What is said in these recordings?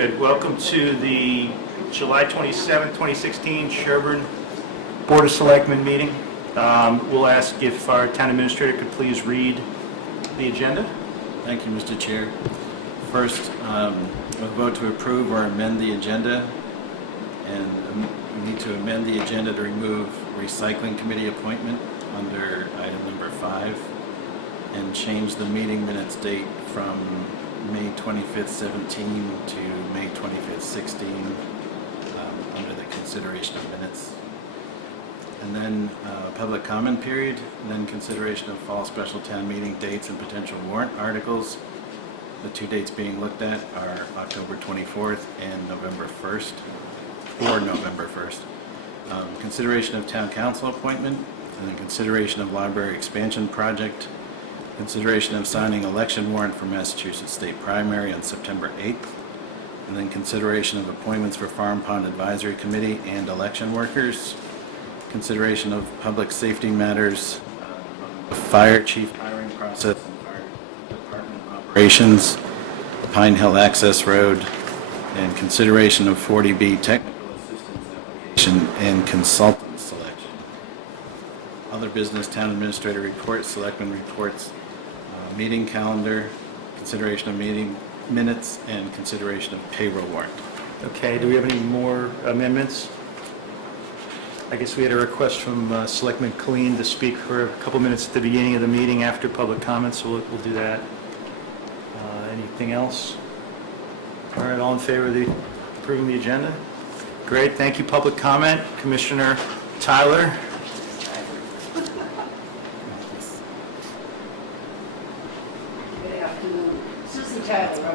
good. Welcome to the July 27, 2016 Sherborn Board of Selectmen meeting. We'll ask if our town administrator could please read the agenda. Thank you, Mr. Chair. First, a vote to approve or amend the agenda. And we need to amend the agenda to remove recycling committee appointment under item number 5 and change the meeting minutes date from May 25th, 17 to May 25th, 16 under the consideration of minutes. And then public comment period, and then consideration of fall special town meeting dates and potential warrant articles. The two dates being looked at are October 24th and November 1st, or November 1st. Consideration of town council appointment, and then consideration of library expansion project, consideration of signing election warrant for Massachusetts State Primary on September 8th, and then consideration of appointments for Farm Pond Advisory Committee and election workers, consideration of public safety matters, fire chief hiring process, and fire department operations, Pine Hill Access Road, and consideration of 40B technical assistance application and consultant selection. Other business, town administrator reports, selectmen reports, meeting calendar, consideration of meeting minutes, and consideration of payroll warrant. Okay, do we have any more amendments? I guess we had a request from Selectman Colleen to speak for a couple minutes at the beginning of the meeting after public comments, so we'll do that. Anything else? All right, all in favor of approving the agenda? Great, thank you. Public comment, Commissioner Tyler. Good afternoon. Susan Tyler.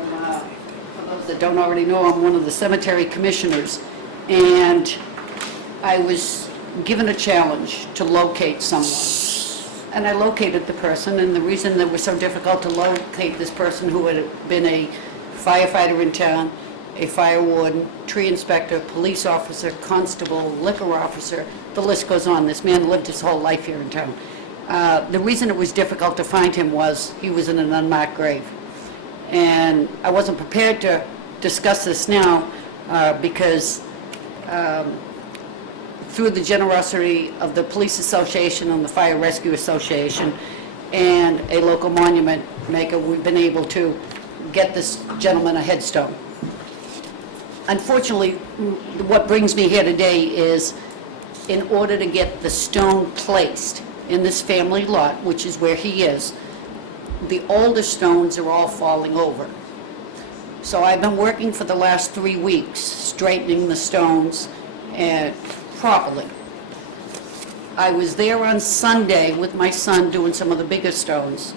For those that don't already know, I'm one of the cemetery commissioners, and I was given a challenge to locate someone. And I located the person, and the reason that it was so difficult to locate this person who had been a firefighter in town, a fire warden, tree inspector, police officer, constable, liquor officer, the list goes on. This man lived his whole life here in town. The reason it was difficult to find him was he was in an unmarked grave. And I wasn't prepared to discuss this now because through the generosity of the Police Association and the Fire Rescue Association and a local monument maker, we've been able to get this gentleman a headstone. Unfortunately, what brings me here today is in order to get the stone placed in this family lot, which is where he is, the older stones are all falling over. So I've been working for the last 3 weeks, straightening the stones properly. I was there on Sunday with my son doing some of the bigger stones.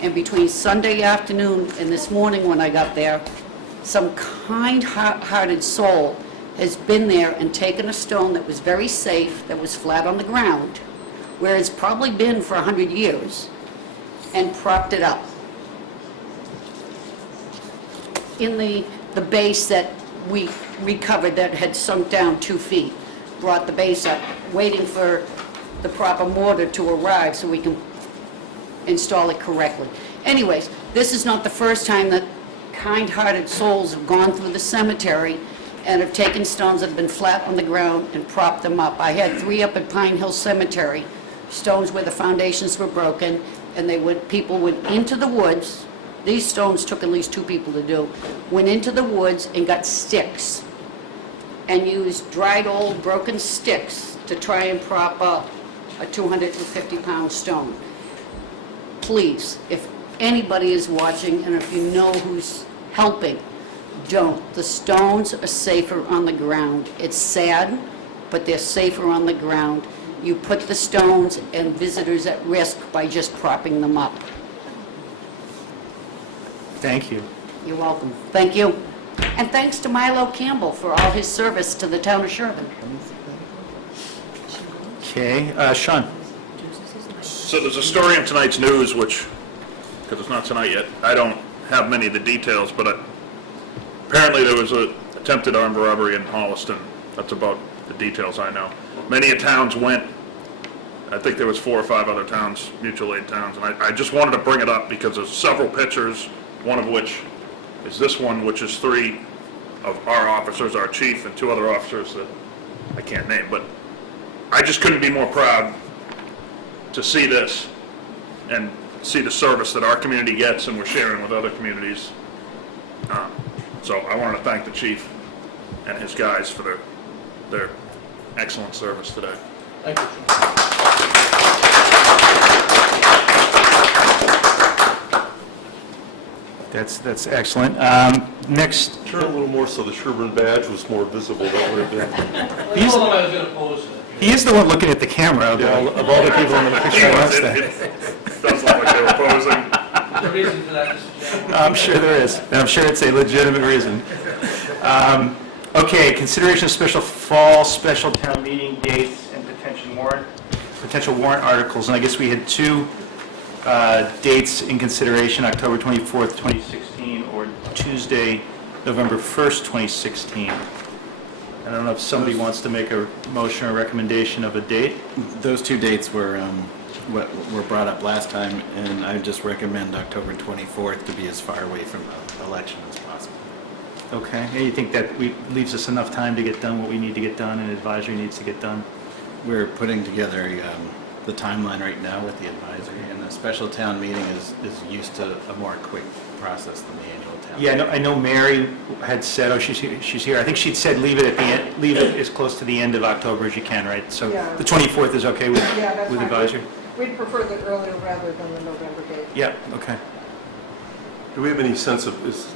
And between Sunday afternoon and this morning when I got there, some kind-hearted soul has been there and taken a stone that was very safe, that was flat on the ground, where it's probably been for 100 years, and propped it up. In the base that we recovered that had sunk down 2 feet, brought the base up, waiting for the proper mortar to arrive so we can install it correctly. Anyways, this is not the first time that kind-hearted souls have gone through the cemetery and have taken stones that have been flat on the ground and propped them up. I had 3 up at Pine Hill Cemetery, stones where the foundations were broken, and people went into the woods. These stones took at least 2 people to do. Went into the woods and got sticks and used dried old broken sticks to try and prop up a 250-pound stone. Please, if anybody is watching and if you know who's helping, don't. The stones are safer on the ground. It's sad, but they're safer on the ground. You put the stones and visitors at risk by just propping them up. Thank you. You're welcome. Thank you. And thanks to Milo Campbell for all his service to the town of Sherborn. Okay, Sean. So there's a story in tonight's news, which, because it's not tonight yet, I don't have many of the details, but apparently there was an attempted armed robbery in Holliston. That's about the details I know. Many towns went. I think there was 4 or 5 other towns, mutual aid towns, and I just wanted to bring it up because there's several pictures, one of which is this one, which is 3 of our officers, our chief, and 2 other officers that I can't name, but I just couldn't be more proud to see this and see the service that our community gets and we're sharing with other communities. So I want to thank the chief and his guys for their excellent service today. Thank you. That's excellent. Next, Turn a little more so the Sherborn badge was more visible, that would have been. Well, you told him I was going to pose it. he is the one looking at the camera of all the people in the picture. It does look like they were posing. There's a reason for that, Mr. Chairman. I'm sure there is, and I'm sure it's a legitimate reason. Okay, consideration of special town meeting dates and potential warrant articles, and I guess we had 2 dates in consideration, October 24th, 2016, or Tuesday, November 1st, 2016. I don't know if somebody wants to make a motion or recommendation of a date. Those 2 dates were what were brought up last time, and I just recommend October 24th to be as far away from the election as possible. Okay, and you think that leaves us enough time to get done what we need to get done and advisory needs to get done? We're putting together the timeline right now with the advisory, and the special town meeting is used to a more quick process than the annual town. Yeah, I know Mary had said, she's here, I think she'd said leave it at the end, leave it as close to the end of October as you can, right? So Yeah. the 24th is okay with Yeah, that's fine. advisory? We'd prefer the earlier rather than the November date. Yeah, okay. Do we have any sense of, is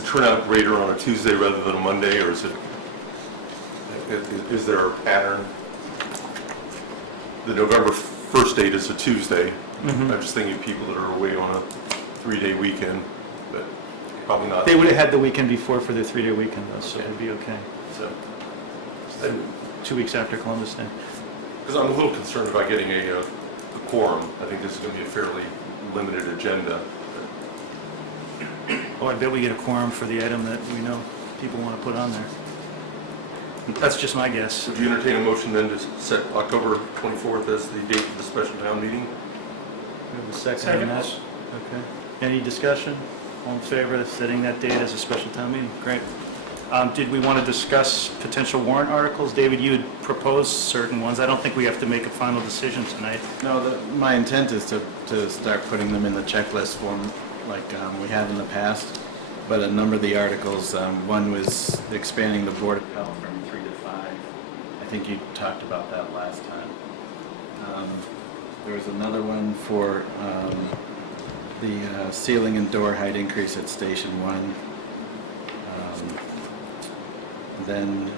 the turnout greater on a Tuesday rather than a Monday, or is there a pattern? The November 1st date is a Tuesday. I'm just thinking of people that are away on a 3-day weekend, but probably not. They would have had the weekend before for their 3-day weekend though, so it'd be okay. So, 2 weeks after Columbus Day. because I'm a little concerned about getting a quorum. I think this is going to be a fairly limited agenda. Oh, I bet we get a quorum for the item that we know people want to put on there. That's just my guess. Would you entertain a motion then to set October 24th as the date of the special town meeting? We have a second on that? Okay. Any discussion? All in favor of setting that date as a special town meeting? Great. Did we want to discuss potential warrant articles? David, you had proposed certain ones. I don't think we have to make a final decision tonight. No, my intent is to start putting them in the checklist form like we have in the past, but a number of the articles, one was expanding the Board of Health from 3 to 5. I think you talked about that last time. There was another one for the ceiling and door height increase at Station 1. Then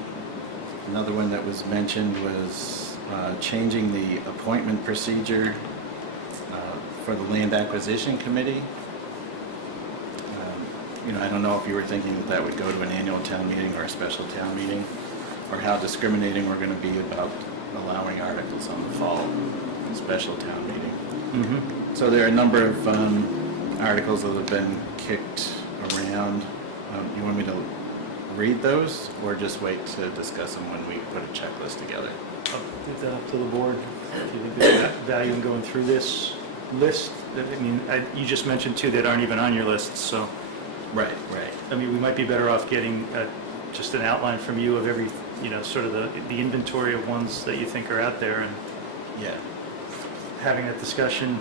another one that was mentioned was changing the appointment procedure for the Land Acquisition Committee. I don't know if you were thinking that that would go to an annual town meeting or a special town meeting, or how discriminating we're going to be about allowing articles on the fall special town meeting. So there are a number of articles that have been kicked around. You want me to read those, or just wait to discuss them when we put a checklist together? I'll leave that up to the board. If you think there's value in going through this list, you just mentioned 2 that aren't even on your list, so. Right. I mean, we might be better off getting just an outline from you of every, sort of the inventory of ones that you think are out there and Yeah. having that discussion.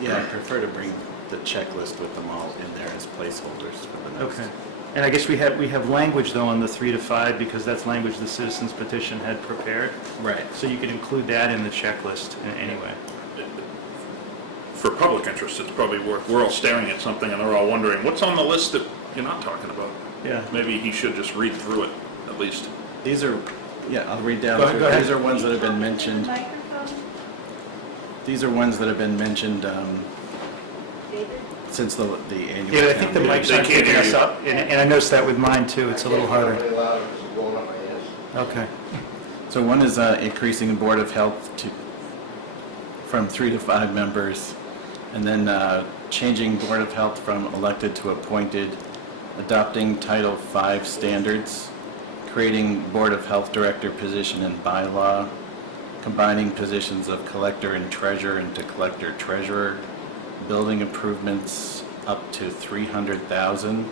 Yeah, I prefer to bring the checklist with them all in there as placeholders for the next. Okay. And I guess we have language though on the 3 to 5 because that's language the citizens petition had prepared. Right. So you could include that in the checklist anyway. For public interest, it's probably worth, we're all staring at something and they're all wondering, what's on the list that you're not talking about? Yeah. Maybe he should just read through it, at least. These are, I'll read down. Go ahead, through. go ahead. These are ones that have been mentioned. These are ones that have been mentioned since the annual. David, I think the town mic's meeting. not They can't picking hear us you. up, and I noticed that with mine too, it's a little harder. Okay. So one is increasing the Board of Health from 3 to 5 members, and then changing Board of Health from elected to appointed, adopting Title V standards, creating Board of Health Director position and bylaw, combining positions of collector and treasurer into collector treasurer, building improvements up to $300,000,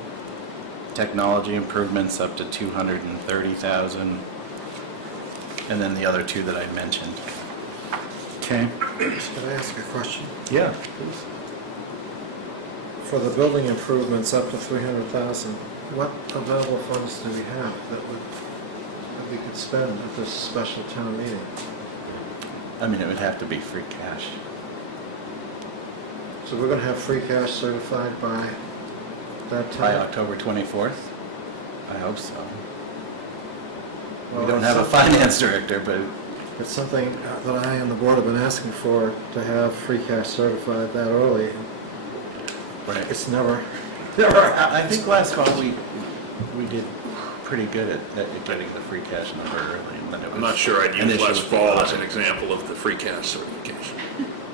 technology improvements up to 230,000, and then the other two that I mentioned. Okay, Can I ask a question? yeah. For the building improvements up to 300,000, what available funds do we have that we could spend at this special town meeting? I mean, it would have to be free cash. So we're gonna have free cash certified by that By time? October 24th? I hope so. We Well, don't it's have a something- finance director, but It's something that I and the board have been asking for, to have free cash certified that early. right. It's never I think last fall we did pretty good at getting the free cash number early, and then it was. I'm not sure I'd an use issue last with the fall as audit. an example of the free cash certification.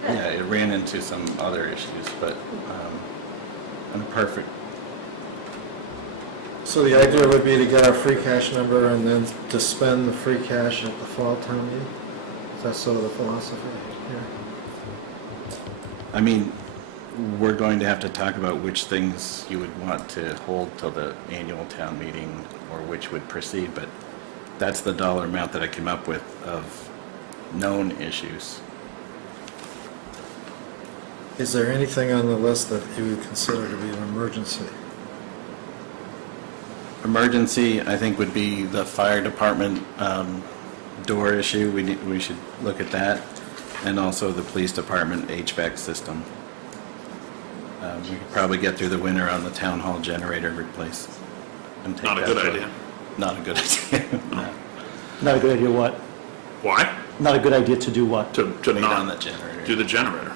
Yeah, it ran into some other issues, but in a perfect, So the idea would be to get our free cash number and then to spend the free cash at the fall town meeting? Is that sort of the philosophy here? I mean, we're going to have to talk about which things you would want to hold till the annual town meeting, or which would proceed, but that's the dollar amount that I came up with of known issues. Is there anything on the list that you would consider to be an emergency? Emergency, I think, would be the fire department door issue. We should look at that, and also the police department HVAC system. We could probably get through the winter on the town hall generator replace. And take Not a that good to- idea. Not a good idea. No. Not a good idea what? Why? Not a good idea to do what? To Wait on the not generator. do the generator.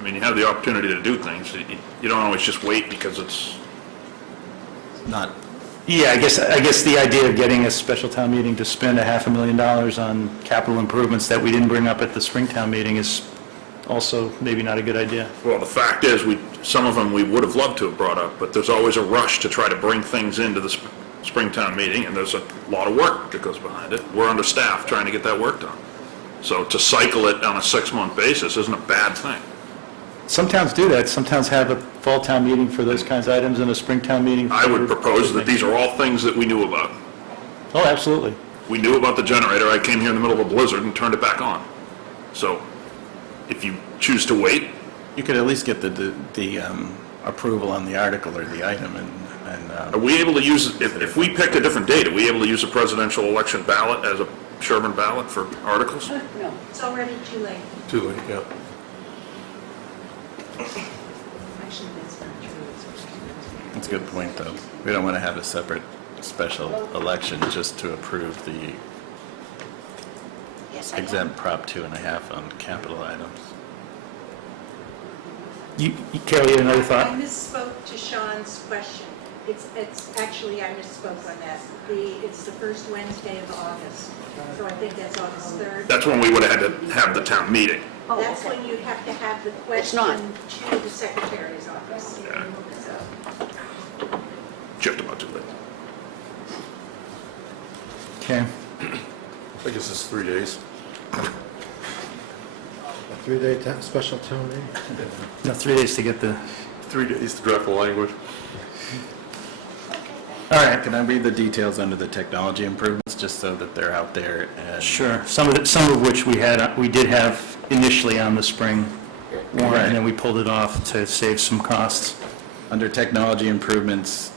I mean, you have the opportunity to do things. You don't always just wait because it's, Not, Yeah, I guess the idea of getting a special town meeting to spend $500,000 on capital improvements that we didn't bring up at the Springtown meeting is also maybe not a good idea. well, the fact is, some of them we would have loved to have brought up, but there's always a rush to try to bring things into the Springtown meeting, and there's a lot of work that goes behind it. We're understaffed trying to get that work done. So to cycle it on a 6-month basis isn't a bad thing. Some towns do that. Some towns have a fall town meeting for those kinds of items and a Springtown meeting. I would for- propose that these are all things that we knew about. Oh, absolutely. We knew about the generator. I came here in the middle of a blizzard and turned it back on. So if you choose to wait, you could at least get the approval on the article or the item, and are we able to use, if we picked a different date, are we able to use a presidential election ballot as a Sherborn ballot for articles? No. It's already too late. Too late, yeah. Actually, that's not true. that's a good point, though. We don't want to have a separate special election just to approve the Yes, I exempt Prop 2.5 on capital items. Carol, you had another I thought? misspoke to Sean's question. It's actually, I misspoke on that. It's the first Wednesday of August, so I think that's August 3rd. That's when we would have had to have the town meeting. That's when you have to have the It's not. question to the secretary's office. Yeah. So, Just about too late. Okay. I guess it's 3 days. A 3-day special town meeting? No, 3 days to get the, 3 days to draft the language. all right. Can I read the details under the technology improvements, just so that they're out there? And Sure. Some of which we did have initially on the spring warrant, Right. and then we pulled it off to save some costs. Under technology improvements,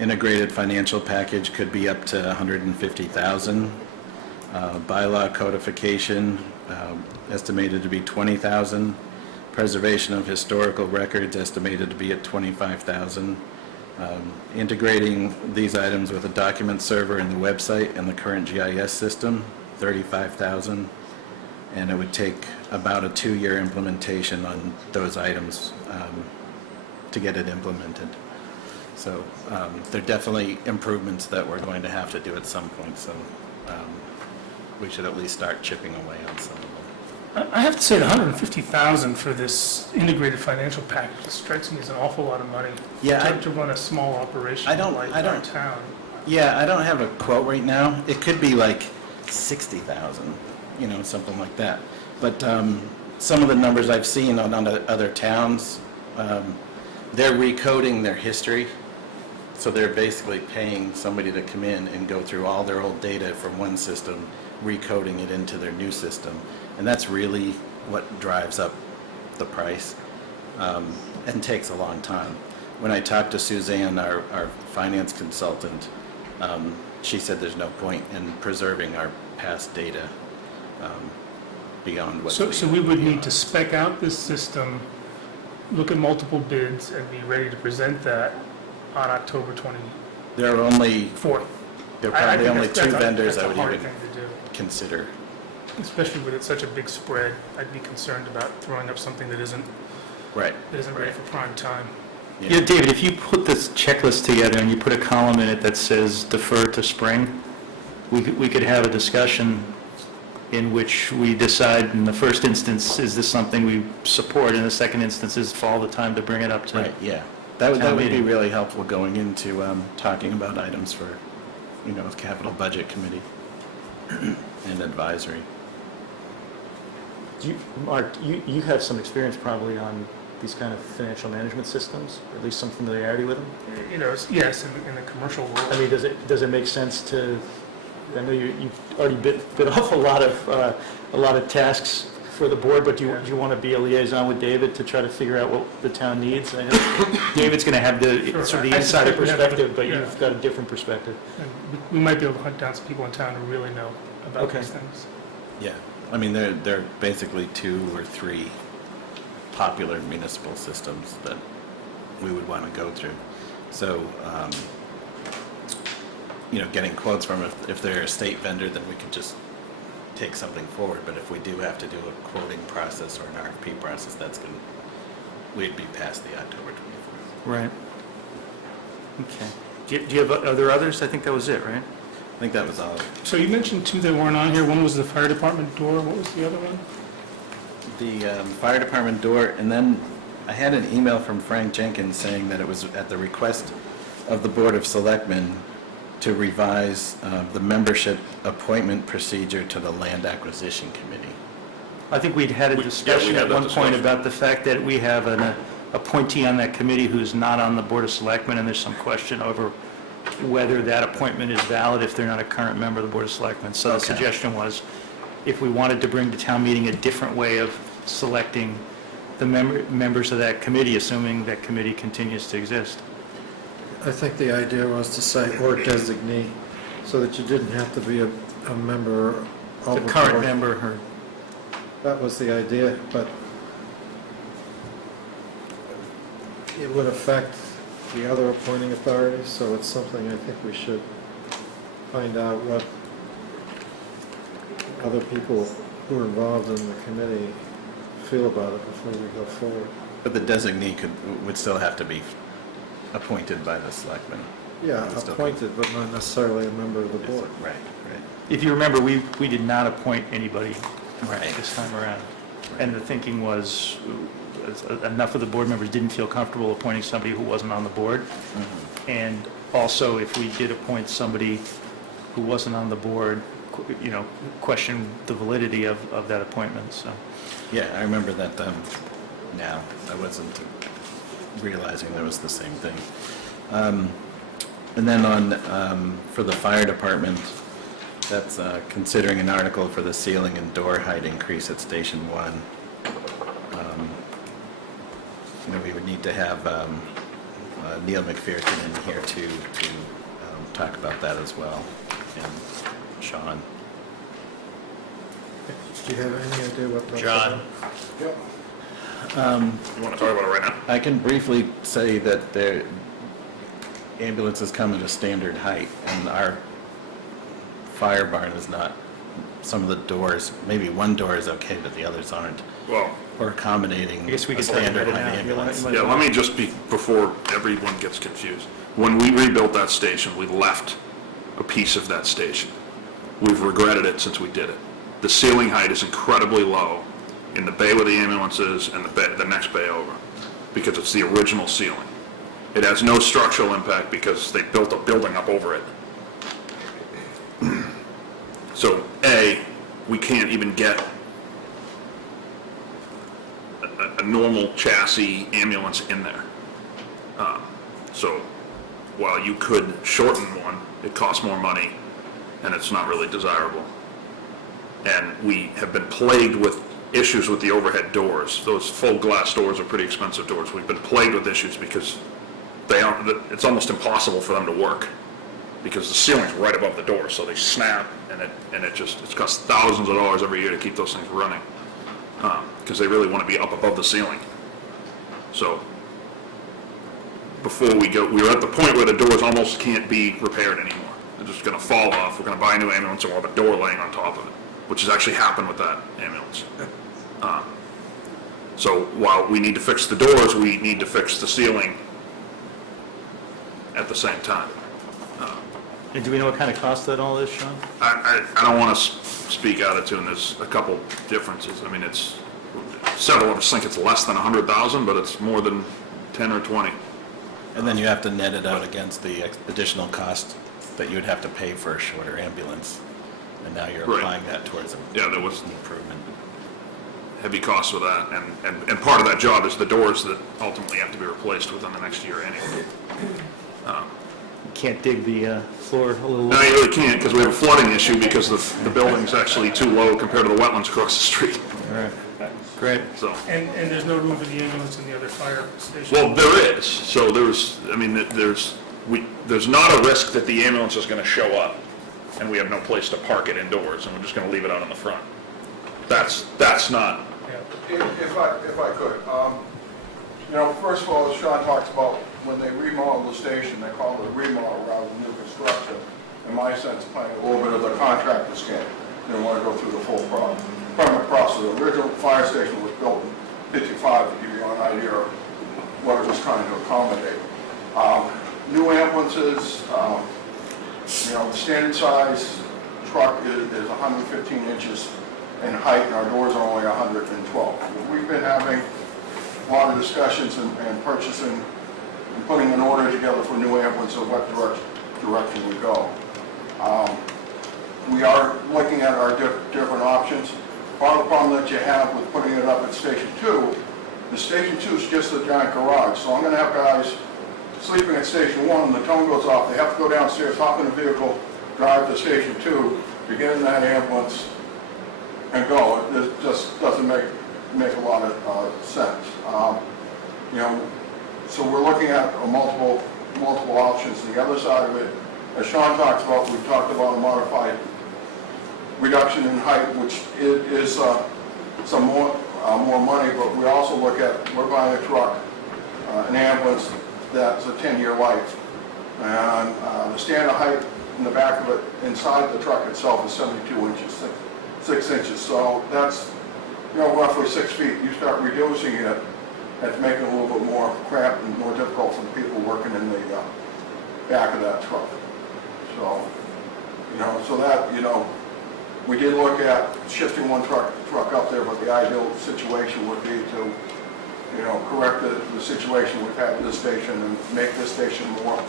integrated financial package could be up to $150,000. Bylaw codification, estimated to be $20,000. Preservation of historical records, estimated to be at $25,000. Integrating these items with a document server and the website and the current GIS system, $35,000. And it would take about a 2-year implementation on those items to get it implemented. So they're definitely improvements that we're going to have to do at some point, so we should at least start chipping away on some of them. I have to say, $150,000 for this integrated financial package strikes me as an awful lot of money. Yeah, To run a small operation I don't- like I don't- our town. Yeah, I don't have a quote right now. It could be like 60,000, something like that. But some of the numbers I've seen on other towns, they're recoding their history. So they're basically paying somebody to come in and go through all their old data from one system, recoding it into their new system. And that's really what drives up the price, and takes a long time. When I talked to Suzanne, our finance consultant, she said there's no point in preserving our past data beyond what. So we would need to spec out this system, look at multiple bids, and be ready to present that on October 24th. There are only, there are I probably think only that's- two that's a- vendors that's I a would hard even thing to do. consider. Especially with it such a big spread, I'd be concerned about throwing up something that isn't Right. ready for prime time. Yeah, David, if you put this checklist together and you put a column in it that says defer to spring, we could have a discussion in which we decide in the first instance, is this something we support? In the second instance, is fall the time to bring it up to? Right, yeah. That would Town be meeting. really helpful going into talking about items for, capital budget committee and advisory. Mark, you have some experience probably on these kind of financial management systems, or at least some familiarity with them? Yes, in the commercial world. I mean, does it make sense to, I know you've already bit off a lot of tasks for the board, but do you want to be a liaison with David to try to figure out what the town needs? I know David's going to have the Sure. sort of the I insider suspect we have perspective, to- but yeah. you've got a different perspective. And we might be able to hunt down some people in town who really know about Okay. these things. Yeah, I mean, there are basically 2 or 3 popular municipal systems that we would want to go through. So, getting quotes from, if they're a state vendor, then we could just take something forward. But if we do have to do a quoting process or an RFP process, we'd be past the October 24th. Right. Okay. Do you have, are there others? I think that was it, right? I think that was all. So you mentioned 2 that weren't on here. One was the fire department door. What was the other one? The fire department door, and then I had an email from Frank Jenkins saying that it was at the request of the Board of Selectmen to revise the membership appointment procedure to the Land Acquisition Committee. I think we'd had a We discussion had at that one point discussion. about the fact that we have an appointee on that committee who's not on the Board of Selectmen, and there's some question over whether that appointment is valid if they're not a current member of the Board of Selectmen. So the Okay. suggestion was, if we wanted to bring to town meeting a different way of selecting the members of that committee, assuming that committee continues to exist. I think the idea was to say or designee, so that you didn't have to be a member of The the current board. member, or That was the idea, but it would affect the other appointing authorities, so it's something I think we should find out what other people who are involved in the committee feel about it before we go forward. But the designee would still have to be appointed by the Selectmen. Yeah, It would still be- appointed, but not necessarily a member of the board. Right, if you remember, we did not appoint anybody right. this time around. And the thinking was, enough of the board members didn't feel comfortable appointing somebody who wasn't on the board. Mhm. And also, if we did appoint somebody who wasn't on the board, question the validity of that appointment, so. Yeah, I remember that now. I wasn't realizing there was the same thing. And then for the fire department, that's considering an article for the ceiling and door height increase at Station 1. We would need to have Neil McPherson in here to talk about that as well, and Sean. Do you have any idea what that's John. about? You want to talk about it right now? I can briefly say that the ambulances come at a standard height, and our fire barn is not, some of the doors, maybe one door is okay, but the others aren't, Well, or accommodating I guess we a could talk standard about it height now. ambulance. yeah, let me just be, before everyone gets confused. When we rebuilt that station, we left a piece of that station. We've regretted it since we did it. The ceiling height is incredibly low in the bay where the ambulance is and the next bay over, because it's the original ceiling. It has no structural impact because they built a building up over it. So, A, we can't even get a normal chassis ambulance in there. So while you could shorten one, it costs more money, and it's not really desirable. And we have been plagued with issues with the overhead doors. Those full glass doors are pretty expensive doors. We've been plagued with issues because it's almost impossible for them to work, because the ceiling's right above the door, so they snap, and it costs thousands of dollars every year to keep those things running, because they really want to be up above the ceiling. So before we were at the point where the doors almost can't be repaired anymore. They're just going to fall off. We're going to buy a new ambulance, and we'll have a door laying on top of it, which has actually happened with that ambulance. So while we need to fix the doors, we need to fix the ceiling at the same time. And do we know what kind of cost that all is, Sean? I don't want to speak out of tune. There's a couple differences. I mean, several of us think it's less than 100,000, but it's more than 10 or 20. And then you have to net it out against the additional cost that you would have to pay for a shorter ambulance. And now you're Right. applying that towards an Yeah, there was improvement. heavy costs with that, and part of that job is the doors that ultimately have to be replaced within the next year anyway. You can't dig the floor a little No, lower? you really can't, because we have a flooding issue, because the building's actually too low compared to the wetlands across the street, All right, great. so. And there's no room for the ambulance in the other fire station? Well, there is, so there's not a risk that the ambulance is gonna show up, and we have no place to park it indoors, and we're just gonna leave it out in the front. That's not, Yeah. If I could, first of all, as Sean talks about, when they remodel the station, they call it a remodel rather than new construction. In my sense, playing a little bit of the contractor scam. They don't want to go through the full permit process. The original fire station was built in '55, to give you an idea of what it was trying to accommodate. New ambulances, the standard size truck is 115 inches in height, and our doors are only 112. We've been having a lot of discussions and purchasing and putting an order together for new ambulances, what direction we go. We are looking at our different options. Part of the problem that you have with putting it up at Station 2, the Station 2 is just a giant garage, so I'm going to have guys sleeping at Station 1, and the tone goes off, they have to go downstairs, hop in a vehicle, drive to Station 2, to get in that ambulance, and go. It just doesn't make a lot of sense. So we're looking at multiple options. The other side of it, as Sean talks about, we've talked about a modified reduction in height, which is some more money, but we also look at, we're buying a truck, an ambulance that's a 10-year life. And the standard height in the back of it, inside the truck itself, is 72 inches, 6 inches. So that's, roughly 6 feet. You start reducing it, it's making it a little bit more cramped and more difficult for the people working in the back of that truck. So, so that, we did look at shifting one truck up there, but the ideal situation would be to, correct the situation we've had at this station and make this station more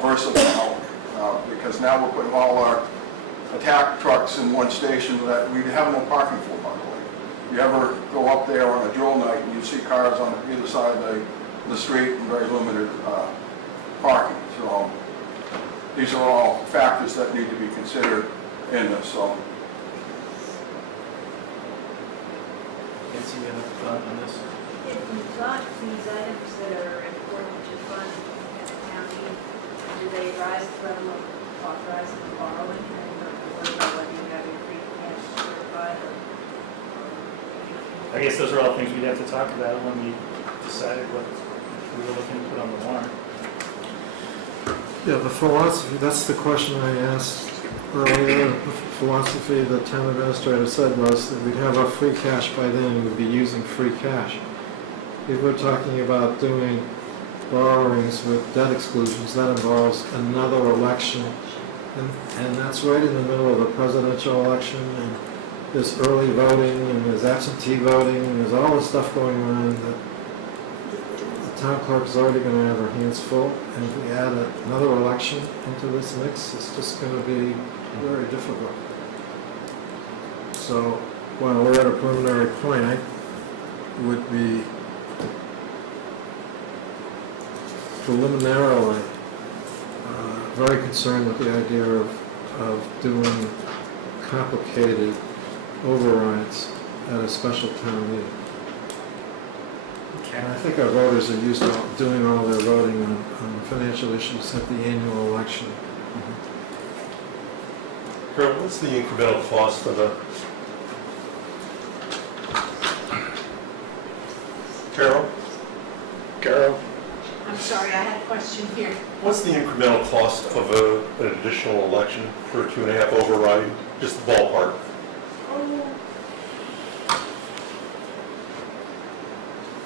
versatile, because now we're putting all our attack trucks in one station that we have no parking for, by the way. You ever go up there on a drill night and you see cars on either side of the street and very limited parking. So these are all factors that need to be considered in this. So. Nancy, you have a thought on this? If you've got these items that are important to fund at the county, do they rise from authorizing the borrowing? And what about whether you have your free cash certified or? I guess those are all things we'd have to talk about when we decided what we were looking to put on the warrant. Yeah, the philosophy, that's the question I asked earlier. The philosophy the town administrator said was that we'd have our free cash by then, and we'd be using free cash. If we're talking about doing borrowings with debt exclusions, that involves another election. And that's right in the middle of the presidential election, and there's early voting, and there's absentee voting, and there's all this stuff going on that the town clerk is already going to have her hands full, and if we add another election into this mix, it's just going to be very difficult. So while we're at a preliminary point, I would be preliminarily very concerned with the idea of doing complicated overrides at a special town meeting. Okay. And I think our voters are used to doing all their voting on financial issues at the annual election. Carol, what's the incremental cost of the? Carol? Carol? I'm sorry, I had a question here. What's the incremental cost of an additional election for a 2.5 override? Just the ballpark. Oh.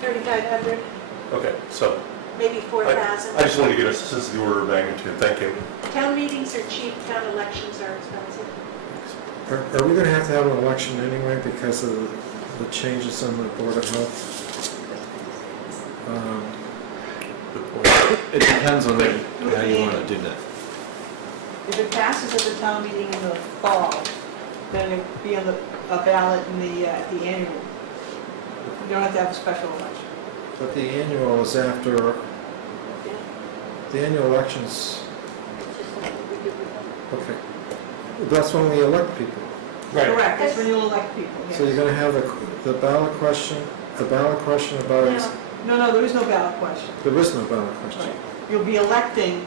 3,500, Okay, so maybe I 4,000. just want to get a sense of the order of magnitude. Thank you. Town meetings are cheap, town elections are expensive. Are we going to have an election anyway because of the changes on the Board of Health? Good point. It depends on how you want to do that. If it passes at the town meeting in the fall, then it'd be on a ballot at the annual. You don't have to have a special election. But the annual is after, the annual elections, okay. That's when we elect people. Correct, that's when you'll elect people, yes. So you're going to have the ballot question about, No, there is no ballot question. there is no ballot question. Right. You'll be electing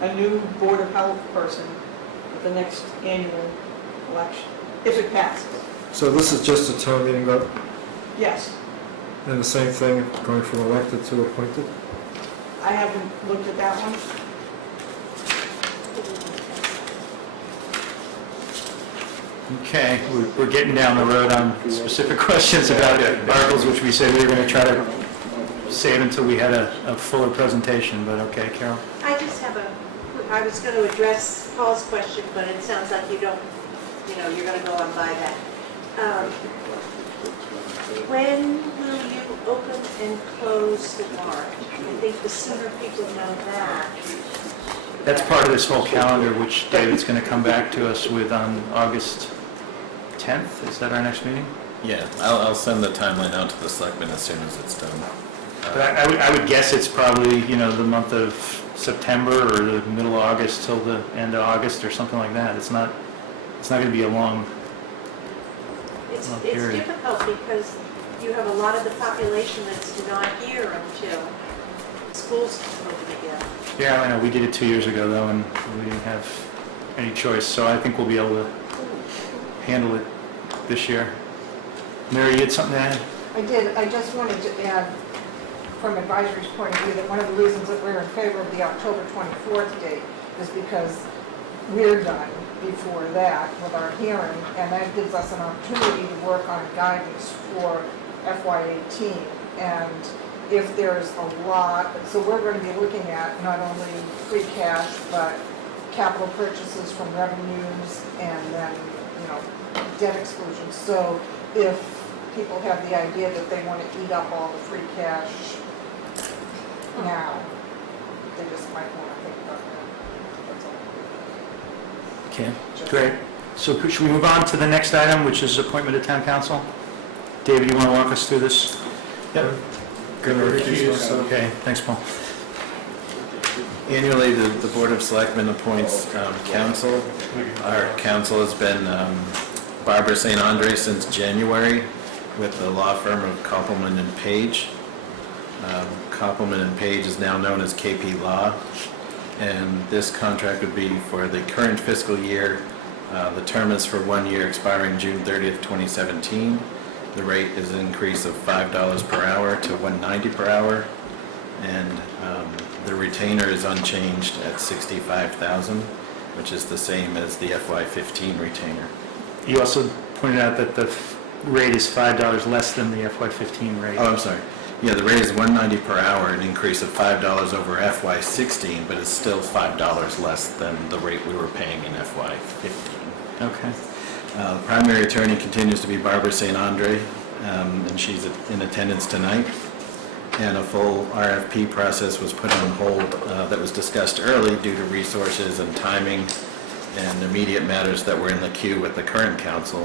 a new Board of Health person at the next annual election, if it passes. So this is just a town meeting vote, Yes, and the same thing going from elected to appointed? I haven't looked at that one. Okay, we're getting down the road on specific questions about articles, which we said we were going to try to save until we had a fuller presentation, but okay, Carol? I just have I was going to address Paul's question, but it sounds like you don't, you're going to go on by that. When will you open and close the warrant? I think the sooner people know that. That's part of this whole calendar, which David's going to come back to us with on August 10th. Is that our next meeting? Yeah, I'll send the timeline out to the selectmen as soon as it's done. But I would guess it's probably, the month of September or the middle of August till the end of August or something like that. It's not going to be a long, It's period. difficult because you have a lot of the population that's not here until schools open again. yeah, I know, we did it 2 years ago though, and we didn't have any choice, so I think we'll be able to handle it this year. Mary, you had something to add? I did, I just wanted to add, from advisory's point of view, that one of the reasons that we're in favor of the October 24th date is because we're done before that with our hearing, and that gives us an opportunity to work on guidance for FY18. And if there's a lot, so we're going to be looking at not only free cash, but capital purchases from revenues, and then, debt exclusion. So if people have the idea that they want to eat up all the free cash now, they just might want to think about that. That's all. Okay, great. So should we move on to the next item, which is appointment of town council? David, you want to walk us through this? Yep. Going to recuse myself. Okay, thanks, Paul. Annually, the Board of Selectmen appoints counsel. Our counsel has been Barbara St. Andre since January with the law firm of Koppelman and Page. Koppelman and Page is now known as KP Law, and this contract would be for the current fiscal year. The term is for 1 year expiring June 30th, 2017. The rate is an increase of $5 per hour to $1.90 per hour, and the retainer is unchanged at $65,000, which is the same as the FY15 retainer. You also pointed out that the rate is $5 less than the FY15 rate. Oh, I'm sorry. Yeah, the rate is $1.90 per hour, an increase of $5 over FY16, but it's still $5 less than the rate we were paying in FY15. Okay. The primary attorney continues to be Barbara St. Andre, and she's in attendance tonight. And a full RFP process was put on hold that was discussed early due to resources and timing and immediate matters that were in the queue with the current council.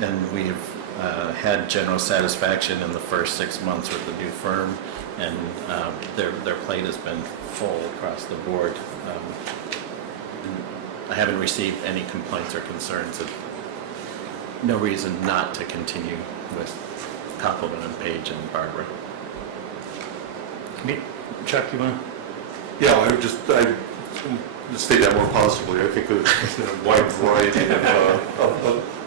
And we've had general satisfaction in the first 6 months with the new firm, and their plate has been full across the board. And I haven't received any complaints or concerns, of no reason not to continue with Copeland and Page and Barbara. Chuck, you want Yeah, I would just state that more positively. I think there's a wide variety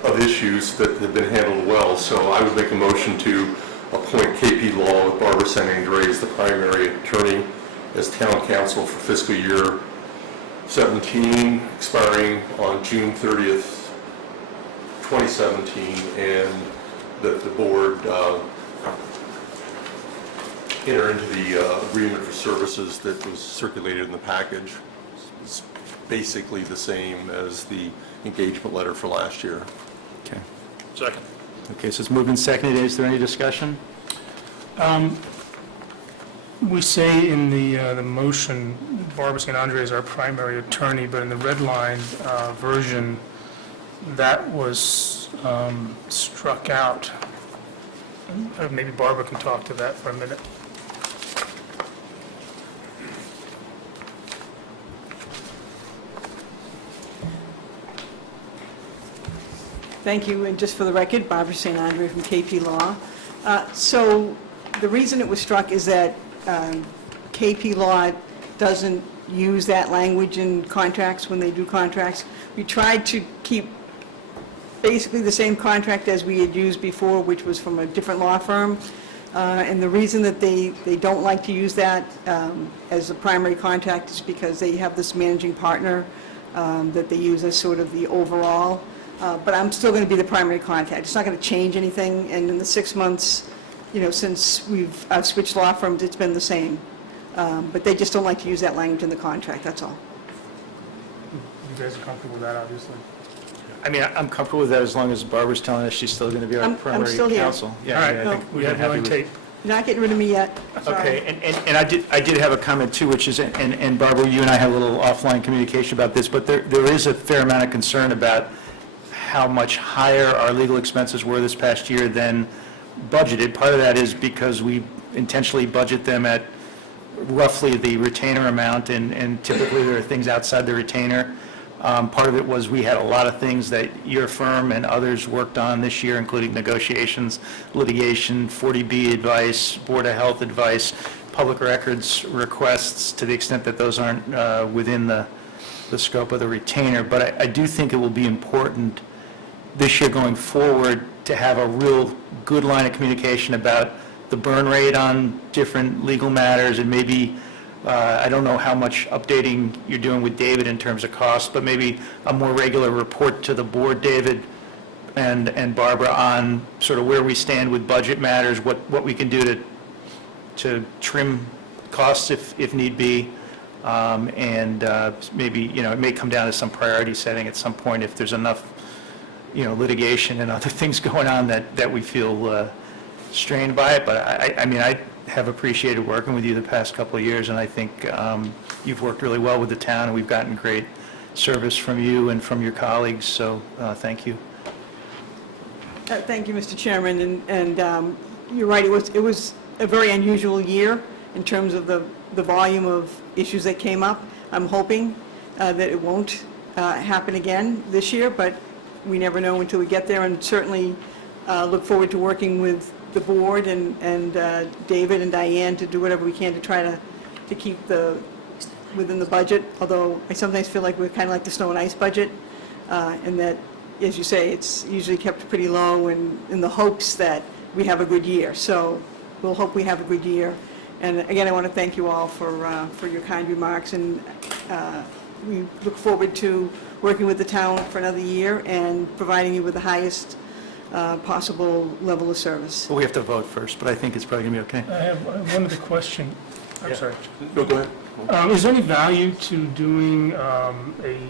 of issues that have been handled well. So I would make a motion to appoint KP Law with Barbara St. Andre as the primary attorney as town counsel for fiscal year 17, expiring on June 30th, 2017, and that the board enter into the agreement for services that was circulated in the package. It's basically the same as the engagement letter for last year. Okay. Second. Okay, so it's moved and seconded. Is there any discussion? We say in the motion, Barbara St. Andre is our primary attorney, but in the redlined version, that was struck out. Maybe Barbara can talk to that for a minute. Thank you, and just for the record, Barbara St. Andre from KP Law. So the reason it was struck is that KP Law doesn't use that language in contracts when they do contracts. We tried to keep basically the same contract as we had used before, which was from a different law firm. And the reason that they don't like to use that as a primary contact is because they have this managing partner that they use as sort of the overall. But I'm still going to be the primary contact. It's not going to change anything, and in the 6 months, since I've switched law firms, it's been the same. But they just don't like to use that language in the contract, that's all. You guys are comfortable with that, obviously? I mean, I'm comfortable with that as long as Barbara's telling us she's still going to be our I'm primary still here. counsel. All Yeah, I right, think we we're have you happy on with- tape. You're not getting rid of me yet, sorry. Okay, and I did have a comment too, which is, and Barbara, you and I had a little offline communication about this, but there is a fair amount of concern about how much higher our legal expenses were this past year than budgeted. Part of that is because we intentionally budget them at roughly the retainer amount, and typically there are things outside the retainer. Part of it was we had a lot of things that your firm and others worked on this year, including negotiations, litigation, 40B advice, Board of Health advice, public records requests, to the extent that those aren't within the scope of the retainer. But I do think it will be important this year going forward to have a real good line of communication about the burn rate on different legal matters, and maybe, I don't know how much updating you're doing with David in terms of cost, but maybe a more regular report to the board, David and Barbara, on sort of where we stand with budget matters, what we can do to trim costs if need be, and maybe, it may come down to some priority setting at some point if there's enough, litigation and other things going on that we feel strained by it. But I mean, I have appreciated working with you the past couple of years, and I think you've worked really well with the town, and we've gotten great service from you and from your colleagues, so thank you. Thank you, Mr. Chairman, and you're right, it was a very unusual year in terms of the volume of issues that came up. I'm hoping that it won't happen again this year, but we never know until we get there, and certainly look forward to working with the board and David and Diane to do whatever we can to try to keep within the budget, although I sometimes feel like we're kind of like the snow and ice budget, and that, as you say, it's usually kept pretty low in the hopes that we have a good year. So we'll hope we have a good year. And again, I want to thank you all for your kind remarks, and we look forward to working with the town for another year and providing you with the highest possible level of service. Well, we have to vote first, but I think it's probably going to be okay. I have one other question. I'm Yeah. sorry. No, go ahead. Is there any value to doing a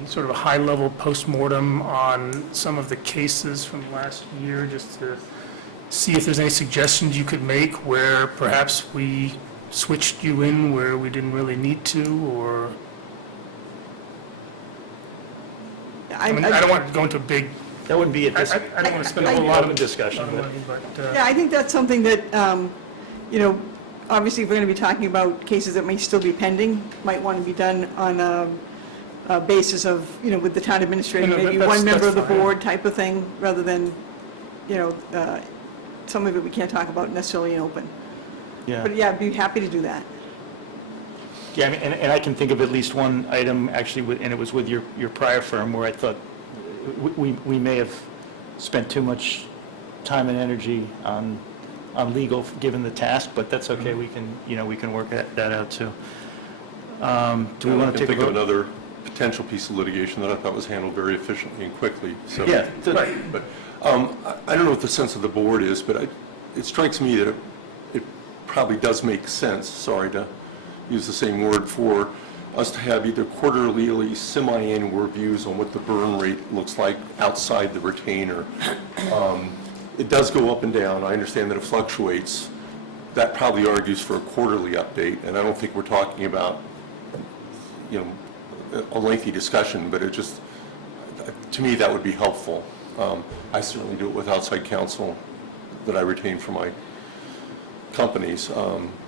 sort of a high-level postmortem on some of the cases from last year, just to see if there's any suggestions you could make where perhaps we switched you in where we didn't really need to, or? I mean, I don't want to go into a big That wouldn't be at this. I don't want to spend a I- whole lot Open of discussion, lot of but- money, but, Yeah, I think that's something that, obviously, if we're going to be talking about cases that may still be pending, might want to be done on a basis of, with the town administrator, No, no, maybe that's- one member of the that's fine. board type of thing, rather than, some of it we can't talk about necessarily in open. Yeah. But yeah, I'd be happy to do that. Yeah, I mean, and I can think of at least one item, actually, and it was with your prior firm, where I thought we may have spent too much time and energy on legal, given the task, but that's okay, we can work that out, too. Do we want to take a I can think of vote? another potential piece of litigation that I thought was handled very efficiently and quickly, so. Yeah, But I don't know what the sense of the board is, but it strikes me that it probably does make sense, sorry to use the same word, for us to have either quarterly, semi-annual reviews on what the burn rate looks like outside the retainer. It does go up and down. I understand that it fluctuates. That probably argues for a quarterly update, and I don't think we're talking about, a lengthy discussion, but it just, to me, that would be helpful. I certainly do it with outside counsel that I retain for my companies.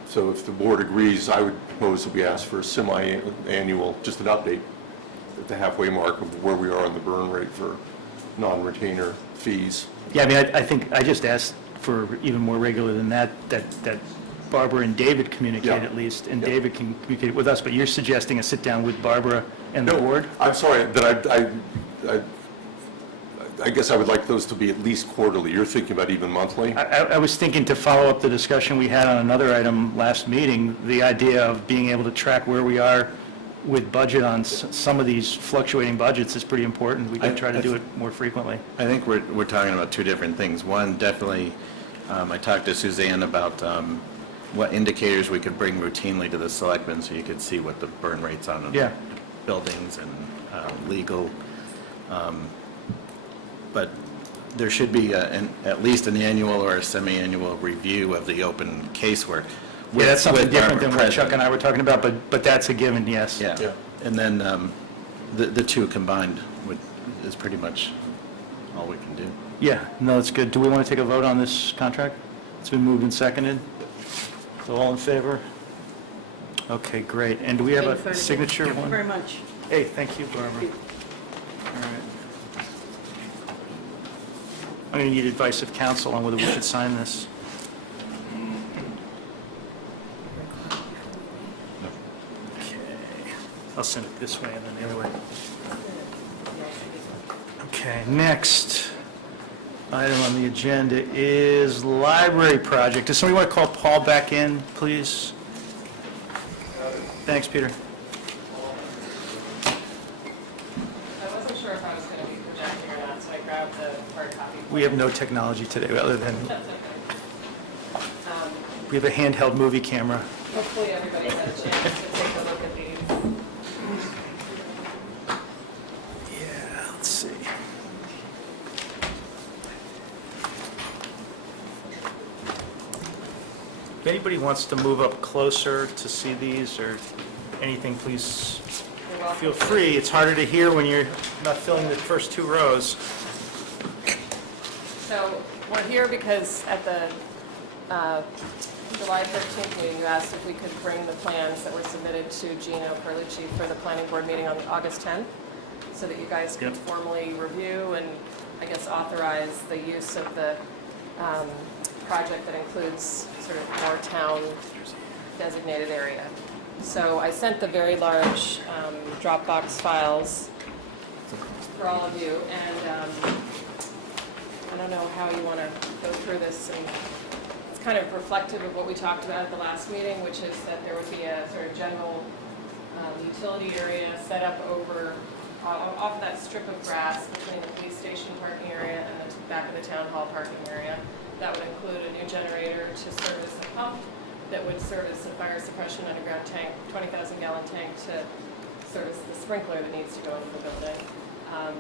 So if the board agrees, I would propose that we ask for a semi-annual, just an update at the halfway mark of where we are on the burn rate for non-retainer fees. Yeah, I mean, I think, I just asked for even more regular than that Barbara and David communicate Yeah. at least, and Yeah. David can communicate with us, but you're suggesting a sit-down with Barbara and the No, board? I'm sorry, that I guess I would like those to be at least quarterly. You're thinking about even monthly? I was thinking, to follow up the discussion we had on another item last meeting, the idea of being able to track where we are with budget on some of these fluctuating budgets is pretty important. We can try to do it more frequently. I think we're talking about two different things. One, definitely, I talked to Suzanne about what indicators we could bring routinely to the selectmen, so you could see what the burn rates on Yeah. buildings and legal. But there should be at least an annual or a semi-annual review of the open case work. Yeah, that's something with different than Barbara what Chuck present. and I were talking about, but that's a given, yes. Yeah, and then the two combined is pretty much all we can do. Yeah, no, that's good. Do we want to take a vote on this contract? It's been moved and seconded. So all in favor? Okay, great. And do we have a signature Thank you very one? much. Hey, thank you, Barbara. All right. I'm going to need advice of counsel on whether we should sign this. Okay. I'll send it this way and then the other way. Okay, next item on the agenda is library project. Does somebody want to call Paul back in, please? Thanks, Peter. I wasn't sure if I was going to be projecting or not, so I grabbed the hard copy. We have no technology today other than, That's okay. we have a handheld movie camera. Hopefully everybody had a chance to take a look at these. Yeah, let's see. If anybody wants to move up closer to see these or anything, please You're welcome. feel free. It's harder to hear when you're not filling the first two rows. So we're here because at the July 13th meeting, you asked if we could bring the plans that were submitted to Gino Perlucci for the planning board meeting on August 10th, so that you guys could Yep. formally review and, I guess, authorize the use of the project that includes sort of more town designated area. So I sent the very large Dropbox files for all of you, and I don't know how you want to go through this, and it's kind of reflective of what we talked about at the last meeting, which is that there would be a sort of general utility area set up over, off of that strip of grass between the police station parking area and the back of the town hall parking area. That would include a new generator to service a pump that would service a fire suppression underground tank, 20,000 gallon tank to service the sprinkler that needs to go into the building.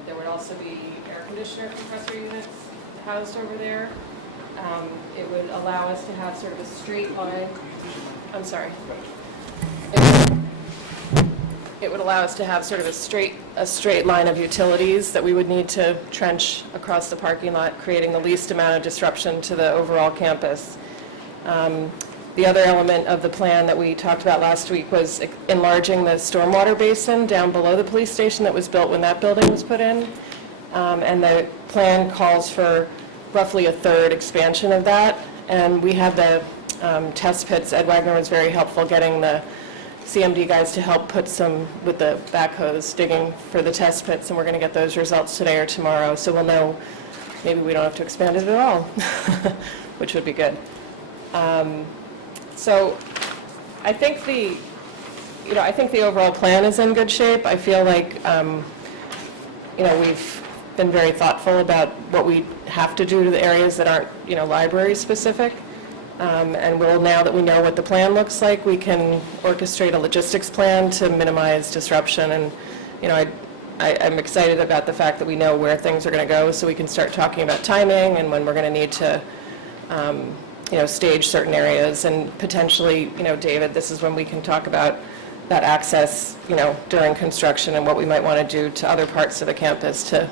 There would also be air conditioner compressor units housed over there. It would allow us to have sort of a straight line. I'm sorry. it would allow us to have sort of a straight line of utilities that we would need to trench across the parking lot, creating the least amount of disruption to the overall campus. The other element of the plan that we talked about last week was enlarging the stormwater basin down below the police station that was built when that building was put in. And the plan calls for roughly a third expansion of that. And we had the test pits. Ed Wagner was very helpful getting the CMD guys to help put some, with the backhoes, digging for the test pits, and we're going to get those results today or tomorrow. So we'll know maybe we don't have to expand it at all, which would be good. So I think the overall plan is in good shape. I feel like, we've been very thoughtful about what we have to do to the areas that aren't, library specific. And now that we know what the plan looks like, we can orchestrate a logistics plan to minimize disruption. And, I'm excited about the fact that we know where things are going to go, so we can start talking about timing and when we're going to need to stage certain areas, and potentially, David, this is when we can talk about that access, during construction and what we might want to do to other parts of the campus to,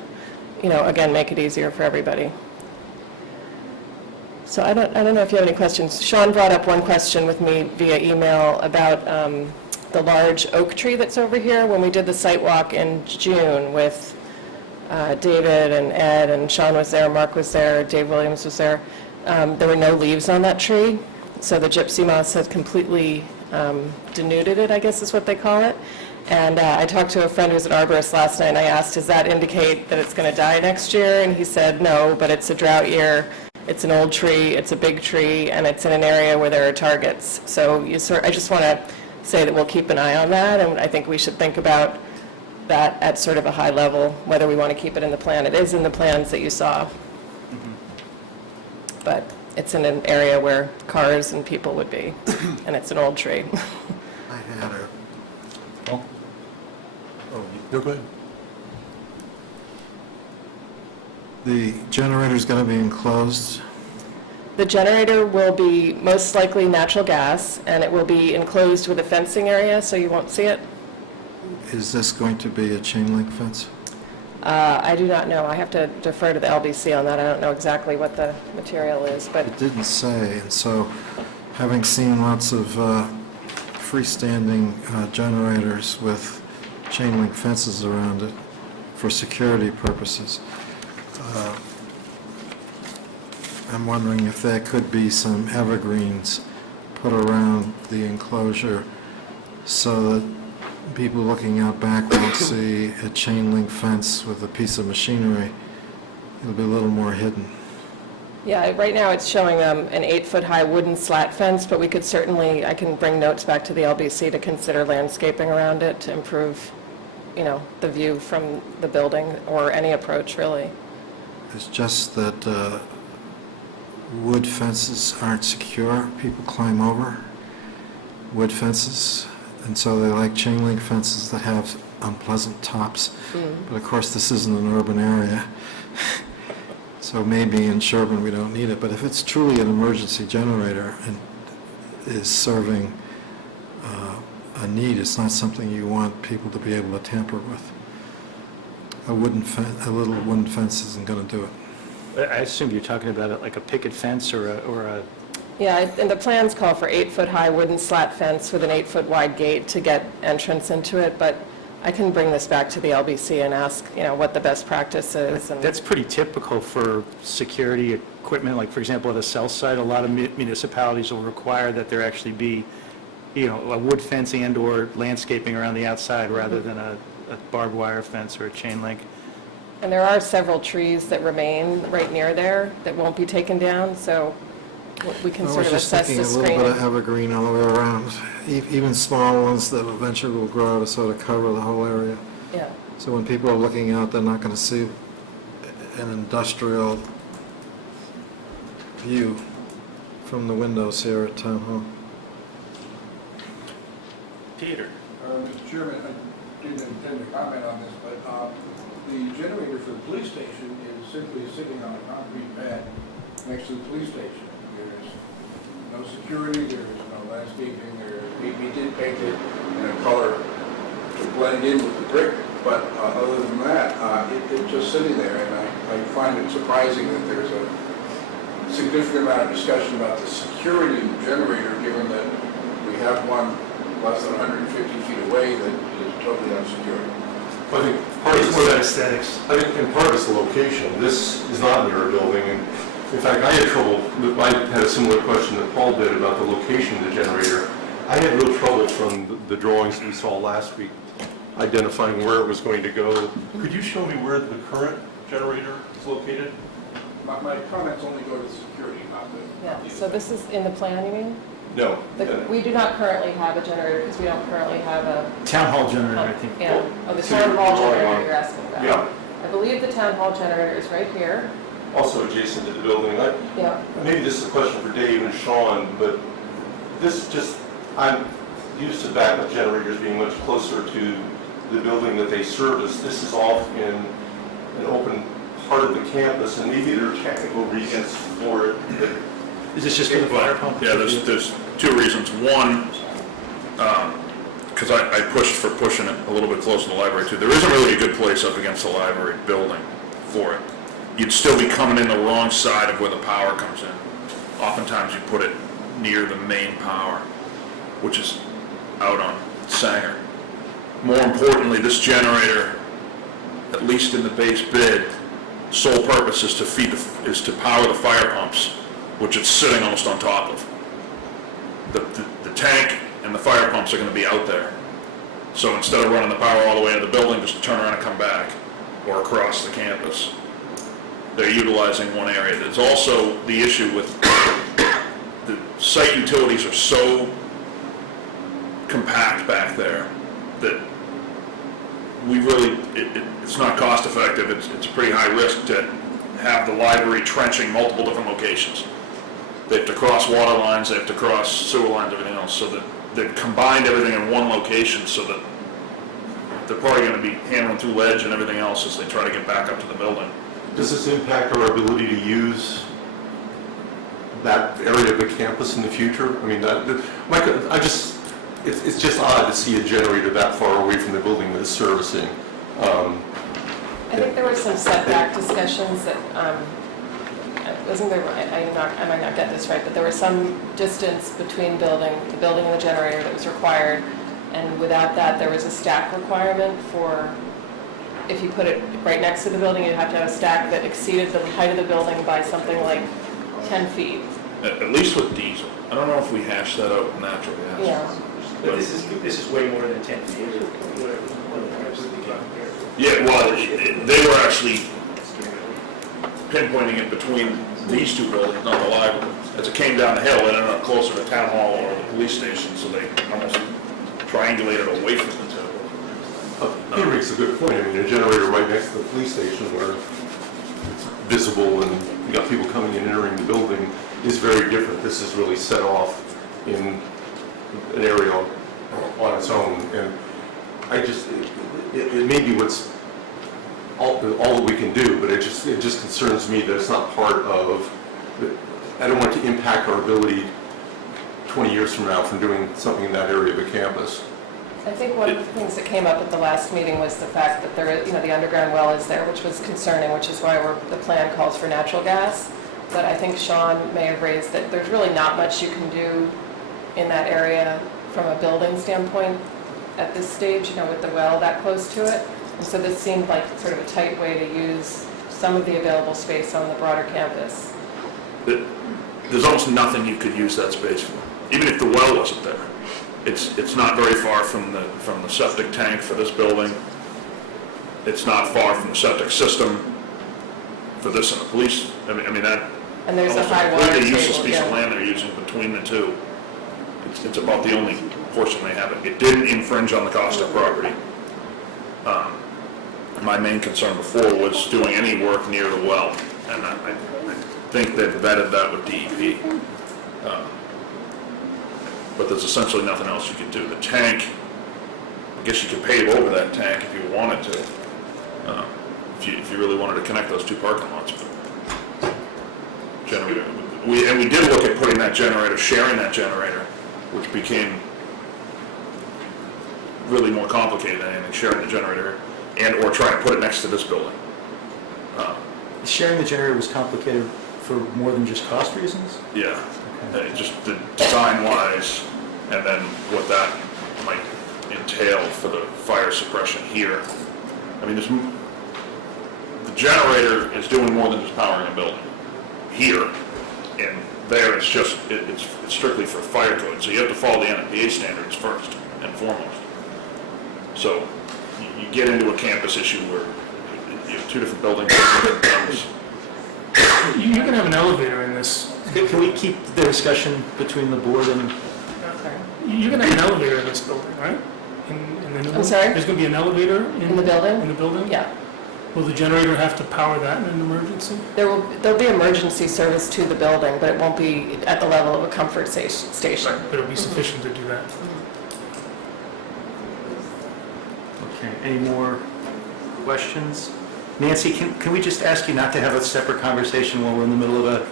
again, make it easier for everybody. So I don't know if you have any questions. Sean brought up one question with me via email about the large oak tree that's over here. When we did the site walk in June with David and Ed, and Sean was there, Mark was there, Dave Williams was there. There were no leaves on that tree, so the gypsy moths had completely denuded it, I guess is what they call it. And I talked to a friend who's an arborist last night, and I asked, does that indicate that it's going to die next year? And he said, no, but it's a drought year, it's an old tree, it's a big tree, and it's in an area where there are targets. So I just want to say that we'll keep an eye on that, and I think we should think about that at sort of a high level, whether we want to keep it in the plan. It is in the plans that you saw. But it's in an area where cars and people would be, and it's an old tree. I had a, Oh, no, go ahead. the generator's going to be enclosed. The generator will be most likely natural gas, and it will be enclosed with a fencing area, so you won't see it. Is this going to be a chain link fence? I do not know. I have to defer to the LBC on that. I don't know exactly what the material is, but It didn't say, and so having seen lots of freestanding generators with chain link fences around it for security purposes, I'm wondering if there could be some evergreens put around the enclosure so that people looking out back won't see a chain link fence with a piece of machinery. It'll be a little more hidden. yeah, right now it's showing an 8-foot-high wooden slat fence, but we could certainly, I can bring notes back to the LBC to consider landscaping around it to improve, the view from the building or any approach, really. It's just that wood fences aren't secure. People climb over wood fences, and so they like chain link fences that have unpleasant tops. But of course, this isn't an urban area, so maybe in Sherborn we don't need it. But if it's truly an emergency generator and is serving a need, it's not something you want people to be able to tamper with. A little wooden fence isn't going to do it. I assume you're talking about it like a picket fence or a Yeah, and the plans call for 8-foot-high wooden slat fence with an 8-foot-wide gate to get entrance into it, but I can bring this back to the LBC and ask, what the best practice is. And That's pretty typical for security equipment. Like, for example, at a cell site, a lot of municipalities will require that there actually be, a wood fence and/or landscaping around the outside rather than a barbed wire fence or a chain link. And there are several trees that remain right near there that won't be taken down, so we can sort of assess the I was just thinking a little bit of screening. evergreen all the way around, even small ones that eventually will grow to sort of cover the whole area. Yeah, So when people are looking out, they're not going to see an industrial view from the windows here at Town Hall. Peter? Mr. Chairman, I didn't intend to comment on this, but the generator for the police station is simply sitting on a concrete pad next to the police station. There's no security, there's no landscaping, we did paint it in a color blend in with the brick, but other than that, it's just sitting there, and I find it surprising that there's a significant amount of discussion about the security of the generator, given that we have one less than 150 feet away that is totally unsecured. I think part of It's more about it's, aesthetics. I think, and part of it's the location. This is not near a building, and in fact, I had trouble, I had a similar question that Paul did about the location of the generator. I had real trouble from the drawings we saw last week, identifying where it was going to go. Could you show me where the current generator is located? My comments only go to security, not the... Yeah, so this is in the plan, you mean? No. We do not currently have a generator because we don't currently have a, Town hall generator, I think. yeah, oh, the So town hall you're drawing generator on- you're asking about. Yeah. I believe the town hall generator is right here. Also adjacent to the building. Yeah. Maybe this is a question for Dave and Sean, but this just, I'm used to backup generators being much closer to the building that they service. This is off in an open part of the campus, and maybe there are technical reasons for it. Is this just for the fire pump? Yeah, there's two reasons. One, because I pushed for pushing it a little bit closer to the library too. There isn't really a good place up against the library building for it. You'd still be coming in the wrong side of where the power comes in. Oftentimes you put it near the main power, which is out on Sanger. More importantly, this generator, at least in the base bid, sole purpose is to to power the fire pumps, which it's sitting almost on top of. The tank and the fire pumps are going to be out there. So instead of running the power all the way into the building, just turn around and come back, or across the campus. They're utilizing one area. There's also the issue with the site utilities are so compact back there that we really, it's not cost effective. It's a pretty high risk to have the library trenching multiple different locations. They have to cross water lines, they have to cross sewer lines, everything else, so that they've combined everything in one location so that they're probably going to be hammering through ledge and everything else as they try to get back up to the building. Does this impact our ability to use that area of the campus in the future? I mean, it's just odd to see a generator that far away from the building that it's servicing. I think there were some setback discussions that, wasn't there, I might not get this right, but there was some distance between the building and the generator that was required, and without that, there was a stack requirement for, if you put it right next to the building, you'd have to have a stack that exceeded the height of the building by something like 10 feet. At least with diesel. I don't know if we hashed that out with natural gas. Yeah. But this is way more than 10 feet. Yeah, well, they were actually pinpointing it between these two buildings, not the library. As it came down the hill, it ended up closer to town hall or the police station, so they almost triangulated away from the two. Peter makes a good point. I mean, a generator right next to the police station where it's visible and you got people coming and entering the building is very different. This is really set off in an area on its own, and I just, it may be what's all that we can do, but it just concerns me that it's not part of, I don't want it to impact our ability 20 years from now from doing something in that area of the campus. I think one of the things that came up at the last meeting was the fact that there, the underground well is there, which was concerning, which is why the plan calls for natural gas. But I think Sean may have raised that there's really not much you can do in that area from a building standpoint at this stage, with the well that close to it. And so this seemed like sort of a tight way to use some of the available space on the broader campus. There's almost nothing you could use that space for, even if the well wasn't there. It's not very far from the septic tank for this building. It's not far from the septic system for this and the police. I mean that. And there's a almost high water completely useless table, piece of yeah. land they're using between the two. It's about the only portion they have. It didn't infringe on the Costa property. My main concern before was doing any work near the well, and I think they've vetted that with DEP. But there's essentially nothing else you can do. The tank, I guess you could pave over that tank if you wanted to, if you really wanted to connect those two parking lots. But generator, we did look at putting that generator, sharing that generator, which became really more complicated than anything, sharing the generator and/or trying to put it next to this building. Sharing the generator was complicated for more than just cost reasons? Yeah, just the design-wise, and then what that might entail for the fire suppression here. I mean, the generator is doing more than just powering a building. Here, and there, it's just, it's strictly for fire code, so you have to follow the NFPA standards first and foremost. So you get into a campus issue where you have two different buildings, different rooms. You can have an elevator in this. Can we keep the discussion between the board and, You can have an elevator in this building, right? In the new I'm sorry? There's going to be an elevator In the building? In the building? Yeah. Will the generator have to power that in an emergency? There'll be emergency service to the building, but it won't be at the level of a comfort station. But it'll be sufficient to do that. okay, any more questions? Nancy, can we just ask you not to have a separate conversation while we're in the middle of a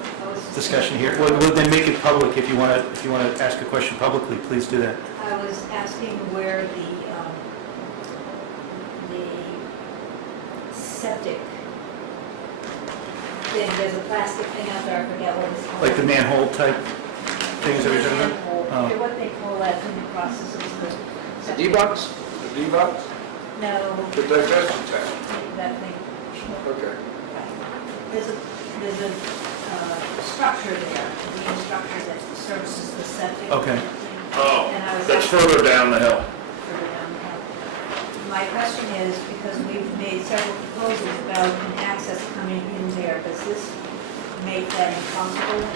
discussion here? Well, then make it public if you want to ask a question publicly, please do that. I was asking where the septic thing, there's a plastic thing out there, I forget what it's called. Like the manhole type things that we're talking about? Manhole. Oh. Okay, what they call that in the process of the septic. D-box? The D-box? No, The digestion tank? that thing. Okay. Right. There's a structure there, the structure that services the septic. Okay. Oh, And I was that's asking- further down the hill. further down the hill. My question is, because we've made several proposals about an access coming in there, does this make that impossible? I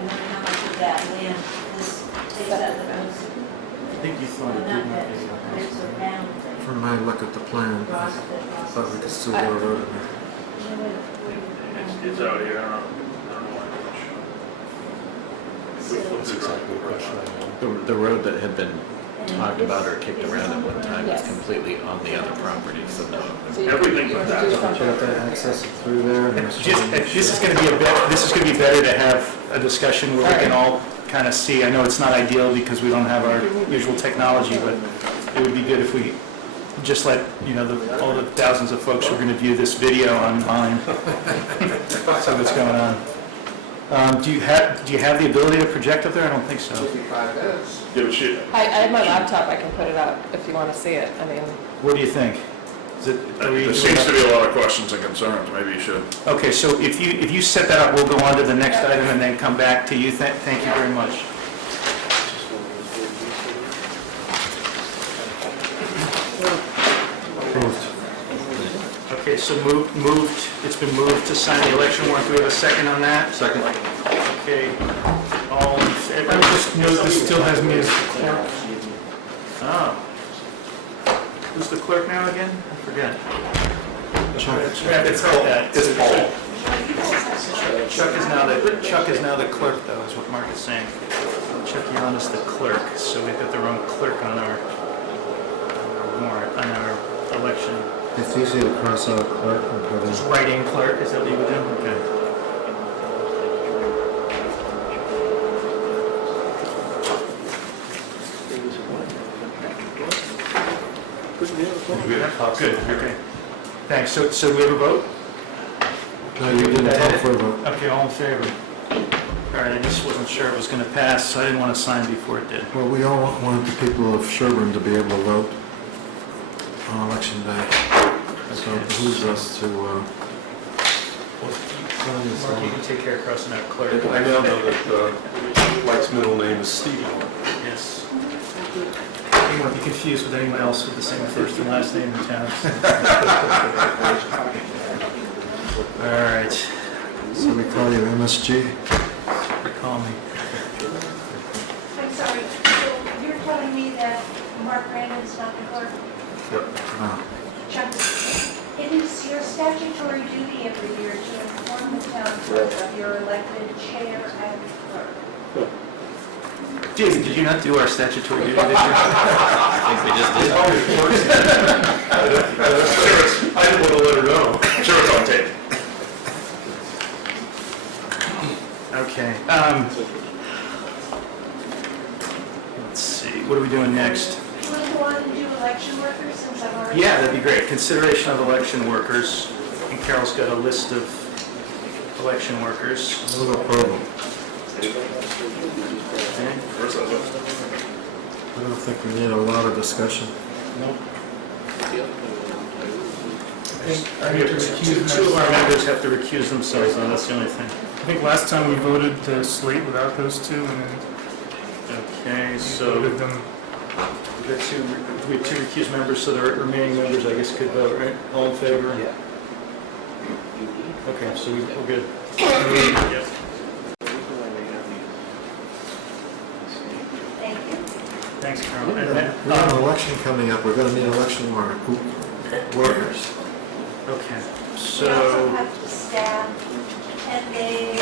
don't know how much of that land this takes out of the roads. I think you thought it Well, did not not that, be there's a round thing. From my look at the plan, I Across the thought we could process. still go a road in there. It's out here, I don't know why it's showing. That's exactly the question I had. The road that had been talked about or kicked around at one time is Yes. completely on the other property, so no. Everything's like that. Do you have to access it through there? and there's- This is going to be better to have a discussion where we can all kind of see. I know it's not ideal because we don't have our usual technology, but it would be good if we just let, all the thousands of folks who are going to view this video online see what's going on. Do you have the ability to project up there? I don't think so. 55 minutes. Yeah, but she, I have my laptop, I can put it up if you want to see it. I mean, What do you think? Is it, are we there seems to be a lot of questions and concerns, maybe you should. Okay, so if you set that up, we'll go on to the next item and then come back to you. Thank you very much. Okay, so it's been moved to sign the election warrant. Do we have a second on that? Second. Okay, all in favor? I would just note this still has me as the clerk. Oh. Who's the clerk now again? I forget. It's Paul. Chuck is now the clerk, though, is what Mark is saying. Chuck Yon is the clerk, so we've got the wrong clerk on our warrant, on our election. It's easy to cross out clerk and put in. Just write-in clerk, is that what you would do? Okay. Good, okay. Thanks. So we have a vote? No, you didn't call for a vote. Okay, all in favor? All right, I just wasn't sure it was going to pass, so I didn't want to sign before it did. Well, we all want the people of Sherborn to be able to vote on election day. So it behooves us to sign this Mark, you one. can take care of crossing out clerk. I now know that Mike's middle name is Steve. Yes. You won't be confused with anyone else with the same first and last name in town. All right, So we call you MSG? call me. I'm sorry, so you're telling me that Mark Brandon's not the clerk? No. Chuck, it is your statutory duty every year to inform the town clerk of your elected chair and clerk. David, did you not do our statutory duty this year? I think we just did. I didn't want to let her know. Sure, it's on tape. Okay. Let's see, what are we doing next? go on and do election workers since I've already? Yeah, that'd be great. Consideration of election workers. And Carol's got a list of election workers. No problem. Okay. I don't think we need a lot of discussion. Nope. I need to recuse Two of our myself. members have to recuse themselves, though, that's the only thing. I think last time we voted to slate without those two, and then Okay, we so voted them. we have two recused members, so the remaining members, I guess, could vote, right? All in favor? Yeah. Okay, so we're good. Yep. Thank you. Thanks, Carol. And We then, have an election coming up, we're gonna need election workers. okay, We also so, have to staff a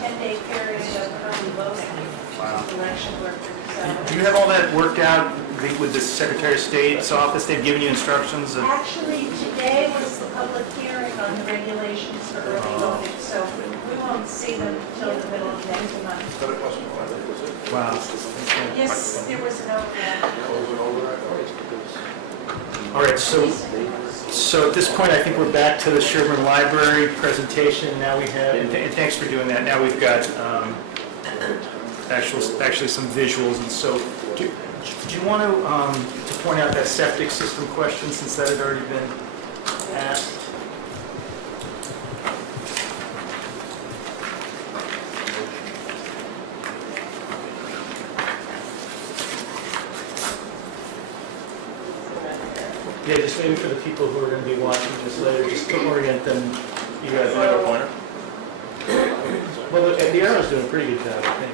10-day period of early voting, election workers, so. do you have all that worked out with the Secretary of State's office? They've given you instructions? Actually, today was the public hearing on the regulations for early voting, so we won't see them until the middle of next month. But it wasn't Friday, was it? Wow. Okay. Yes, there was an overlap. Was it over that? All right, so at this point, I think we're back to the Sherborn Library presentation. Now we have, and thanks for doing that. Now we've got actually some visuals. And so, do you want to point out that septic system question, since that had already been asked? Yeah, just maybe for the people who are going to be watching this later, just to orient them. You guys have a pointer? Well, the arrow's doing a pretty good job, I think.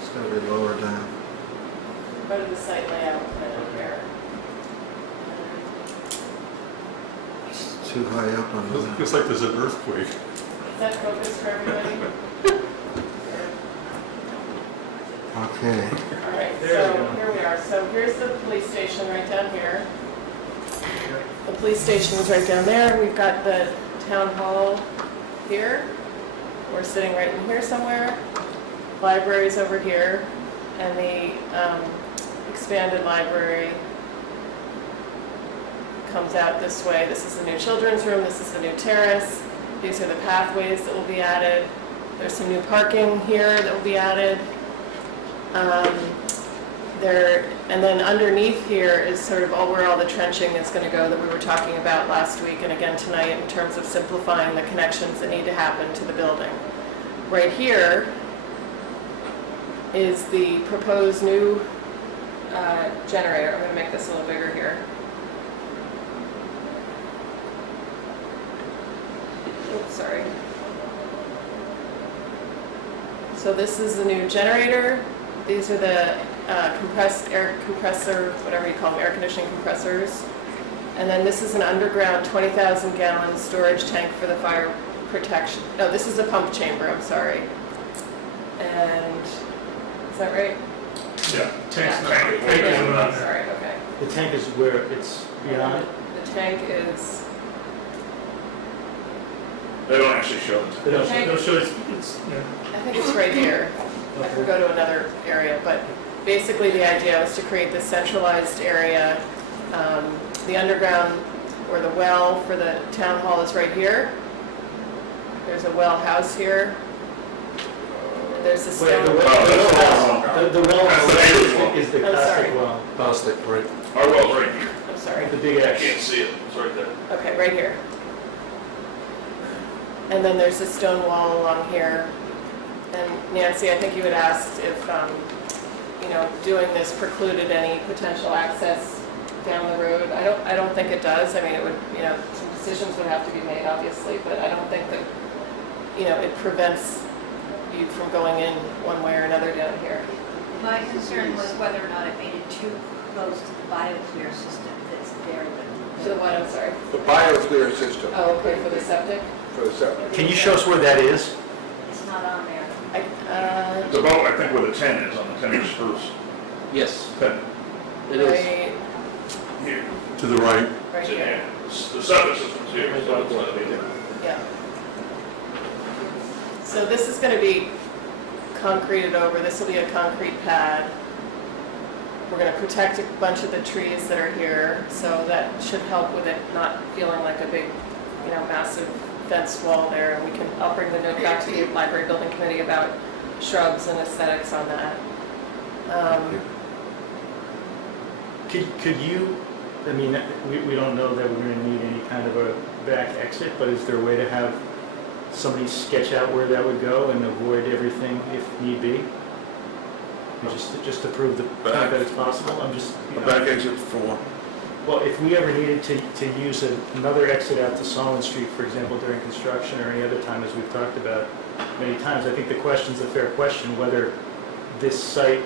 It's gotta be lower down. Go to the site layout plan here. It's too high up on the map. Looks like there's an earthquake. Is that focus for everybody? Okay. All right, There we so go. here we are. So here's the police station right down here. The police station is right down there. We've got the town hall here. We're sitting right in here somewhere. Library's over here. And the expanded library comes out this way. This is the new children's room. This is the new terrace. These are the pathways that will be added. There's some new parking here that will be added. And then underneath here is sort of where all the trenching is going to go that we were talking about last week and again tonight in terms of simplifying the connections that need to happen to the building. Right here is the proposed new generator. I'm going to make this a little bigger here. Oops, sorry. So this is the new generator. These are the air compressor, whatever you call them, air conditioning compressors. And then this is an underground 20,000 gallon storage tank for the fire protection. No, this is a pump chamber, I'm sorry. And, is that right? Yeah. Tank's not- Tank is tank is way not down. Sorry, okay. The tank is where it's beyond? The tank is, They don't actually show it. They don't- Tank- They'll show it's, yeah. I think it's right here. I can go to another area, but basically the idea was to create this centralized area. The underground, or the well for the town hall is right here. There's a well house here. And there's a Wait, the stone. well, the well That's the neighbor's well. is the I'm sorry. classic well. Plastic, right? Our well's right here. I'm sorry. The big I X. can't see it. It's right there. Okay, right here. And then there's a stone wall along here. And Nancy, I think you had asked if, doing this precluded any potential access down the road. I don't think it does. I mean, it would, some decisions would have to be made, obviously, but I don't think that, it prevents you from going in one way or another down here. My concern was whether or not it made it too close to the bioclear system that's there. To the what, I'm sorry? The bioclear system Oh, okay, for the septic? for the septic. Can you show us where that is? It's not on there. It's about, I think, where the 10 is, on the 10-inch spruce. Yes, 10, it is. Right, here. To the right. right It's in here. here. The septic system's here, so it's not here. Yeah. So this is going to be concreted over, this will be a concrete pad. We're going to protect a bunch of the trees that are here, so that should help with it not feeling like a big, massive fence wall there. And I'll bring the note back to the library building committee about shrubs and aesthetics on that. Could you, I mean, we don't know that we're going to need any kind of a back exit, but is there a way to have somebody sketch out where that would go and avoid everything if need be? And just to prove the point that it's possible? I'm just... The back exit for, Well, if we ever needed to use another exit out to Solon Street, for example, during construction or any other time, as we've talked about many times, I think the question's a fair question, whether this site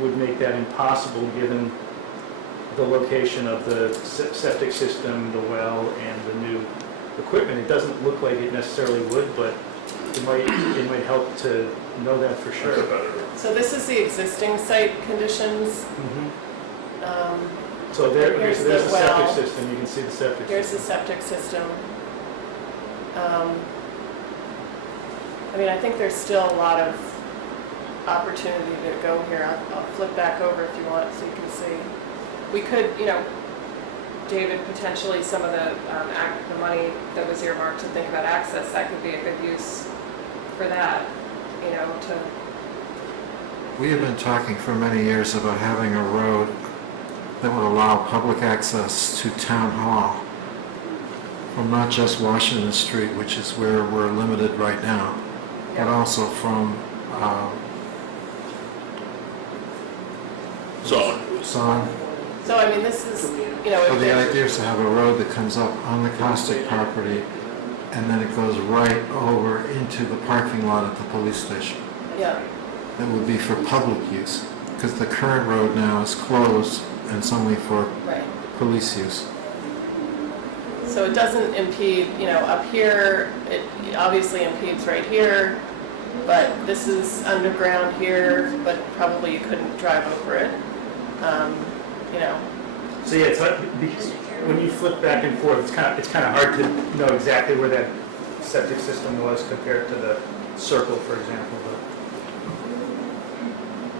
would make that impossible given the location of the septic system, the well, and the new equipment. It doesn't look like it necessarily would, but it might help to know that for sure. So this is the existing site conditions. So there's Here's the the septic well. system, you can see the septic Here's the system. septic system. I mean, I think there's still a lot of opportunity to go here. I'll flip back over if you want so you can see. We could, David, potentially some of the money that was earmarked to think about access, that could be a good use for that, to... We have been talking for many years about having a road that would allow public access to Town Hall from not just Washington Street, which is where we're limited right now, but also from so, Son. So, I mean, this is, So if the there's... idea is to have a road that comes up on the Caustic property and then it goes right over into the parking lot at the police station. Yeah, That would be for public use, because the current road now is closed and it's only for right. police use. So it doesn't impede, up here, it obviously impedes right here, but this is underground here, but probably you couldn't drive over it. So yeah, because when you flip back and forth, it's kind of hard to know exactly where that septic system was compared to the circle, for example.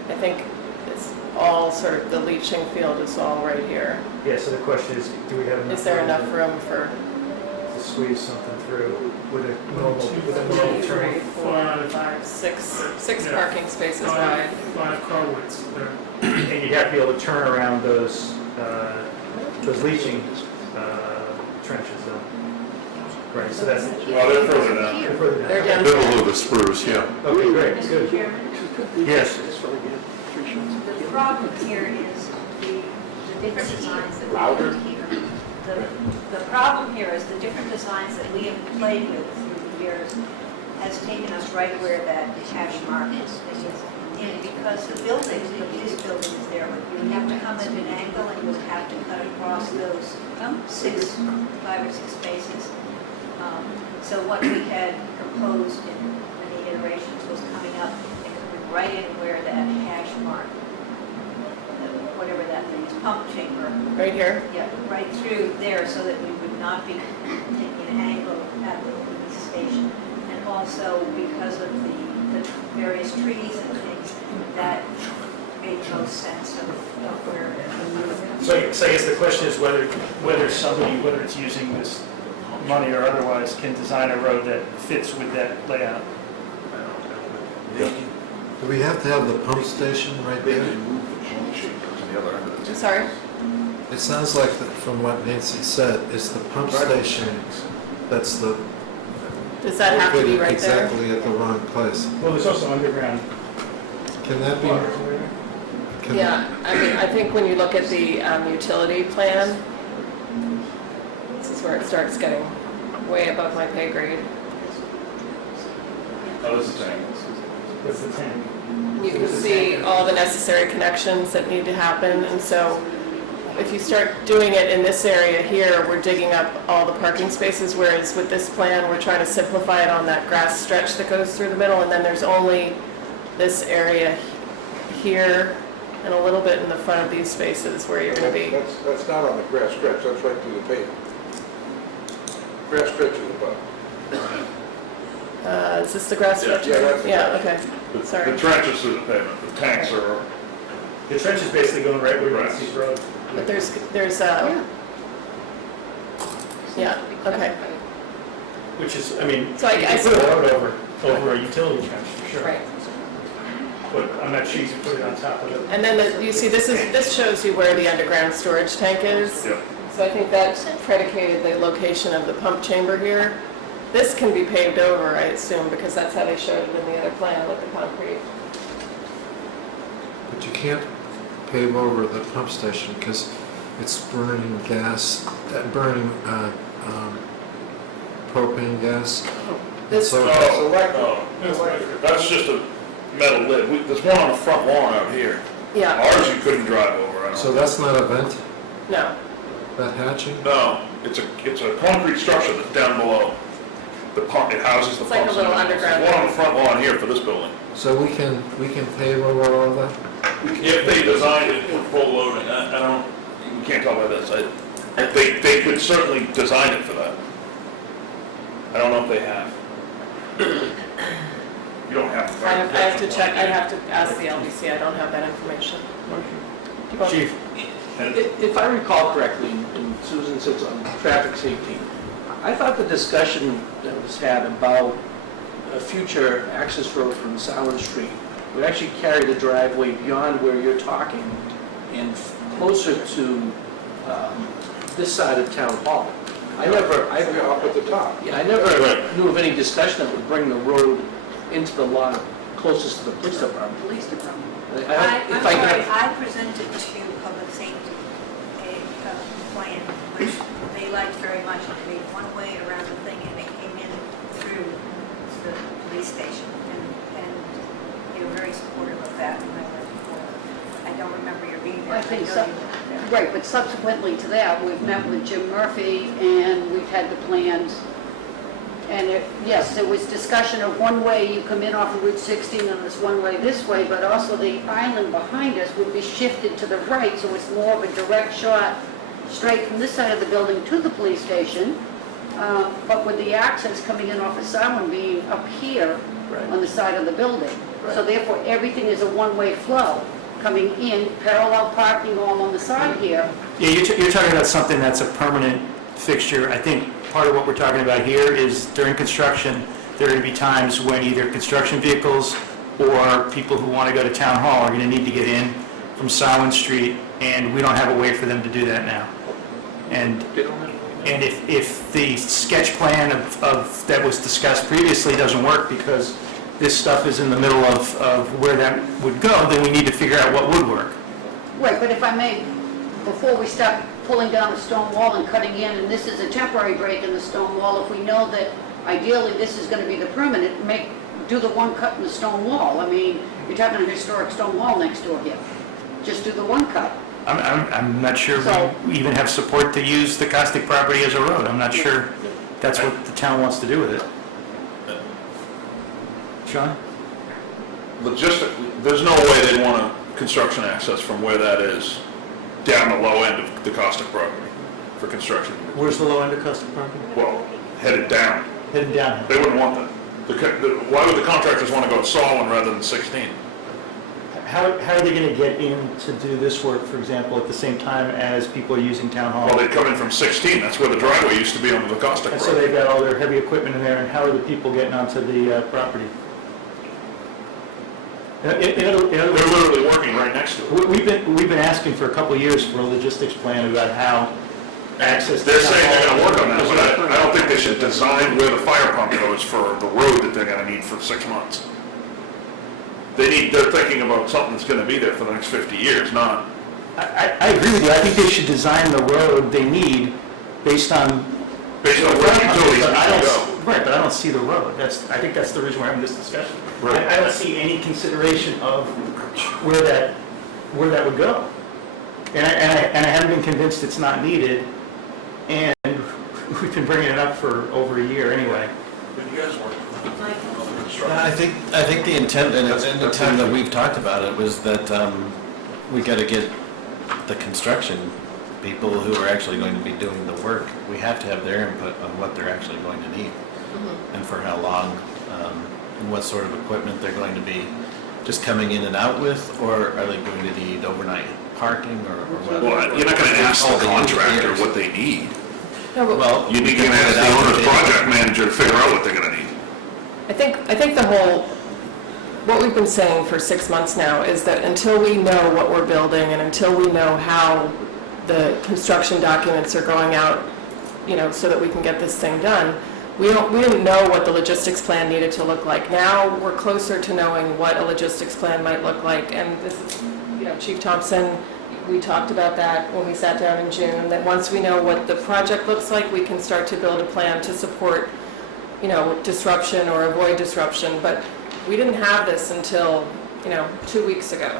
I think it's all sort of, the leaching field is all right here. But yeah, so the question is, do we have enough? Is there enough room for to squeeze something through with a normal 2, normal 3, turn? 4, 5, 6 Yeah. parking spaces wide? 5 car widths there. And you'd have to be able to turn around those leaching trenches though. Right, so that's... well, they're further down. They're further down. They're down. Middle of the spruce, yeah. Okay, great, good. Yes. The problem here is the different designs that we have here. The problem here is the different designs that we have played with through the years has taken us right where that hash mark is. And because the building, this building is there, you would have to come at an angle and you would have to cut across those 5 or 6 spaces. So what we had proposed in many iterations was coming up and coming right in where that hash mark, whatever that thing is, pump chamber. Right here? Yeah, right through there so that we would not be taking an angle at the police station. And also because of the various trees and things, that made no sense of where we were. So I guess the question is whether somebody, whether it's using this money or otherwise, can design a road that fits with that layout. Do we have to have the pump station right there? I'm sorry? It sounds like, from what Nancy said, it's the pump station that's the... Does that have to be right there? Exactly at the wrong place. Well, there's also underground. Can that be... can- Yeah, I mean, I think when you look at the utility plan, this is where it starts getting way above my pay grade. Oh, this is the thing. That's the tank. You can see all the necessary connections that need to happen, and so if you start doing it in this area here, we're digging up all the parking spaces, whereas with this plan, we're trying to simplify it on that grass stretch that goes through the middle, and then there's only this area here and a little bit in the front of these spaces where you're going to be. That's not on the grass stretch, that's right through the pavement. Grass stretch is above. Is this the grass stretch? Yeah, that's the Yeah, grass. okay. Sorry. The trenches are the pavement, the tanks are The trench is basically going right where Right. Nancy's Road. But there's Yeah. yeah, okay, Which is, I mean, So I- you I can put a road over a utility trench, for sure. right. But I'm not sure you can put it on top of it. And then you see, this shows you where the underground storage tank is. Yeah. So I think that predicated the location of the pump chamber here. This can be paved over, I assume, because that's how they showed it in the other plan with the concrete. But you can't pave over the pump station because it's burning gas, burning propane gas. This, So- That's just a metal lid. There's one on the front lawn out here. yeah, Ours you couldn't drive over, I don't So that's not a vent, no, that hatching? No, it's a concrete structure that's down below. The pump, it houses the It's like a pumps. little and everything. underground There's one on the front lawn here for this building. So we can pave over all that? If they designed it for full loading, I don't, you can't tell by this. They could certainly design it for that. I don't know if they have. You don't have to. I have to check, I'd have to ask the LBC, I don't have that information. Chief, If I recall correctly, and Susan sits on traffic safety, I thought the discussion that was had about a future access road from Soward Street would actually carry the driveway beyond where you're talking and closer to this side of Town Hall. I never, Up at the top. I never knew of any discussion that would bring the road into the lot closest to the police department. Police department. If I'm I sorry, could, I presented to public safety a plan, which they liked very much. It made one way around the thing, and it came in through the police station, and they were very supportive of that when I went before. I don't remember your being there. I think know so. you were there. Right, but subsequently to that, we've met with Jim Murphy, and we've had the plans. And yes, there was discussion of one way you come in off of Route 16, and there's one way this way, but also the island behind us would be shifted to the right, so it's more of a direct shot straight from this side of the building to the police station. But with the access coming in off of Samhain being up here on the side of the building. So therefore, everything is a one-way flow, coming in, parallel parking all on the side here. yeah, you're talking about something that's a permanent fixture. I think part of what we're talking about here is during construction, there are going to be times when either construction vehicles or people who want to go to Town Hall are going to need to get in from Sowin Street, and we don't have a way for them to do that now. And if the sketch plan of that was discussed previously doesn't work because this stuff is in the middle of where that would go, then we need to figure out what would work. Right, but if I may, before we start pulling down the stone wall and cutting in, and this is a temporary break in the stone wall, if we know that ideally this is going to be the permanent, do the one cut in the stone wall. I mean, you're talking a historic stone wall next door here. Just do the one cut. I'm not sure So- we even have support to use the Costic property as a road. I'm not sure that's what the town wants to do with it. Sean? Logistically, there's no way they'd want a construction access from where that is down the low end of the Costic property for construction. Where's the low end of Costic property? Well, headed down. Heading down. They wouldn't want that. Why would the contractors want to go to Solomon rather than 16? How are they going to get in to do this work, for example, at the same time as people are using Town Hall? Well, they'd come in from 16. That's where the driveway used to be on the Costic And so road. they've got all their heavy equipment in there, and how are the people getting onto the property? In other They're words, literally working right next to it. we've been asking for a couple of years for a logistics plan about how access. to They're Town saying they're Hall- going to work on that, but I don't think they should design where the fire pump goes for the road that they're going to need for 6 months. They're thinking about something that's going to be there for the next 50 years, not, I agree with you. I think they should design the road they need based on. based on where utilities need But I to don't- go. Right, but I don't see the road. I think that's the reason we're having this discussion. Right. I don't see any consideration of where that would go. And I haven't been convinced it's not needed, and we've been bringing it up for over a year anyway. I think the intent, and the time that we've talked about it, was that we got to get the construction people who are actually going to be doing the work. We have to have their input on what they're actually going to need and for how long, and what sort of equipment they're going to be just coming in and out with, or are they going to need overnight parking or what? Well, you're not gonna ask the contractor what they need. No, but Well, You're gonna ask the owner's project manager to figure out what they're gonna need. I think the whole, what we've been saying for 6 months now is that until we know what we're building and until we know how the construction documents are going out, you know, so that we can get this thing done, we didn't know what the logistics plan needed to look like. Now we're closer to knowing what a logistics plan might look like, and this is, you know, Chief Thompson, we talked about that when we sat down in June, that once we know what the project looks like, we can start to build a plan to support, you know, disruption or avoid disruption. But we didn't have this until, you know, 2 weeks ago.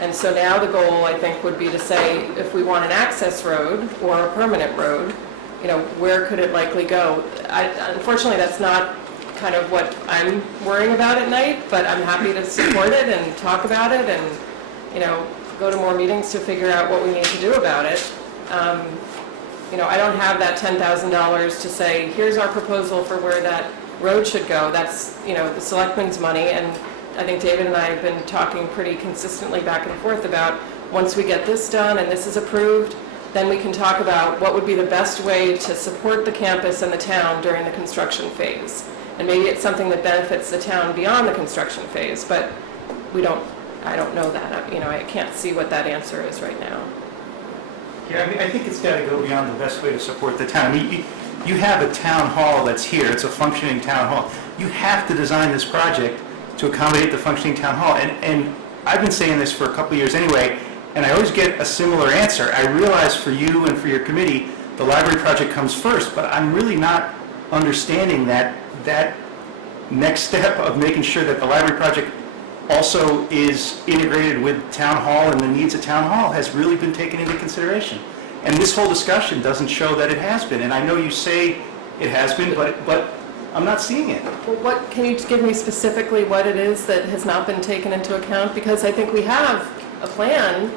And so now the goal, I think, would be to say, if we want an access road or a permanent road, you know, where could it likely go? Unfortunately, that's not kind of what I'm worrying about at night, but I'm happy to support it and talk about it and, you know, go to more meetings to figure out what we need to do about it. You know, I don't have that $10,000 to say, here's our proposal for where that road should go. That's, you know, the Selectmen's money, and I think David and I have been talking pretty consistently back and forth about, once we get this done and this is approved, then we can talk about what would be the best way to support the campus and the town during the construction phase. And maybe it's something that benefits the town beyond the construction phase, but I don't know that. You know, I can't see what that answer is right now. Yeah, I mean, I think it's got to go beyond the best way to support the town. I mean, you have a town hall that's here, it's a functioning town hall. You have to design this project to accommodate the functioning town hall. And I've been saying this for a couple of years anyway, and I always get a similar answer. I realize for you and for your committee, the library project comes first, but I'm really not understanding that next step of making sure that the library project also is integrated with town hall and the needs of town hall has really been taken into consideration. And this whole discussion doesn't show that it has been. And I know you say it has been, but I'm not seeing it. Well, can you give me specifically what it is that has not been taken into account? Because I think we have a plan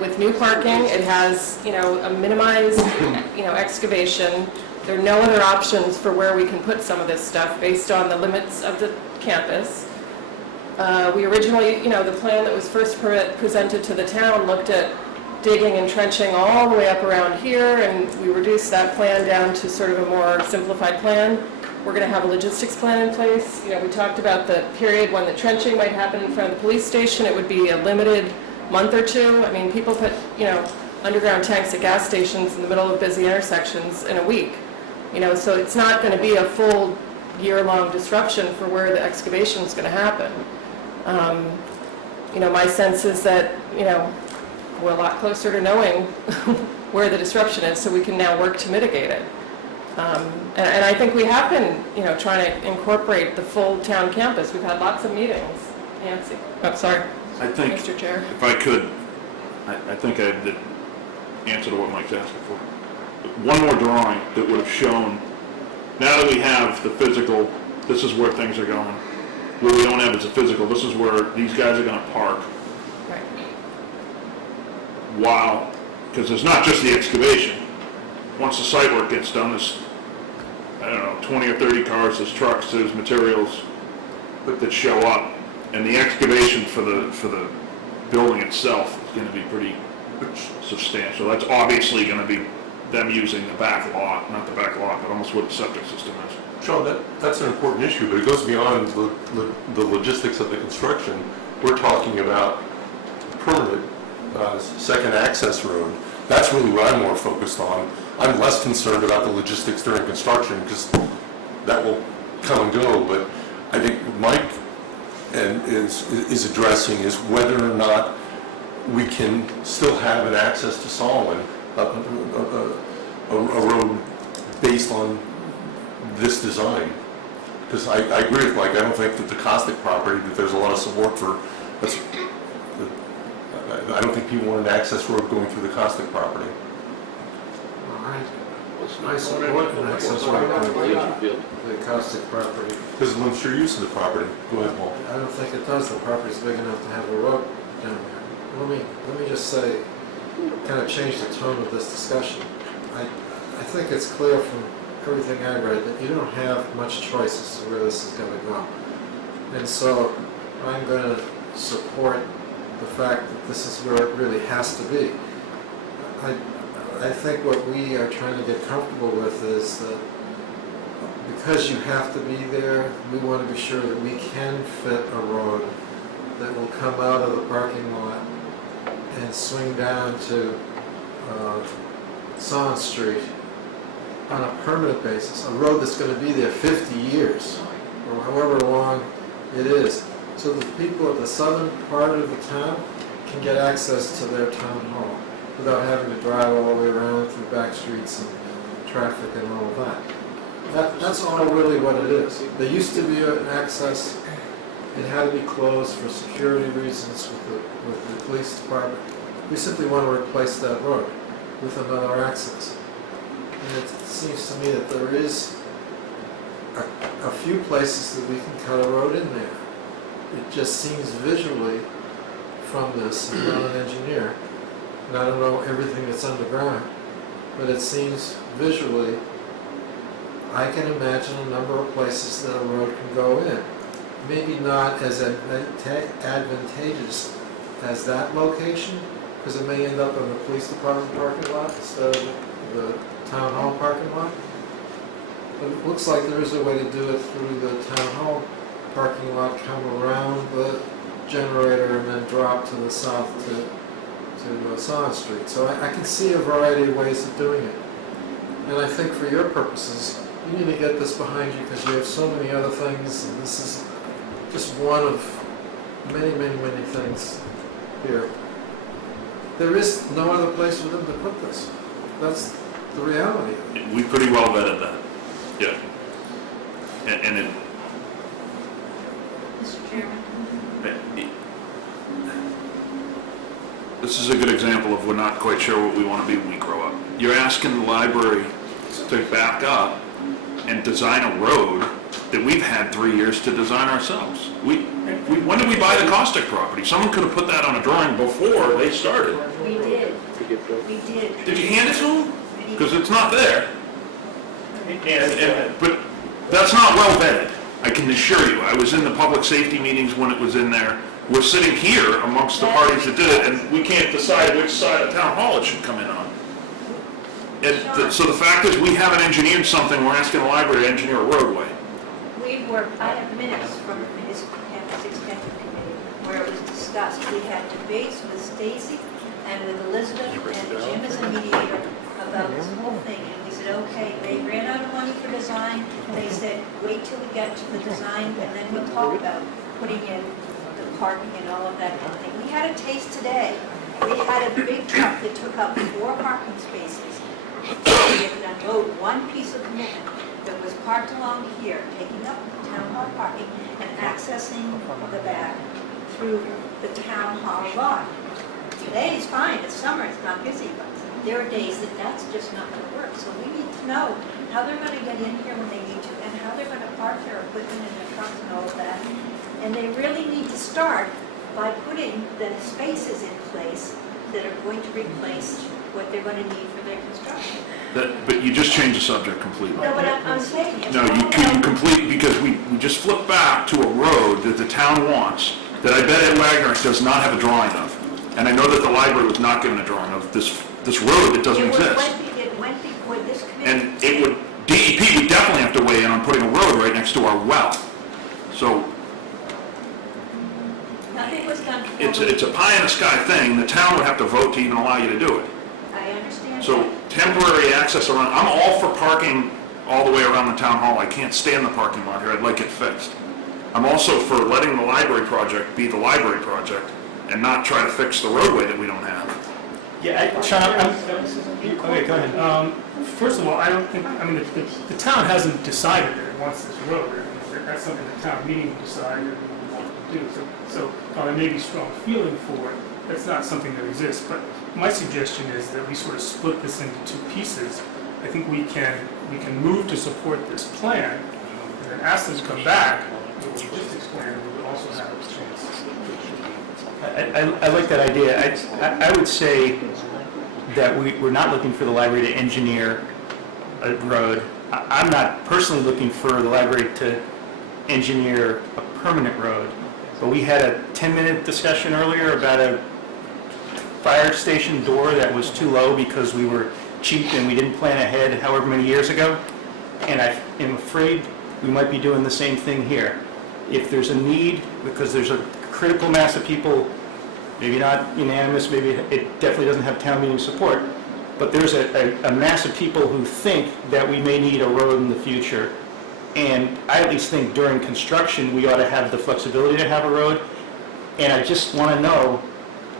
with new parking. It has, you know, a minimized, you know, excavation. There are no other options for where we can put some of this stuff based on the limits of the campus. We originally, you know, the plan that was first presented to the town looked at digging and trenching all the way up around here, and we reduced that plan down to sort of a more simplified plan. We're going to have a logistics plan in place. You know, we talked about the period when the trenching might happen in front of the police station. It would be a limited month or two. I mean, people put, you know, underground tanks at gas stations in the middle of busy intersections in a week. You know, so it's not going to be a full year-long disruption for where the excavation is going to happen. You know, my sense is that, you know, we're a lot closer to knowing where the disruption is, so we can now work to mitigate it. And I think we have been, you know, trying to incorporate the full town campus. We've had lots of meetings. Nancy? Oh, sorry. I think, Mr. Chair. if I could, I think I did answer to what Mike's asking for. One more drawing that would have shown, now that we have the physical, this is where things are going. What we don't have is a physical, this is where these guys are gonna park. Right. Wow, because it's not just the excavation. Once the site work gets done, there's, I don't know, 20 or 30 cars, there's trucks, there's materials that show up. And the excavation for the building itself is gonna be pretty substantial. That's obviously gonna be them using the back lot, not the back lot, but almost where the septic system is. Sean, that's an important issue, but it goes beyond the logistics of the construction. We're talking about permanent second access road. That's really what I'm more focused on. I'm less concerned about the logistics during construction because that will come and go. But I think what Mike is addressing is whether or not we can still have an access to Solomon, a road based on this design. Because I agree with Mike, I don't think that the Costic property, that there's a lot of support for, I don't think people want an access road going through the Costic property. I support an access road to the Costic property. Because it limits your use of the property. Go ahead, Paul. I don't think it does. The property's big enough to have a road down there. Let me just say, kind of change the tone of this discussion. I think it's clear from everything I read that you don't have much choice as to where this is going to go. And so I'm going to support the fact that this is where it really has to be. I think what we are trying to get comfortable with is that because you have to be there, we want to be sure that we can fit a road that will come out of the parking lot and swing down to Swan Street on a permanent basis, a road that's going to be there 50 years, or however long it is, so that people at the southern part of the town can get access to their town hall without having to drive all the way around through back streets and traffic and all of that. That's all really what it is. There used to be an access, it had to be closed for security reasons with the police department. We simply want to replace that road with another access. And it seems to me that there is a few places that we can cut a road in there. It just seems visually from this, I'm not an engineer, and I don't know everything that's underground, but it seems visually, I can imagine a number of places that a road can go in. Maybe not as advantageous as that location, because it may end up in the police department parking lot instead of the town hall parking lot. But it looks like there is a way to do it through the town hall parking lot, come around the generator and then drop to the south to Swan Street. So I can see a variety of ways of doing it. And I think for your purposes, you need to get this behind you because you have so many other things, and this is just one of many, many, many things here. There is no other place for them to put this. That's the reality. We pretty well vetted that, yeah. And it, Mr. Chairman? this is a good example of we're not quite sure what we want to be when we grow up. You're asking the library to back up and design a road that we've had 3 years to design ourselves. When did we buy the Caustic property? Someone could have put that on a drawing before they started. We did. We did. Did you hand it to them? Because it's not there. But that's not well vetted, I can assure you. I was in the public safety meetings when it was in there. We're sitting here amongst the parties that did it, and we can't decide which side of town hall it should come in on. So the fact is, we haven't engineered something, we're asking the library to engineer a roadway. We worked, I have minutes from the municipal campus extension committee where it was discussed. We had debates with Stacy and with Elizabeth and Jim as a mediator about this whole thing. And we said, okay, they ran out of money for design. They said, wait till we get to the design and then we'll talk about putting in the parking and all of that kind of thing. We had a taste today. We had a big truck that took up 4 parking spaces. We had to unload one piece of commitment that was parked along here, taking up town hall parking and accessing the back through the town hall lot. Today is fine, it's summer, it's not busy, but there are days that that's just not going to work. So we need to know how they're going to get in here when they need to and how they're going to park their equipment and their trucks and all of that. And they really need to start by putting the spaces in place that are going to replace what they're going to need for their construction. But you just changed the subject completely. No, but I'm saying. No, you couldn't complete, because we just flipped back to a road that the town wants, that I bet Ed Wagner does not have a drawing of. And I know that the library was not given a drawing of this road that doesn't exist. It went before this committee. And it would, DEP would definitely have to weigh in on putting a road right next to our well. So Nothing was done before. it's a pie in the sky thing. The town would have to vote to even allow you to do it. I understand. So that. temporary access around, I'm all for parking all the way around the town hall. I can't stand the parking lot here. I'd like it fixed. I'm also for letting the library project be the library project and not try to fix the roadway that we don't have. Yeah, Sean, okay, go ahead. First of all, I don't think, I mean, the town hasn't decided that it wants this road. That's something the town meeting decided and want to do. So there may be strong feeling for it. That's not something that exists. But my suggestion is that we sort of split this into 2 pieces. I think we can move to support this plan, and then ask them to come back with a logistics plan, and we would also have a chance. I like that idea. I would say that we're not looking for the library to engineer a road. I'm not personally looking for the library to engineer a permanent road. but we had a 10-minute discussion earlier about a fire station door that was too low because we were cheap and we didn't plan ahead however many years ago. And I am afraid we might be doing the same thing here. If there's a need, because there's a critical mass of people, maybe not unanimous, maybe it definitely doesn't have town meeting support, but there's a mass of people who think that we may need a road in the future. And I at least think during construction, we ought to have the flexibility to have a road. And I just want to know,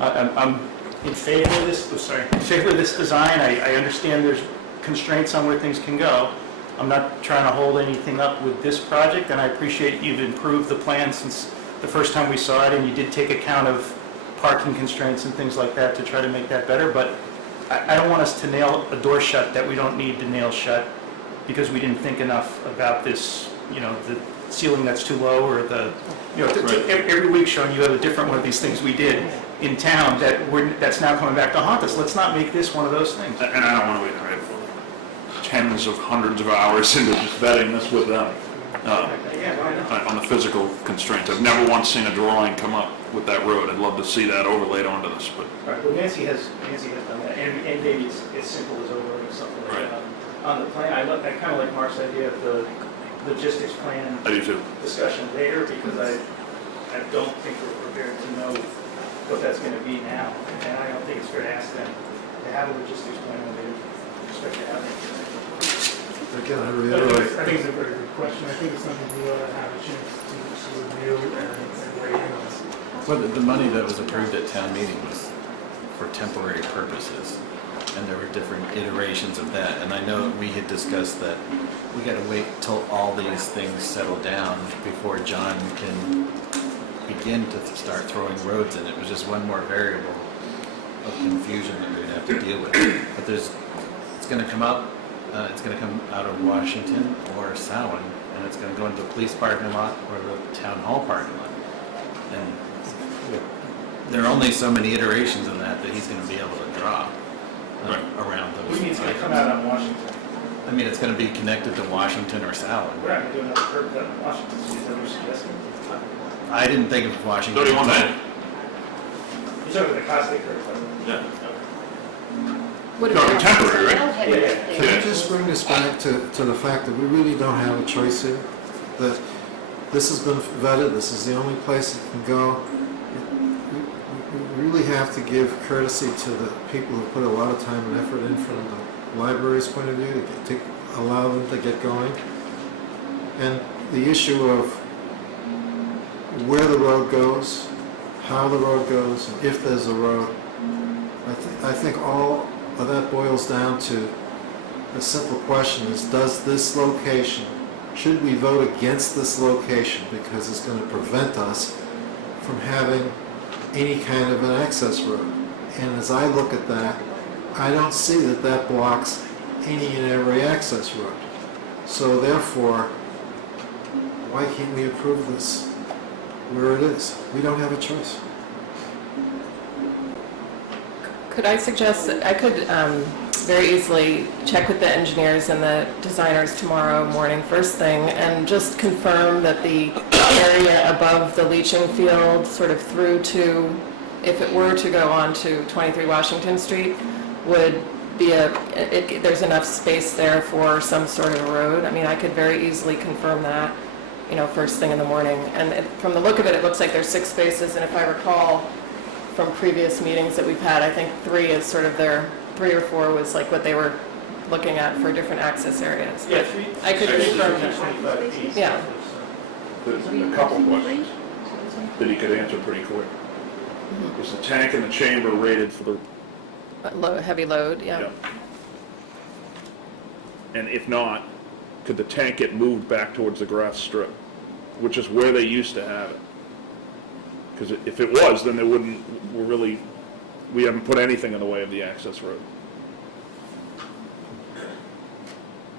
I'm in favor of this, in favor of this design. I understand there's constraints on where things can go. I'm not trying to hold anything up with this project, and I appreciate you've improved the plan since the first time we saw it, and you did take account of parking constraints and things like that to try to make that better, but I don't want us to nail a door shut that we don't need to nail shut because we didn't think enough about this, the ceiling that's too low, or every week, Sean, you have a different one of these things we did in town that's now coming back to haunt us. Let's not make this one of those things. And I don't want to wait, I have tens of hundreds of hours into just vetting this with them on the physical constraints. I've never once seen a drawing come up with that road. I'd love to see that overlaid onto this, but. All right, well, Nancy has done that, and maybe it's as simple as overlaying something like Right. that. On the plan, I kind of like Mark's idea of the logistics plan I do too. discussion later, because I don't think we're prepared to know what that's going to be now, and I don't think it's fair to ask them to have a logistics plan when they expect to have it. Again, I I reiterate, think it's a very good question. I think it's something we ought to have a chance to review and weigh in on. Well, the money that was approved at town meeting was for temporary purposes, and there were different iterations of that. And I know we had discussed that we got to wait till all these things settle down before John can begin to start throwing roads in. It was just one more variable of confusion that we're going to have to deal with. But it's going to come out. It's going to come out of Washington or Samhain, and it's going to go into the police parking lot or the town hall parking lot. And there are only so many iterations of that he's going to be able to draw around those. What do you mean it's going to come out on Washington? I mean, it's going to be connected to Washington or Samhain. We're not going to do another curb cut on Washington, so is that what you're suggesting? I didn't think of Washington. 31 minutes. You're talking about the Costate curb cut? Yeah. Would No, have temporary, right? railhead Yeah, right yeah. there. can I just bring this back to the fact that we really don't have a choice here? That this has been vetted, this is the only place it can go. We really have to give courtesy to the people who put a lot of time and effort in from the library's point of view to allow them to get going. And the issue of where the road goes, how the road goes, and if there's a road, I think all of that boils down to a simple question is, does this location, should we vote against this location because it's going to prevent us from having any kind of an access road? And as I look at that, I don't see that that blocks any and every access road. So therefore, why can't we approve this where it is? We don't have a choice. Could I suggest that I could very easily check with the engineers and the designers tomorrow morning, first thing, and just confirm that the area above the leaching field, sort of through to, if it were to go on to 23 Washington Street, would be there's enough space there for some sort of a road. I mean, I could very easily confirm that, first thing in the morning. And from the look of it, it looks like there's 6 spaces, and if I recall from previous meetings that we've had, I think 3 is sort of 3 or 4 was like what they were looking at for different access areas. Yeah, I could confirm that. 25 feet. Yeah. There's a couple questions that he could answer pretty quick. Is the tank and the chamber rated for the, Heavy load, yeah. and if not, could the tank get moved back towards the grass strip, which is where they used to have it? Because if it was, then we haven't put anything in the way of the access road.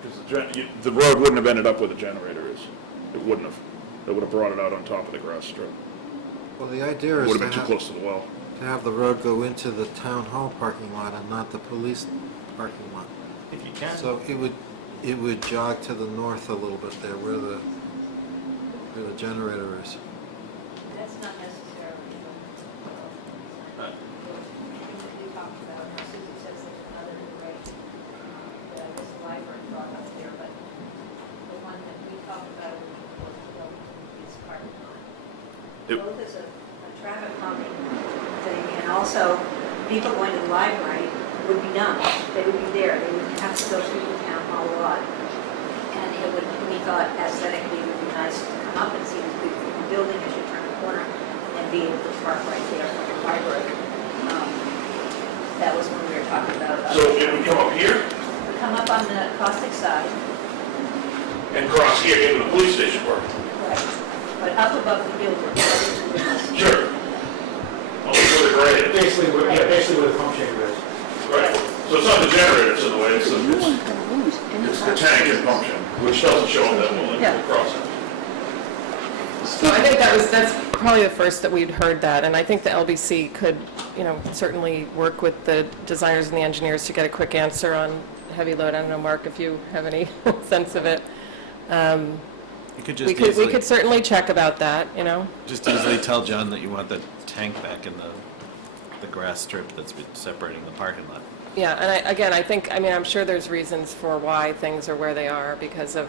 Because the road wouldn't have ended up where the generator is. It wouldn't have. It would have brought it out on top of the grass strip. Well, the idea It is would to have been too close to the well. have the road go into the town hall parking lot and not the police parking lot. If you can. So it would jog to the north a little bit there where the generator is. That's not both as a traffic calming thing, and also people going to the library would be done. They would be there. They wouldn't have to go through the town hall lot. And it would, we thought aesthetically it would be nice to come up and see this beautiful building as you turn the corner and be able to park right there from the library. That was when we were talking about. So if we come up here We come up on the caustic side, and cross here into the police station park? right, but up above the building. Sure. Only for the grade. Basically, where the pump chamber is. Right. So it's not the generator that's in the way, it's the tank and pump chamber, which doesn't show up that well in the crossing. So I think that's probably the first that we'd heard that, and I think the LBC could, certainly work with the designers and the engineers to get a quick answer on heavy load. I don't know, Mark, if you have any sense of it. You could We could certainly check about that, just easily tell John that you want the tank back in the grass strip that's separating the parking lot. Yeah, and I'm sure there's reasons for why things are where they are because of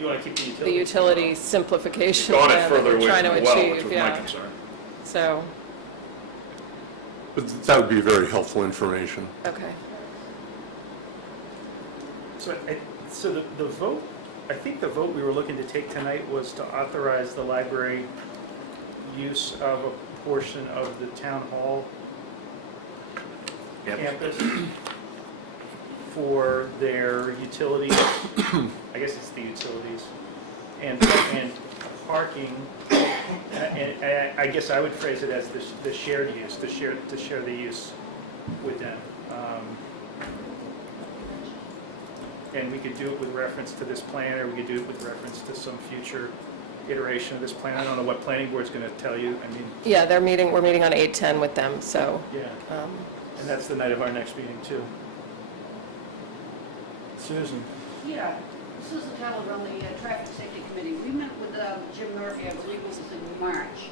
You want to keep the utility simplification Got it plan that further we're away trying from to the well, which achieve, was my yeah. concern. So, But that would be very helpful information. okay. So the vote, I think the vote we were looking to take tonight was to authorize the library use of a portion of the town hall campus for their utilities, I guess it's the utilities, and parking, and I guess I would phrase it as the shared use, to share the use with them. And we could do it with reference to this plan, or we could do it with reference to some future iteration of this plan. I don't know what planning board's going to tell you. Yeah, we're meeting on 8/10 with them, so. Yeah, and that's the night of our next meeting, too. Susan? Yeah, Susan Teller on the Traffic Safety Committee. We met with Jim Murphy, I believe it was in March.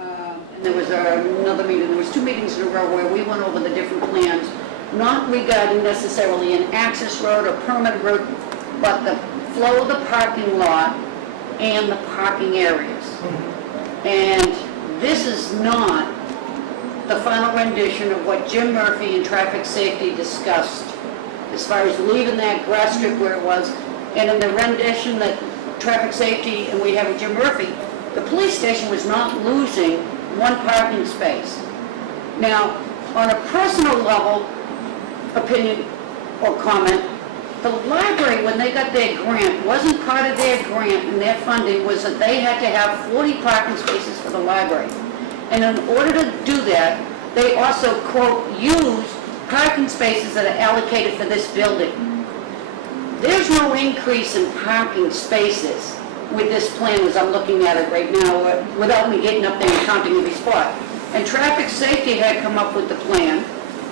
And there was another meeting, there was 2 meetings in a row where we went over the different plans, not regarding necessarily an access road or permanent road, but the flow of the parking lot and the parking areas. And this is not the final rendition of what Jim Murphy and Traffic Safety discussed, as far as leaving that grass strip where it was, and in the rendition that Traffic Safety, and we have with Jim Murphy, the police station was not losing 1 parking space. Now, on a personal level, opinion or comment, the library, when they got their grant, wasn't part of their grant and their funding was that they had to have 40 parking spaces for the library. And in order to do that, they also, quote, use parking spaces that are allocated for this building. There's no increase in parking spaces with this plan as I'm looking at it right now, without me getting up there and counting every spot. And Traffic Safety had come up with the plan,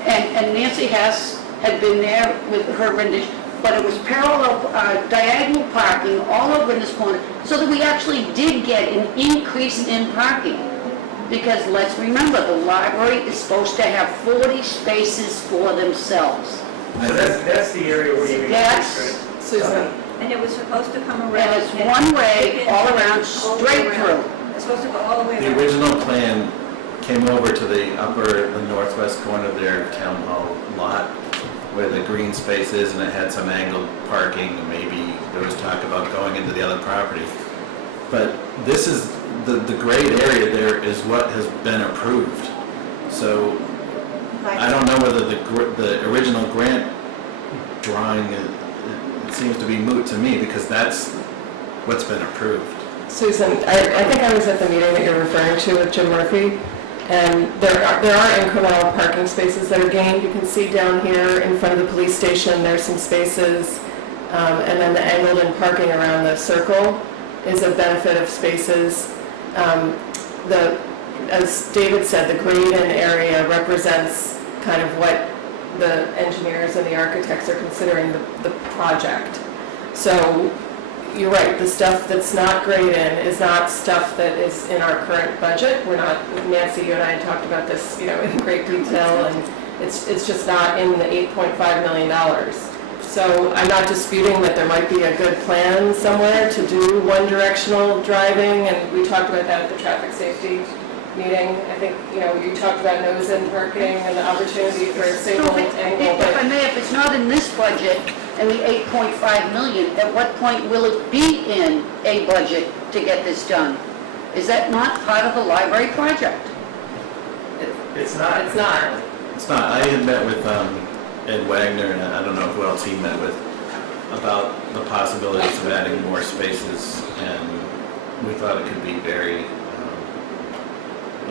and Nancy Hess had been there with her rendition, but it was parallel, diagonal parking all over in this corner, so that we actually did get an increase in parking. Because let's remember, the library is supposed to have 40 spaces for themselves. So that's the area where you... That's, Susan? And it was supposed to come around. and it's one way, all around, straight through. It's supposed to go all the way around. The original plan came over to the northwest corner of their town hall lot where the green space is, and it had some angled parking, and maybe there was talk about going into the other property. But this is, the grayed area there is what has been approved. So I don't know whether the original grant drawing, it seems to be moot to me, because that's what's been approved. Susan, I think I was at the meeting that you're referring to with Jim Murphy, and there are incremental parking spaces that are gained. You can see down here in front of the police station, there's some spaces, and then the angled in parking around the circle is a benefit of spaces. As David said, the grayed-in area represents kind of what the engineers and the architects are considering the project. So you're right, the stuff that's not grayed-in is not stuff that is in our current budget. We're not, Nancy, you and I had talked about this, in great detail, and it's just not in the $8.5 million. So I'm not disputing that there might be a good plan somewhere to do one-directional driving, and we talked about that at the traffic safety meeting. I think, you talked about nose-in parking and the opportunity for a single angle, If I but may, if it's not in this budget and the 8.5 million, at what point will it be in a budget to get this done? Is that not part of the library project? It's not. it's not. It's not. I had met with Ed Wagner, and I don't know who else he met with, about the possibilities of adding more spaces, and we thought it could be very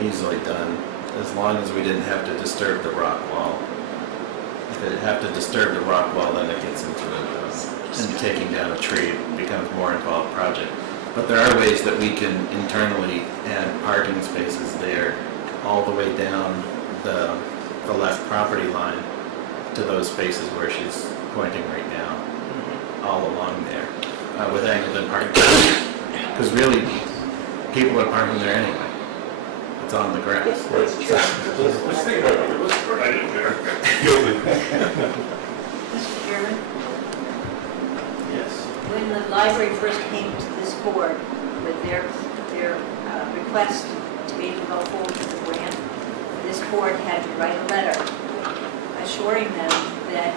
easily done, as long as we didn't have to disturb the rock wall. If it have to disturb the rock wall, then it gets into taking down a tree, it becomes a more involved project. But there are ways that we can internally add parking spaces there, all the way down the left property line to those spaces where she's pointing right now, all along there, with angled in parking. Because really, people are parking there anyway. It's on the grass. Let's think about it. Let's right in there. Guilty. Mr. Chairman, Yes. when the library first came to this board with their request to be able to go forward with the grant, this board had to write a letter assuring them that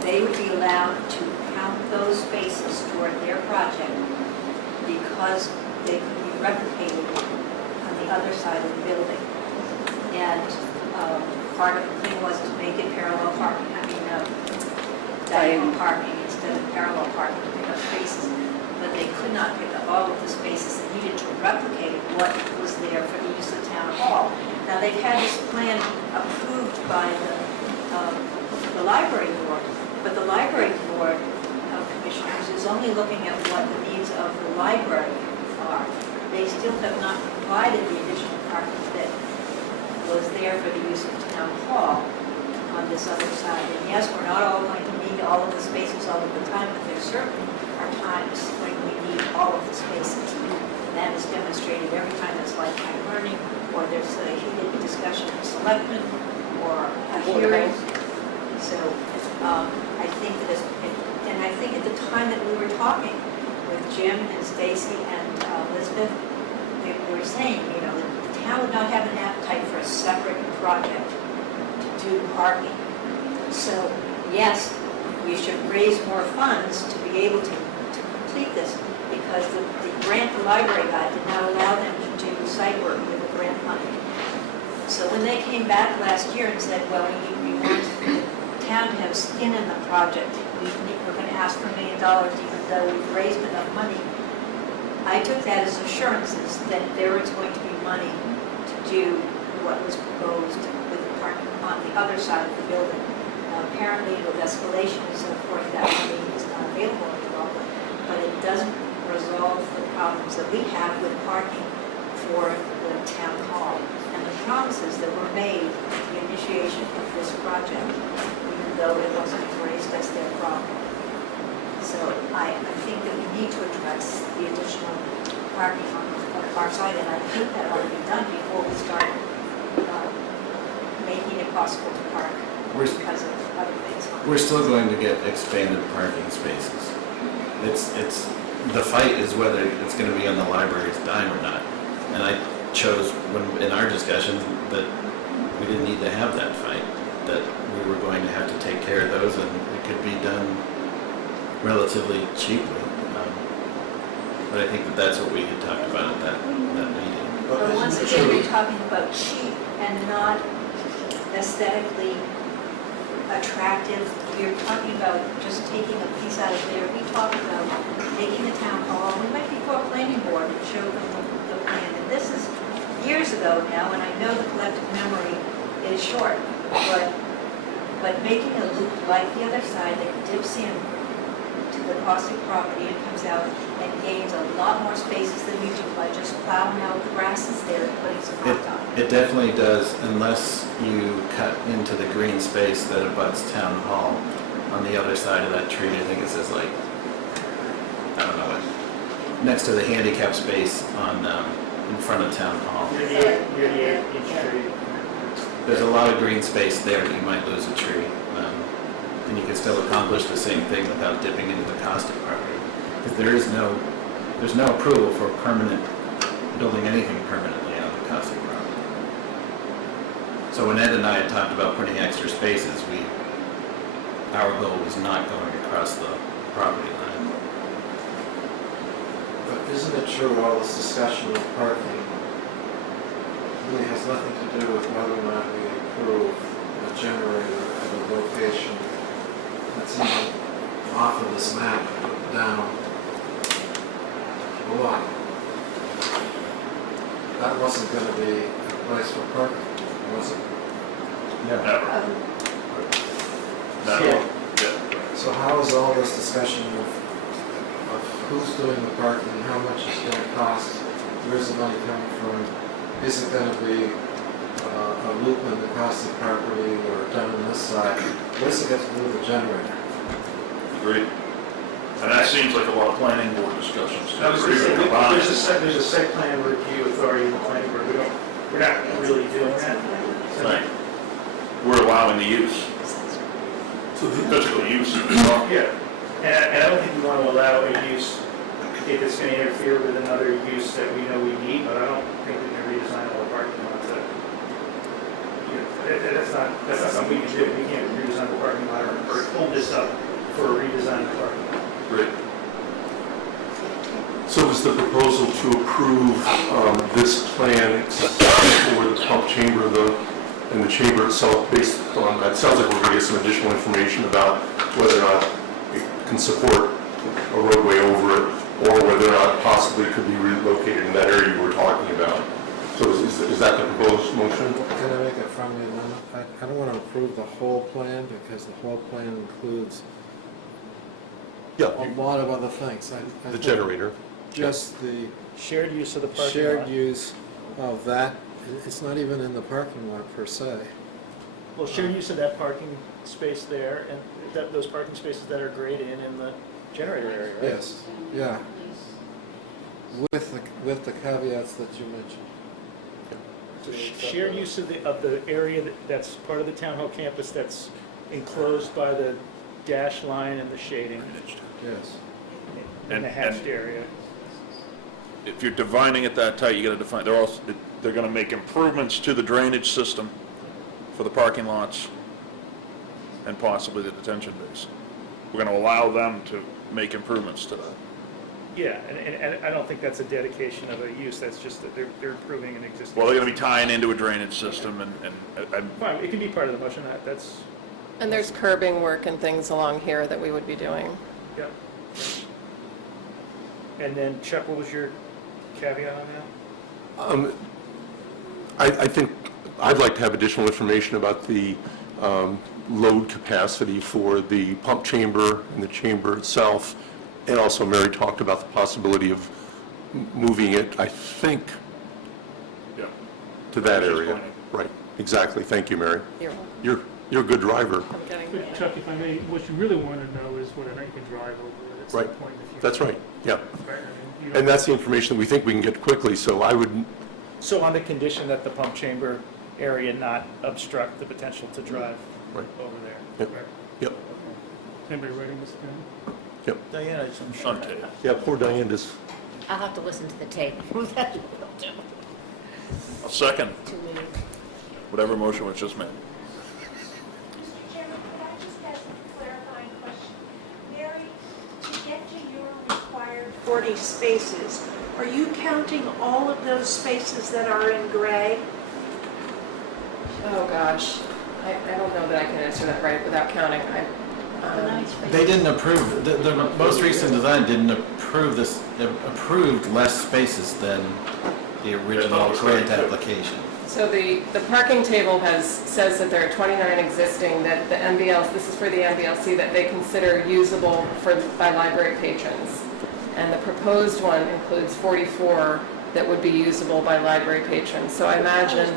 they would be allowed to count those spaces toward their project because they could be replicated on the other side of the building. And part of the thing was to make it parallel parking, diagonal parking instead of parallel parking to pick up spaces. But they could not pick up all of the spaces that needed to replicate what was there for the use of town hall. Now, they've had this plan approved by the library board, but the library board of commissioners is only looking at what the needs of the library are. They still have not provided the additional parking that was there for the use of town hall on this other side. And yes, we're not all going to need all of the spaces all of the time, but there certainly are times when we need all of the spaces. And that is demonstrated every time there's lifetime learning, or there's a heated discussion of selectmen, or a hearing. So I think that, and I think at the time that we were talking with Jim and Stacy and Elizabeth, they were saying, the town would not have an appetite for a separate project to do parking. So yes, we should raise more funds to be able to complete this, because the grant the library got did not allow them to do site work with the grant money. So when they came back last year and said, well, we want the town to have skin in the project, we're going to ask for $1 million even though we've raised enough money, I took that as assurances that there is going to be money to do what was proposed with the parking on the other side of the building. Now, apparently, with escalation and so forth, that money is not available at all, but it doesn't resolve the problems that we have with parking for the town hall and the promises that were made at the initiation of this project, even though it wasn't raised as their problem. So I think that we need to address the additional parking on the far side, and I think that ought to be done before we start making it possible to park because of other things. We're still going to get expanded parking spaces. The fight is whether it's going to be on the library's dime or not. And I chose, in our discussions, that we didn't need to have that fight, that we were going to have to take care of those, and it could be done relatively cheaply. But I think that's what we had talked about at that meeting. But once again, you're talking about cheap and not aesthetically attractive. We're talking about just taking a piece out of there. We talked about taking the town hall. We might be for a planning board and show them the plan. And this is years ago now, and I know the collective memory is short. But making a loop like the other side that dips in to the Cossack property and comes out and gains a lot more spaces than we do by just plowing out the grasses there and putting some hot dog. It definitely does, unless you cut into the green space that abuts Town Hall on the other side of that tree. I think it says I don't know what, next to the handicap space in front of Town Hall. There's a lot of green space there that you might lose a tree. And you can still accomplish the same thing without dipping into the cost of property. Because there's no approval for building anything permanently on the cost of property. So when Ed and I had talked about putting extra spaces, our goal was not going across the property line. But isn't it true all this discussion of parking really has nothing to do with whether or not we approve a generator at a location that's even off of this map down below? That wasn't going to be a place for parking, was it? Never. So, Yeah. so how is all this discussion of who's doing the parking, how much it's going to cost, where's the money coming from? Is it going to be a loop in the cost of property or down on this side? What does it have to do with the generator? Agreed. And that seems like a lot of planning board discussions. I was gonna say, Combined. there's a site plan review authority in the planning board. We're not really doing that tonight. We're allowing the use, physical use. Yeah, and I don't think we want to allow a use if it's going to interfere with another use that we know we need, but I don't think we can redesign all the parking lots. That's not something we can do. We can't redesign the parking lot or hold this up for a redesign of the parking lot. Great. So is the proposal to approve this plan for the pump chamber and the chamber itself based on that? Sounds like we're going to get some additional information about whether or not it can support a roadway over it, or whether or not possibly it could be relocated in that area you were talking about. So is that the proposed motion? Can I make a friendly amendment? I don't want to approve the whole plan because the whole plan includes Yeah, a lot of other things. I the think generator. Just the Shared use of the parking lot. shared use of that, it's not even in the parking lot per se. Well, shared use of that parking space there and those parking spaces that are grayed in the generator area, right? Yes, yeah. With the caveats that you mentioned. So shared use of the area that's part of the town hall campus that's enclosed by the dash line and the shading Yes. in the hatched area. If you're defining it that tight, you gotta define, they're gonna make improvements to the drainage system for the parking lots and possibly the detention base. We're gonna allow them to make improvements to that. Yeah, and I don't think that's a dedication of a use, that's just that they're improving an existing. Well, they're gonna be tying into a drainage system and Fine, it can be part of the motion, that's, And there's curbing work and things along here that we would be doing. yeah. And then Chuck, what was your caveat on that? I think I'd like to have additional information about the load capacity for the pump chamber and the chamber itself. And also Mary talked about the possibility of moving it, I think, Yeah. to that She's area. pointing. Right, exactly. Thank you, Mary. You're welcome. You're a good driver. I'm getting But Chuck, if I may, what you really want to know is whether or not you can drive over it at some Right. point in the future. That's right, yeah. Right, I mean, you don't- And that's the information that we think we can get quickly, so I would, So on the condition that the pump chamber area not obstruct the potential to drive Right. over there. Yep. Correct. yep, Is anybody writing this down? yep. Diana, I'm sure. on tape. Yeah, poor Diane just, I'll have to listen to the tape. That's what I'll do. I'll second Too late. whatever motion was just made. Mr. Chairman, could I just ask a clarifying question? Mary, to get to your required 40 spaces, are you counting all of those spaces that are in gray? Oh, gosh. I don't know that I can answer that right without counting. They didn't approve, the most recent design didn't approve this, it approved less spaces than the original grant application. So the parking table says that there are 29 existing, that the MBLs, this is for the MBLC, that they consider usable by library patrons. And the proposed one includes 44 that would be usable by library patrons. So I imagine,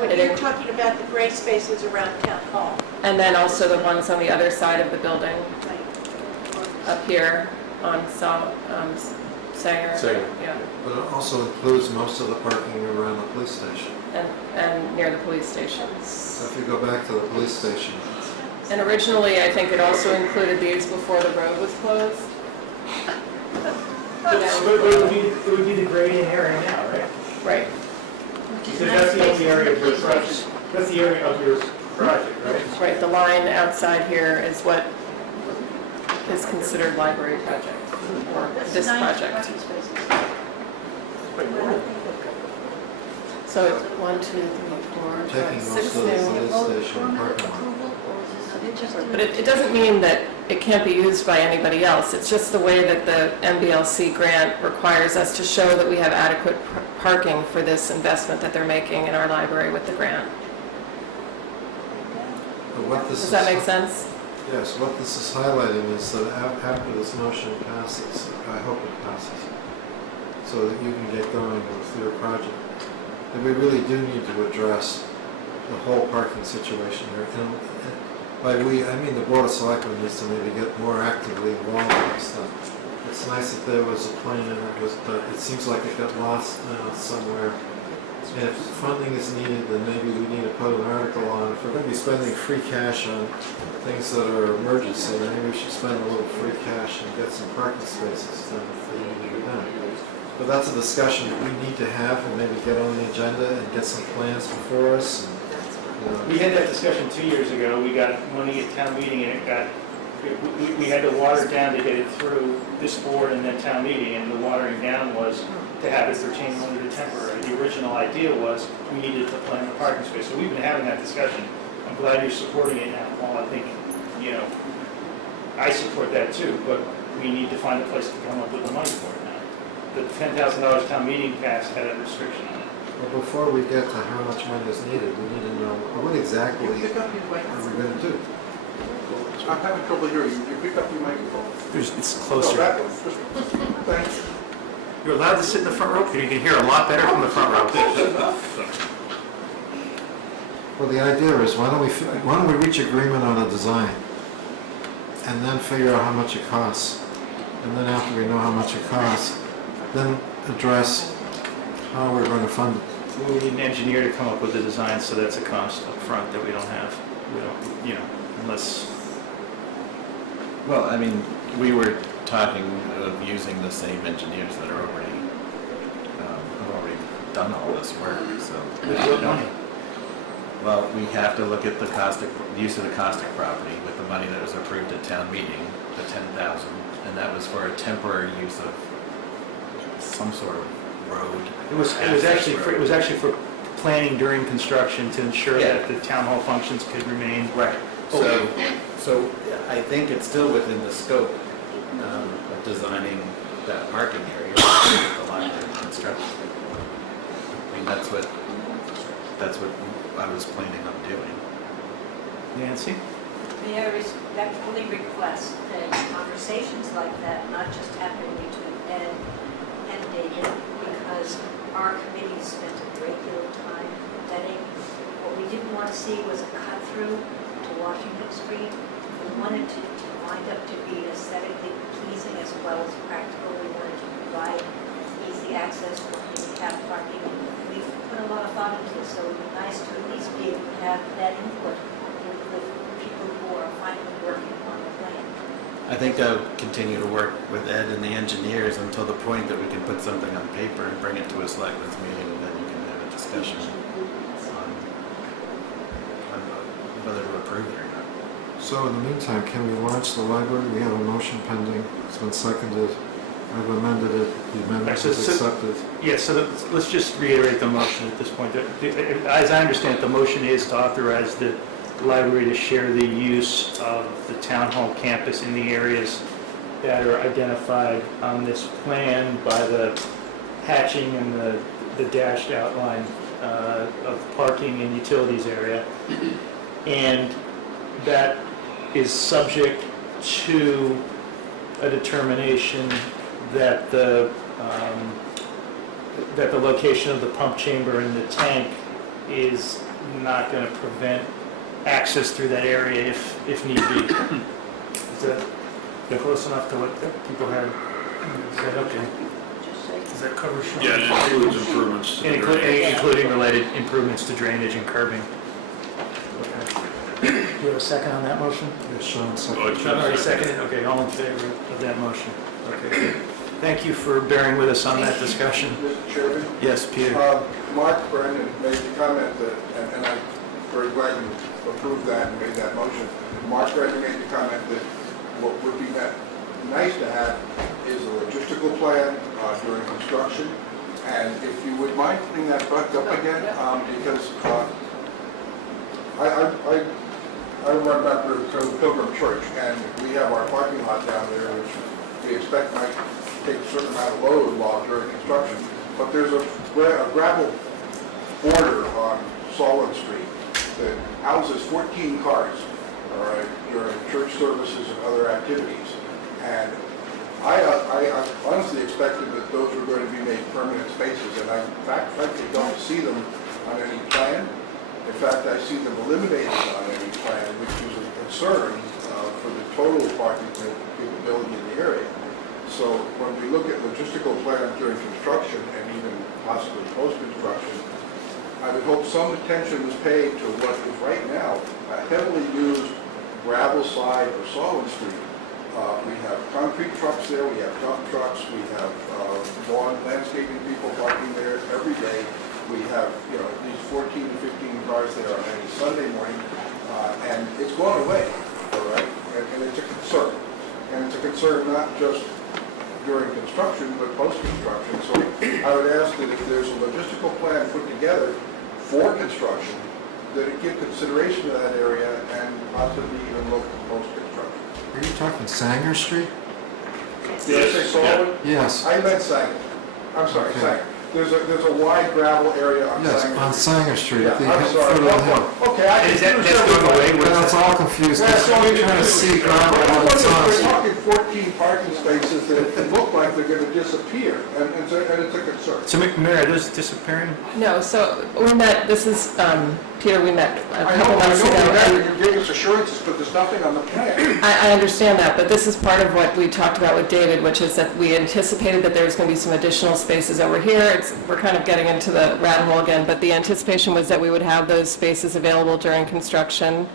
But you're talking about the gray spaces around town hall. and then also the ones on the other side of the building, Right. up here on Sanger. Sanger. Yeah, But it also includes most of the parking around the police station. and near the police station. So if you go back to the police station, And originally, I think it also included these before the road was closed. It would be the grading area now, right? Right. Because that's the only area of your project, that's the area of your project, right? Right, the line outside here is what is considered library project, or this project. So it's 1, 2, 3, 4, Taking 5, 6 most of the new. police station parking lot. But it doesn't mean that it can't be used by anybody else. It's just the way that the MBLC grant requires us to show that we have adequate parking for this investment that they're making in our library with the grant. But what this Does is, that make sense? yes, what this is highlighting is that after this motion passes, I hope it passes, so that you can get going with your project, that we really do need to address the whole parking situation here. And by we, I mean the Board of Selectmen needs to maybe get more actively involved in this stuff. It's nice that there was a plan and it seems like it got lost now somewhere. And if funding is needed, then maybe we need to put an article on, if we're going to be spending free cash on things that are emergency, then maybe we should spend a little free cash and get some parking spaces done if they need to be done. But that's a discussion that we need to have and maybe get on the agenda and get some plans before us. And, We had that discussion 2 years ago. We got money at town meeting and it got, we had to water it down to get it through this board and then town meeting, and the watering down was to have it pertain only to temporary. The original idea was we needed to plan a parking space. So we've been having that discussion. I'm glad you're supporting it now, Paul. I think, I support that too, but we need to find a place to come up with the money for it now. The $10,000 town meeting pass had a restriction on it. well, before we get to how much money is needed, we need to know what exactly are we going to do? I'm having trouble hearing you. You pick up your microphone. It's No, closer. that one. Thanks. You're allowed to sit in the front row, Peter. You can hear a lot better from the front row. Well, the idea is, why don't we reach agreement on a design, and then figure out how much it costs, and then after we know how much it costs, then address how we're going to fund it. We need an engineer to come up with a design, so that's a cost up front that we don't have. We don't, unless, Well, I mean, we were talking of using the same engineers that are already, have already done all this work, so. with what money? Well, we have to look at the use of the caustic property with the money that was approved at town meeting, the 10,000, and that was for a temporary use of some sort of road. It was actually for planning during construction to ensure Yeah. that the town hall functions could remain. Right. So I think it's still within the scope of designing that parking area with the line of construction. I mean, that's what I was planning on doing. Nancy? May I respectfully request that conversations like that not just happen between Ed and David, because our committee spent a great deal of time vetting. What we didn't want to see was a cut through to Washington Street. We wanted to wind up to be aesthetically pleasing as well as practical. We wanted to provide easy access for handicap parking. We've put a lot of thought into this, so it would be nice to at least be able to have that input with people who are finally working on the plan. I think I'll continue to work with Ed and the engineers until the point that we can put something on paper and bring it to a selectmen's meeting, and then you can have a discussion on whether to approve it or not. So in the meantime, can we launch the library? We have a motion pending, it's been seconded, I've amended it, the amendment So- is so- accepted. Yeah, so let's just reiterate the motion at this point. As I understand it, the motion is to authorize the library to share the use of the town hall campus in the areas that are identified on this plan by the hatching and the dashed outline of parking and utilities area. And that is subject to a determination that the location of the pump chamber and the tank is not going to prevent access through that area if need be. Is that close enough to what people have? Is that okay? Does that cover? Yeah, it includes improvements. to the drainage. Including related improvements to drainage and curbing. Okay. you have a second on that motion? Yes, Sean, second. Oh, Sean already seconded, okay, all in favor of that motion? Okay, good. Thank you for bearing with us on that discussion. Mr. Chairman? Yes, Peter? Mark Brennan made the comment that, and I'm very glad you approved that and made that motion. Mark Brennan made the comment that what would be nice to have is a logistical plan during construction. And if you would mind putting that back up again, because I run back to Pilgrim Church, and we have our parking lot down there, which we expect might take a certain amount of load while during construction. But there's a gravel border on Solon Street that houses 14 cars, all right, during church services and other activities. And I honestly expected that those were going to be made permanent spaces, and I, in fact, frankly, don't see them on any plan. In fact, I see them eliminated on any plan, which is a concern for the total parking capability in the area. So when we look at logistical plans during construction and even possibly post-construction, I would hope some attention was paid to what is right now a heavily used gravel side of Solon Street. We have concrete trucks there, we have dump trucks, we have lawn landscaping people parking there every day. We have, you know, these 14 to 15 cars there on any Sunday morning, and it's going away, all right? And it's a concern. And it's a concern not just during construction, but post-construction. So I would ask that if there's a logistical plan put together for construction, that it give consideration to that area and possibly even look at post-construction. Are you talking Sanger Street? Did I say Solomon? Yes. I meant Sanger. I'm sorry, Okay. Sanger. There's a wide gravel area on Yes, Sanger. on Sanger Street, Yeah, at the I'm foot sorry. of the hill. Okay, I Is that, confused that's going everybody. away? Well, it's all confused, Yeah, so I'm trying to see gravel all the We're time. talking 14 parking spaces that look like they're going to disappear, and it's a concern. So, Mary, are those disappearing? No, so we met, this is, Peter, we met a I couple know months ago. and- you gave us assurances, but there's nothing on the plan. I understand that, but this is part of what we talked about with David, which is that we anticipated that there was going to be some additional spaces over here. We're kind of getting into the rabbit hole again, but the anticipation was that we would have those spaces available during construction,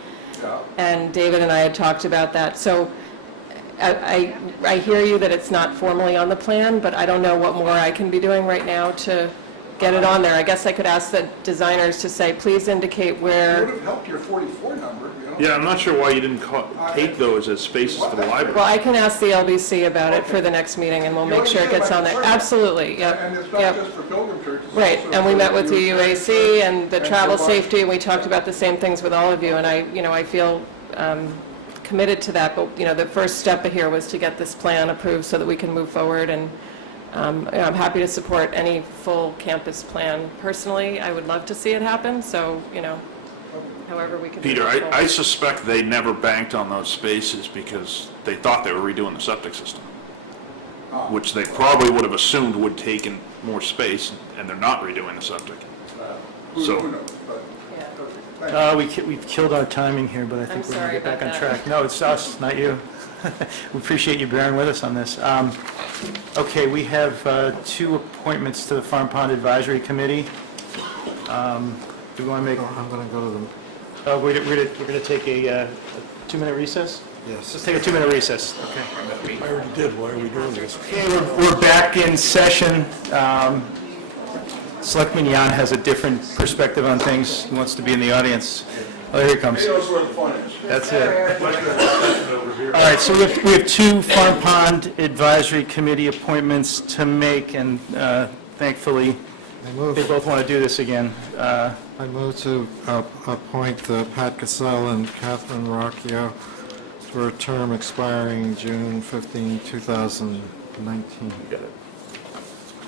Yeah. and David and I had talked about that. So I hear you that it's not formally on the plan, but I don't know what more I can be doing right now to get it on there. I guess I could ask the designers to say, please indicate It where. would have helped your 44 number, you know? Yeah, I'm not sure why you didn't take those as spaces for the library. Well, I can ask the LBC about it for the next meeting, and we'll make sure it gets on there. Absolutely, yep, And it's not yep. just for Pilgrim Church. it's Right, also and we for met with the UAC and the and travel for- safety, and we talked about the same things with all of you, and I feel committed to that, but, the first step here was to get this plan approved so that we can move forward, and I'm happy to support any full campus plan. Personally, I would love to see it happen, so, however we can. Peter, I suspect they never banked on those spaces because they thought they were redoing the septic system, which they probably would have assumed would take in more space, and they're not redoing the septic. Who So- knows, but, Yeah. okay, thank you. We've killed our timing here, but I think I'm we're going sorry to get back on about that. track. No, it's us, not you. We appreciate you bearing with us on this. Okay, we have 2 appointments to the Farm Pond Advisory Committee. Do we want to make, I'm going to go to the, we're going to take a 2-minute recess? Let's yes. take a 2-minute recess. Okay. I already did, why are we doing this? Okay, we're back in session. Selectman Jan has a different perspective on things. He wants to be in the audience. Oh, here he comes. He knows where the fun is. That's it. All right, so we have 2 Farm Pond Advisory Committee appointments to make, and thankfully, I move, they both want to do this again. I move to appoint Pat Cassell and Catherine Rocchio for a term expiring June 15, 2019. Do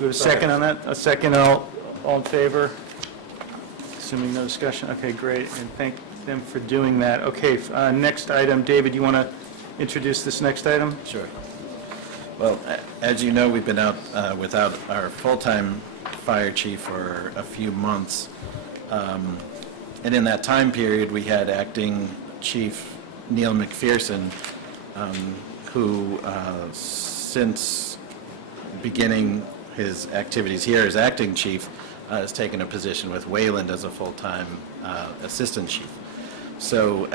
we have a second on that? A second, all in favor? Assuming no discussion, okay, great, and thank them for doing that. Okay, next item, David, you want to introduce this next item? Sure. Well, as you know, we've been out without our full-time fire chief for a few months. And in that time period, we had acting chief Neil McPherson, who since beginning his activities here as acting chief, has taken a position with Wayland as a full-time assistant chief. So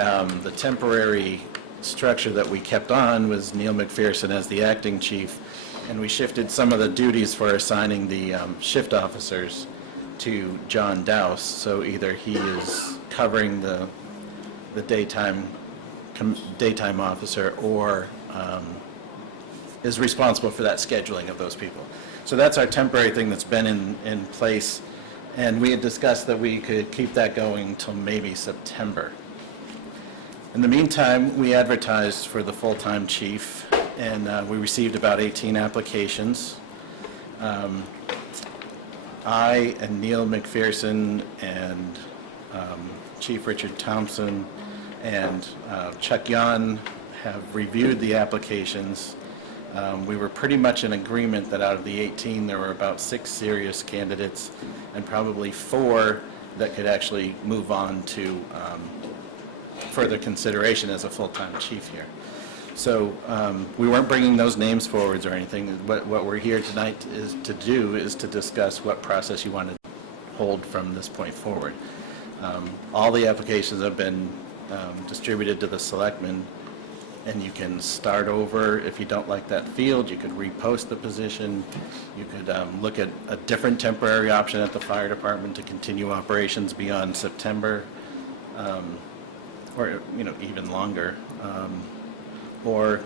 the temporary structure that we kept on was Neil McPherson as the acting chief, and we shifted some of the duties for assigning the shift officers to John Dowse. So either he is covering the daytime officer, or is responsible for that scheduling of those people. So that's our temporary thing that's been in place, and we had discussed that we could keep that going until maybe September. In the meantime, we advertised for the full-time chief, and we received about 18 applications. I and Neil McPherson and Chief Richard Thompson and Chuck Yan have reviewed the applications. We were pretty much in agreement that out of the 18, there were about 6 serious candidates and probably 4 that could actually move on to further consideration as a full-time chief here. So we weren't bringing those names forwards or anything. What we're here tonight is to discuss what process you want to hold from this point forward. All the applications have been distributed to the selectmen, and you can start over. If you don't like that field, you could repost the position. You could look at a different temporary option at the fire department to continue operations beyond September, or even longer. Or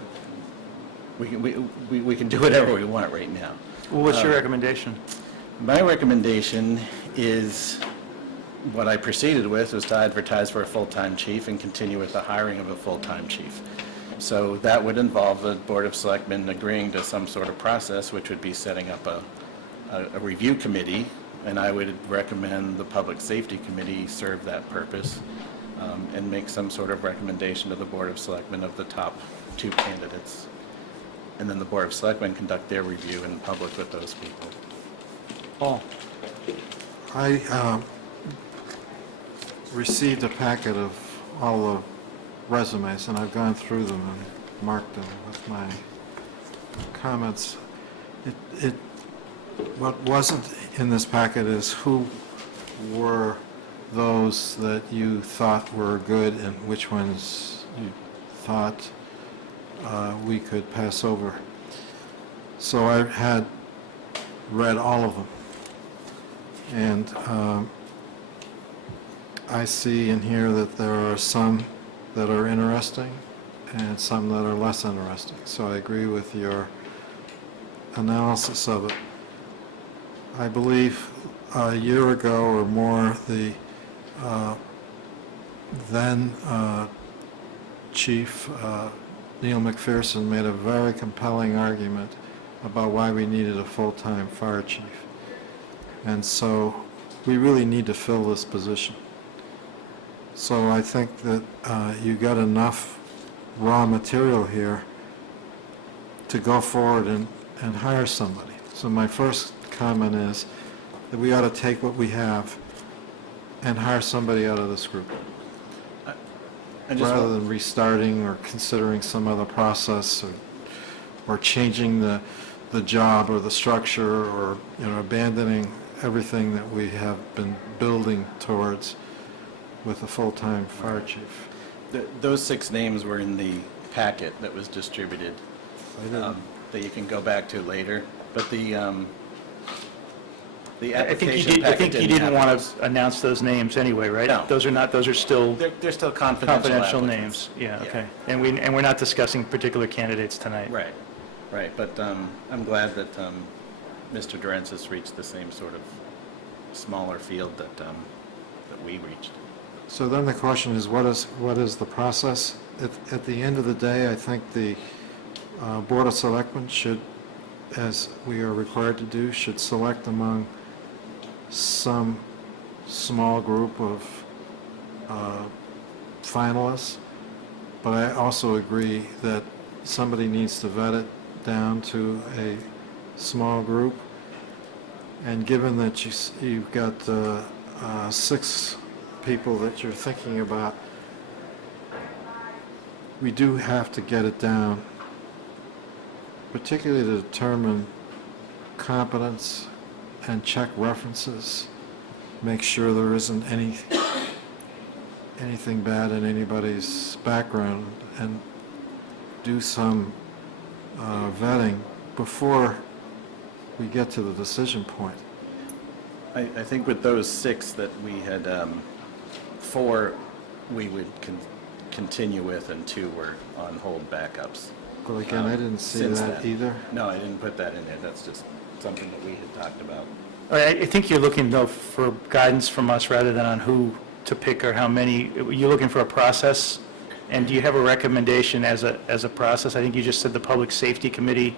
we can do whatever we want right now. Well, what's your recommendation? My recommendation is, what I proceeded with was to advertise for a full-time chief and continue with the hiring of a full-time chief. So that would involve the Board of Selectmen agreeing to some sort of process, which would be setting up a review committee, and I would recommend the Public Safety Committee serve that purpose, and make some sort of recommendation to the Board of Selectmen of the top 2 candidates. And then the Board of Selectmen conduct their review in public with those people. Paul? I received a packet of all the resumes, and I've gone through them and marked them with my comments. What wasn't in this packet is who were those that you thought were good and which ones you thought we could pass over. So I had read all of them, and I see in here that there are some that are interesting and some that are less interesting. So I agree with your analysis of it. I believe a year ago or more, the then Chief Neil McPherson made a very compelling argument about why we needed a full-time fire chief. And so we really need to fill this position. So I think that you got enough raw material here to go forward and hire somebody. So my first comment is that we ought to take what we have and hire somebody out of this group, rather than restarting or considering some other process, or changing the job or the structure, or abandoning everything that we have been building towards with a full-time fire chief. Those 6 names were in the packet that was distributed, that you can go back to later. But the I think application you packet didn't have want those. to announce those names anyway, right? No. Those are still They're still confidential names. applicants. Yeah, okay. And we're not discussing particular candidates tonight. Right. But I'm glad that Mr. Durantz has reached the same sort of smaller field that we reached. So then the question is, what is the process? At the end of the day, I think the Board of Selectmen should, as we are required to do, should select among some small group of finalists. But I also agree that somebody needs to vet it down to a small group. And given that you've got 6 people that you're thinking about, we do have to get it down, particularly to determine competence and check references, make sure there isn't anything bad in anybody's background and do some vetting before we get to the decision point. I think with those 6 that we had, 4 we would continue with and 2 were on hold backups. But again, I didn't see Since that then. either. No, I didn't put that in there. That's just something that we had talked about. All right, I think you're looking, though, for guidance from us rather than on who to pick or how many. You're looking for a process, and do you have a recommendation as a process? I think you just said the Public Safety Committee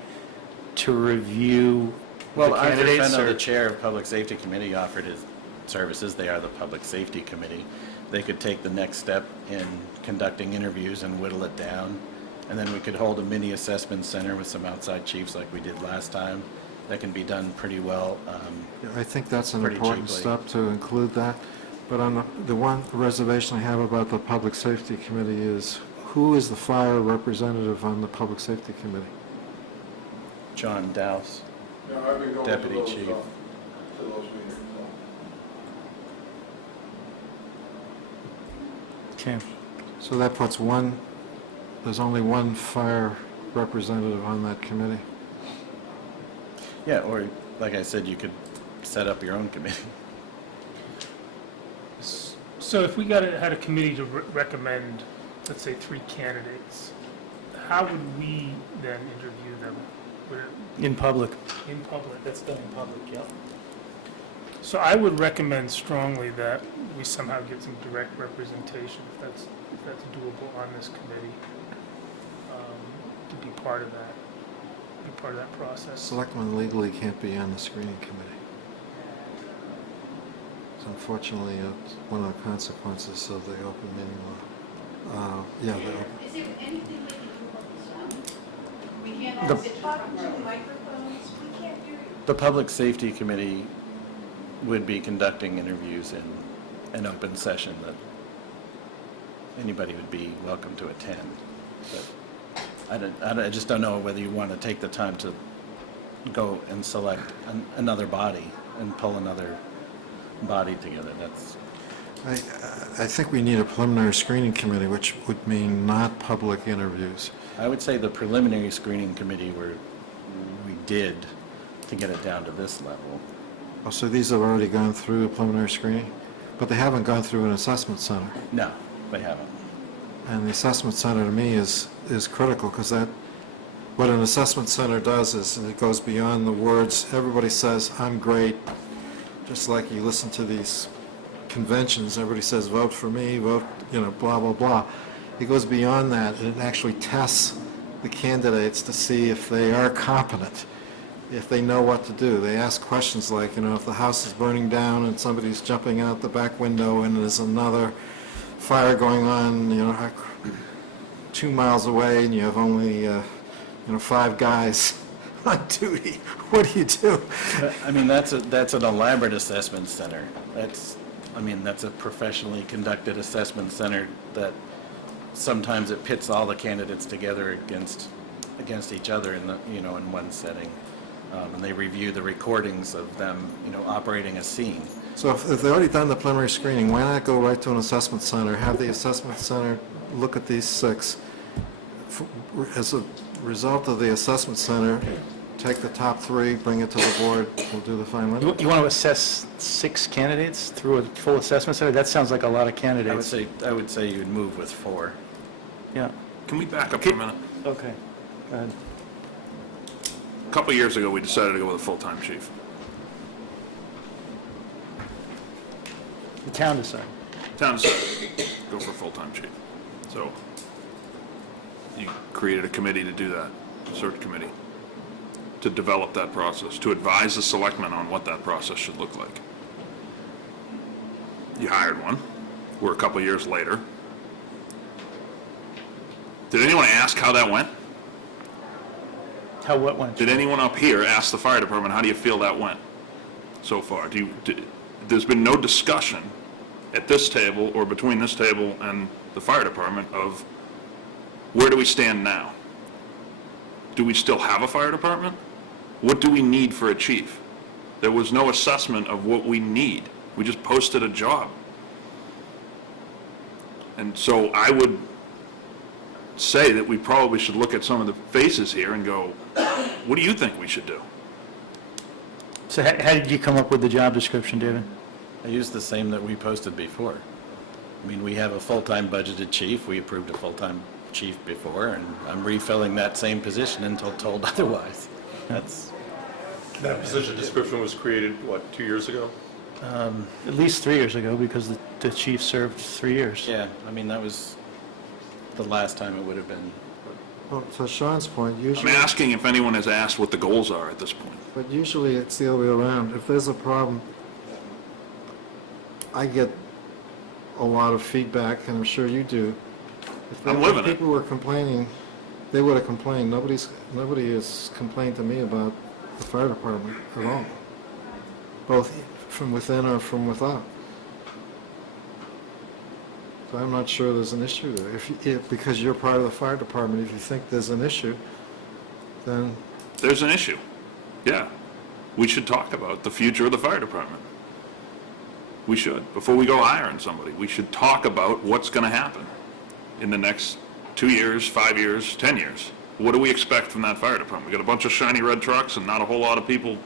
to review the Well, Arthur candidates, Fennell, or- the chair of Public Safety Committee, offered his services. They are the Public Safety Committee. They could take the next step in conducting interviews and whittle it down. And then we could hold a mini assessment center with some outside chiefs like we did last time. That can be done pretty well. I think that's an Pretty important cheaply. step to include that. But on the one reservation I have about the Public Safety Committee is, who is the fire representative on the Public Safety Committee? John Dowse. Yeah, I've been going to Deputy those, Chief. to those meetings, so. Okay. So that puts there's only one fire representative on that committee. Yeah, or like I said, you could set up your own committee. So if we had a committee to recommend, let's say, 3 candidates, how would we then interview them? Would it In public. in public? That's done in public, yeah. So I would recommend strongly that we somehow get some direct representation, if that's doable on this committee, to be part of that process. Selectmen legally can't be on the screening committee. So unfortunately, it's one of the consequences of the open meeting law. Yeah, Is there anything we can do about the sound? We can't The- all sit in the front row. Microphones, we can't hear you. The Public Safety Committee would be conducting interviews in an open session that anybody would be welcome to attend. But I just don't know whether you want to take the time to go and select another body and pull another body together. That's, I think we need a preliminary screening committee, which would mean not public interviews. I would say the preliminary screening committee we did to get it down to this level. Oh, so these have already gone through a preliminary screening, but they haven't gone through an assessment center. No, they haven't. And the assessment center to me is critical, because what an assessment center does is it goes beyond the words. Everybody says, I'm great, just like you listen to these conventions, everybody says, vote for me, vote, blah, blah, blah. It goes beyond that, and it actually tests the candidates to see if they are competent, if they know what to do. They ask questions like, if the house is burning down and somebody's jumping out the back window and there's another fire going on, 2 miles away, and you have only, 5 guys on duty. What do you do? I mean, that's an elaborate assessment center. That's a professionally conducted assessment center that sometimes it pits all the candidates together against each other in one setting. And they review the recordings of them, operating a scene. So if they've already done the preliminary screening, why not go right to an assessment center, have the assessment center look at these 6? As a result of the assessment center, take the top 3, bring it to the board, we'll do the final. You want to assess 6 candidates through a full assessment center? That sounds like a lot of candidates. I would say you'd move with 4. Yeah, Can we back up for a minute? okay. Go ahead. A couple of years ago, we decided to go with a full-time chief. The town decided. Town decided to go for a full-time chief. So you created a committee to do that, a search committee, to develop that process, to advise the selectmen on what that process should look like. You hired one. We're a couple of years later. Did anyone ask how that went? How, what went? Did anyone up here ask the fire department, how do you feel that went so far? There's been no discussion at this table or between this table and the fire department of where do we stand now? Do we still have a fire department? What do we need for a chief? There was no assessment of what we need. We just posted a job. And so I would say that we probably should look at some of the faces here and go, what do you think we should do? So how did you come up with the job description, David? I used the same that we posted before. I mean, we have a full-time budgeted chief, we approved a full-time chief before, and I'm refilling that same position until told otherwise. That's, That position description was created, what, 2 years ago? At least 3 years ago, because the chief served 3 years. yeah, I mean, that was the last time it would have been. Well, to Sean's point, I'm usually, asking if anyone has asked what the goals are at this point. but usually it's the other way around. If there's a problem, I get a lot of feedback, and I'm sure you do. I'm living it. If people were complaining, they would have complained. Nobody has complained to me about the fire department at all, both from within or from without. So I'm not sure there's an issue there. If because you're part of the fire department, if you think there's an issue, then There's an issue. Yeah. We should talk about the future of the fire department. We should. Before we go hiring somebody, we should talk about what's going to happen in the next 2 years, 5 years, 10 years. What do we expect from that fire department? We got a bunch of shiny red trucks and not a whole lot of people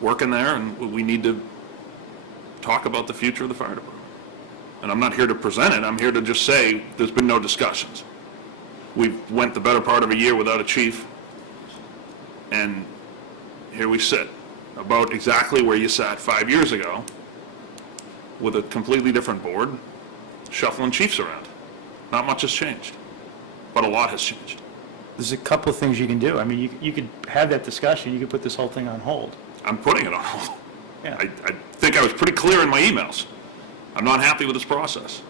working there, and we need to talk about the future of the fire department. And I'm not here to present it, I'm here to just say there's been no discussions. We went the better part of a year without a chief, and here we sit, about exactly where you sat 5 years ago, with a completely different board, shuffling chiefs around. Not much has changed, but a lot has changed. There's a couple of things you can do. I mean, you could have that discussion, you could put this whole thing on hold. I'm putting it on hold. Yeah. I think I was pretty clear in my emails. I'm not happy with this process,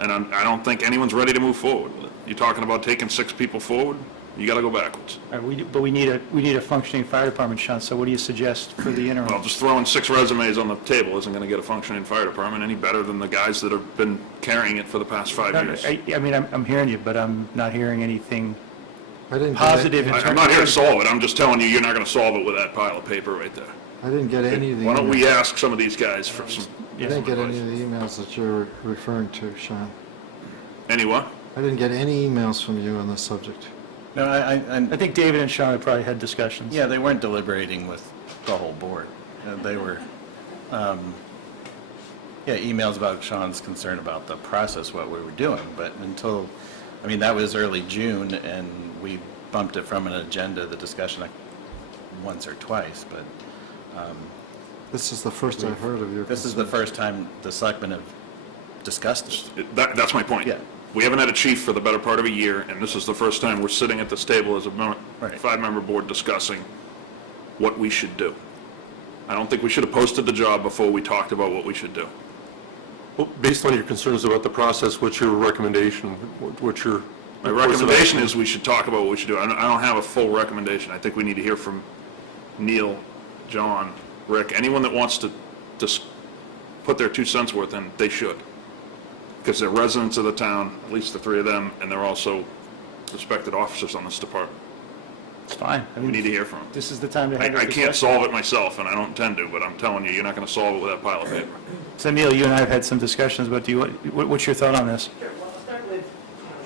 and I don't think anyone's ready to move forward with it. You're talking about taking 6 people forward, you gotta go backwards. All right, but we need a functioning fire department, Sean, so what do you suggest for the interim? Well, just throwing 6 resumes on the table isn't gonna get a functioning fire department any better than the guys that have been carrying it for the past 5 years. I mean, I'm hearing you, but I'm not hearing anything I didn't positive in terms of... I'm not here to solve it, I'm just telling you, you're not gonna solve it with that pile of paper right there. I didn't get any of the Why don't we emails. ask some of these guys for some I didn't get any advice? of the emails that you're referring to, Sean. Anyway, I didn't get any emails from you on this subject. No, I think David and Sean have probably had discussions. yeah, they weren't deliberating with the whole board. They were, emails about Sean's concern about the process, what we were doing, but until, I mean, that was early June, and we bumped it from an agenda, the discussion, once or twice, but This is the first I've heard of your this is the concern. first time the selectmen have discussed it. that's my point. Yeah. We haven't had a chief for the better part of a year, and this is the first time we're sitting at this table as a Right. 5-member board discussing what we should do. I don't think we should have posted the job before we talked about what we should do. Well, based on your concerns about the process, what's your recommendation? What's your... My recommendation is we should talk about what we should do. I don't have a full recommendation. I think we need to hear from Neil, John, Rick, anyone that wants to just put their 2 cents worth in, they should. Because they're residents of the town, at least the 3 of them, and they're also respected officers on this department. It's fine. I We mean, need to hear from them. this is the time to have I that can't discussion. solve it myself, and I don't intend to, but I'm telling you, you're not going to solve it with that pile of paper. So Neil, you and I have had some discussions, but what's your thought on this? Sure, well, I'll start with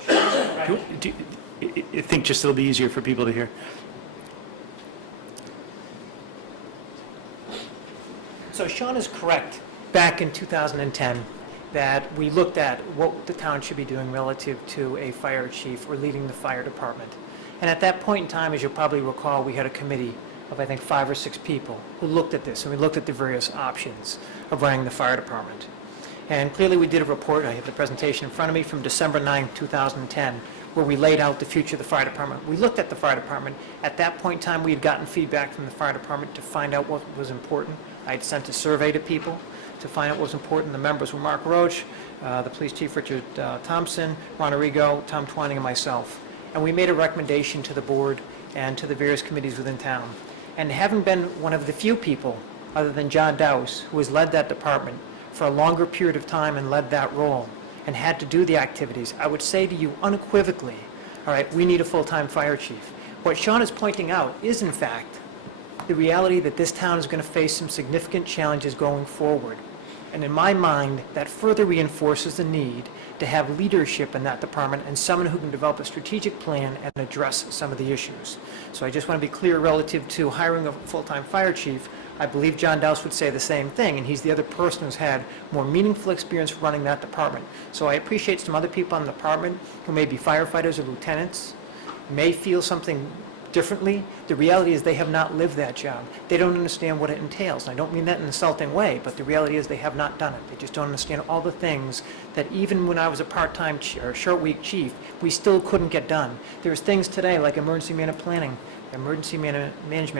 Sean's correct. I think just it'll be easier for people to hear. So Sean is correct. Back in 2010, that we looked at what the town should be doing relative to a fire chief or leading the fire department. And at that point in time, as you'll probably recall, we had a committee of, I think, 5 or 6 people who looked at this, and we looked at the various options of running the fire department. And clearly, we did a report, I have the presentation in front of me, from December 9, 2010, where we laid out the future of the fire department. We looked at the fire department. At that point in time, we had gotten feedback from the fire department to find out what was important. I had sent a survey to people to find out what was important. The members were Mark Roach, the police chief Richard Thompson, Ron Arrigo, Tom Twining, and myself. And we made a recommendation to the board and to the various committees within town. And having been one of the few people, other than John Dowse, who has led that department for a longer period of time and led that role and had to do the activities, I would say to you unequivocally, all right, we need a full-time fire chief. What Sean is pointing out is, in fact, the reality that this town is going to face some significant challenges going forward. And in my mind, that further reinforces the need to have leadership in that department and someone who can develop a strategic plan and address some of the issues. So I just want to be clear relative to hiring a full-time fire chief. I believe John Dowse would say the same thing, and he's the other person who's had more meaningful experience running that department. So I appreciate some other people in the department who may be firefighters or lieutenants, may feel something differently. The reality is they have not lived that job. They don't understand what it entails. And I don't mean that in an insulting way, but the reality is they have not done it. They just don't understand all the things that even when I was a part-time or short-week chief, we still couldn't get done. There's things today like emergency management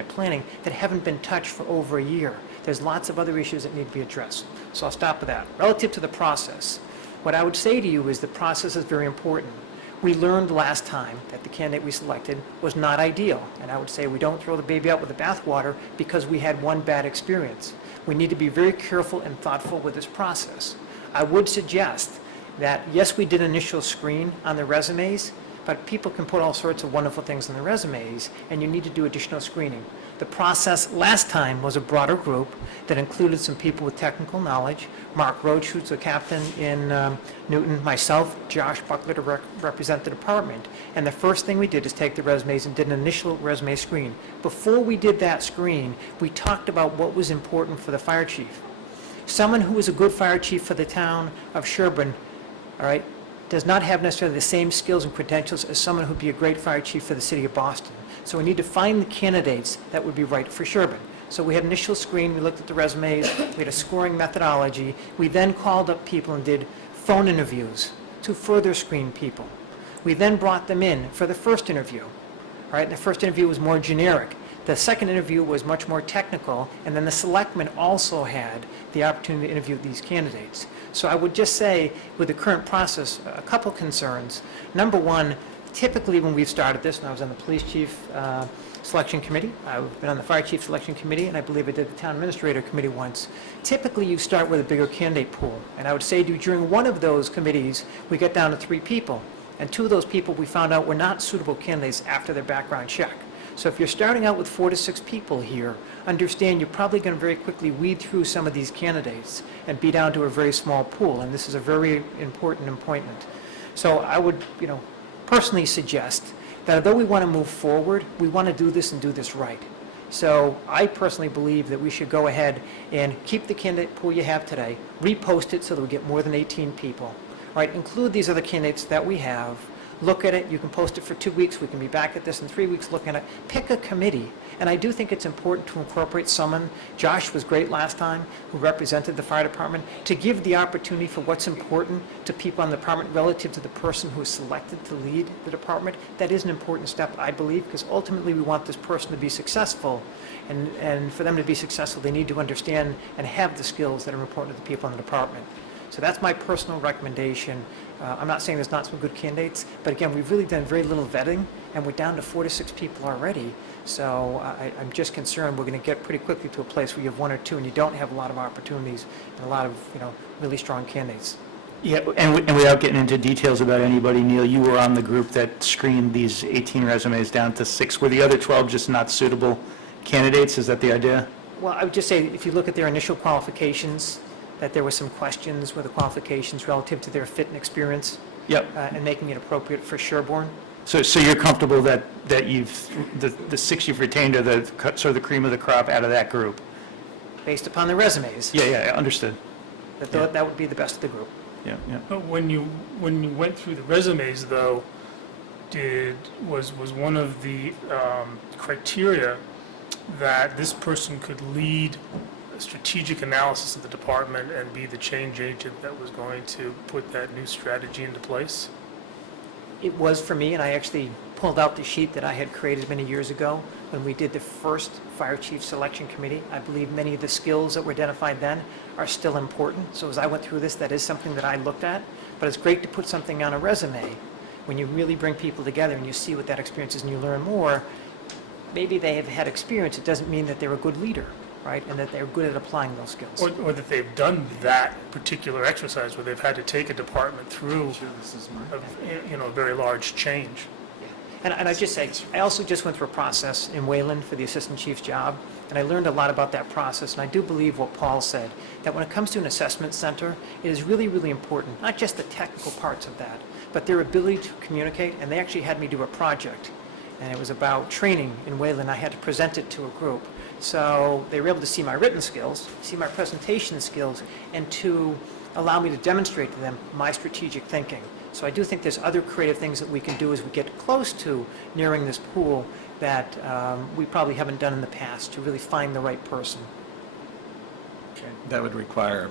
planning that haven't been touched for over a year. There's lots of other issues that need to be addressed. So I'll stop with that. Relative to the process, what I would say to you is the process is very important. We learned last time that the candidate we selected was not ideal, and I would say we don't throw the baby out with the bathwater because we had one bad experience. We need to be very careful and thoughtful with this process. I would suggest that, yes, we did initial screen on the resumes, but people can put all sorts of wonderful things on the resumes, and you need to do additional screening. The process last time was a broader group that included some people with technical knowledge, Mark Roach, who's a captain in Newton, myself, Josh Buckler to represent the department. And the first thing we did is take the resumes and did an initial resume screen. Before we did that screen, we talked about what was important for the fire chief. Someone who is a good fire chief for the town of Sherborn, all right, does not have necessarily the same skills and credentials as someone who would be a great fire chief for the city of Boston. So we need to find the candidates that would be right for Sherborn. So we had initial screen, we looked at the resumes, we had a scoring methodology. We then called up people and did phone interviews to further screen people. We then brought them in for the first interview. All right, the first interview was more generic. The second interview was much more technical, and then the selectmen also had the opportunity to interview these candidates. So I would just say, with the current process, a couple concerns. Number one, typically when we've started this, and I was on the police chief selection committee, I've been on the fire chief selection committee, and I believe I did the town administrator committee once. Typically you start with a bigger candidate pool, and I would say to you, during one of those committees, we got down to 3 people, and 2 of those people we found out were not suitable candidates after their background check. So if you're starting out with 4 to 6 people here, understand you're probably going to very quickly weed through some of these candidates and be down to a very small pool, and this is a very important appointment. So I would, personally suggest that although we want to move forward, we want to do this and do this right. So I personally believe that we should go ahead and keep the candidate pool you have today, repost it so that we get more than 18 people, right? Include these other candidates that we have, look at it, you can post it for 2 weeks, we can be back at this in 3 weeks looking at it. Pick a committee, and I do think it's important to incorporate someone, Josh was great last time, who represented the fire department, to give the opportunity for what's important to people in the department relative to the person who is selected to lead the department. That is an important step, I believe, because ultimately we want this person to be successful, and for them to be successful, they need to understand and have the skills that are important to the people in the department. So that's my personal recommendation. I'm not saying there's not some good candidates, but again, we've really done very little vetting, and we're down to 4 to 6 people already. So I'm just concerned we're going to get pretty quickly to a place where you have 1 or 2, and you don't have a lot of opportunities and a lot of really strong candidates. Yeah, and without getting into details about anybody, Neil, you were on the group that screened these 18 resumes down to 6. Were the other 12 just not suitable candidates? Is that the idea? Well, I would just say, if you look at their initial qualifications, that there were some questions with the qualifications relative to their fit and experience. Yep. And making it appropriate for Sherborn. So you're comfortable that the 6 you've retained are the sort of the cream of the crop out of that group? Based upon the resumes. Yeah, understood. That would be the best of the group. Yeah. But when you went through the resumes, though, was one of the criteria that this person could lead a strategic analysis of the department and be the change agent that was going to put that new strategy into place? It was for me, and I actually pulled out the sheet that I had created many years ago when we did the first fire chief selection committee. I believe many of the skills that were identified then are still important. So as I went through this, that is something that I looked at. But it's great to put something on a resume when you really bring people together and you see what that experience is and you learn more. Maybe they have had experience. It doesn't mean that they're a good leader, right? And that they're good at applying those skills. Or that they've done that particular exercise where they've had to take a department through a very large change. And I just say, I also just went through a process in Wayland for the assistant chief's job, And I learned a lot about that process, and I do believe what Paul said, that when it comes to an assessment center, it is really, really important, not just the technical parts of that, but their ability to communicate. And they actually had me do a project, and it was about training in Wayland. I had to present it to a group. So they were able to see my written skills, see my presentation skills, and to allow me to demonstrate to them my strategic thinking. So I do think there's other creative things that we can do as we get close to nearing this pool that we probably haven't done in the past to really find the right person. That would require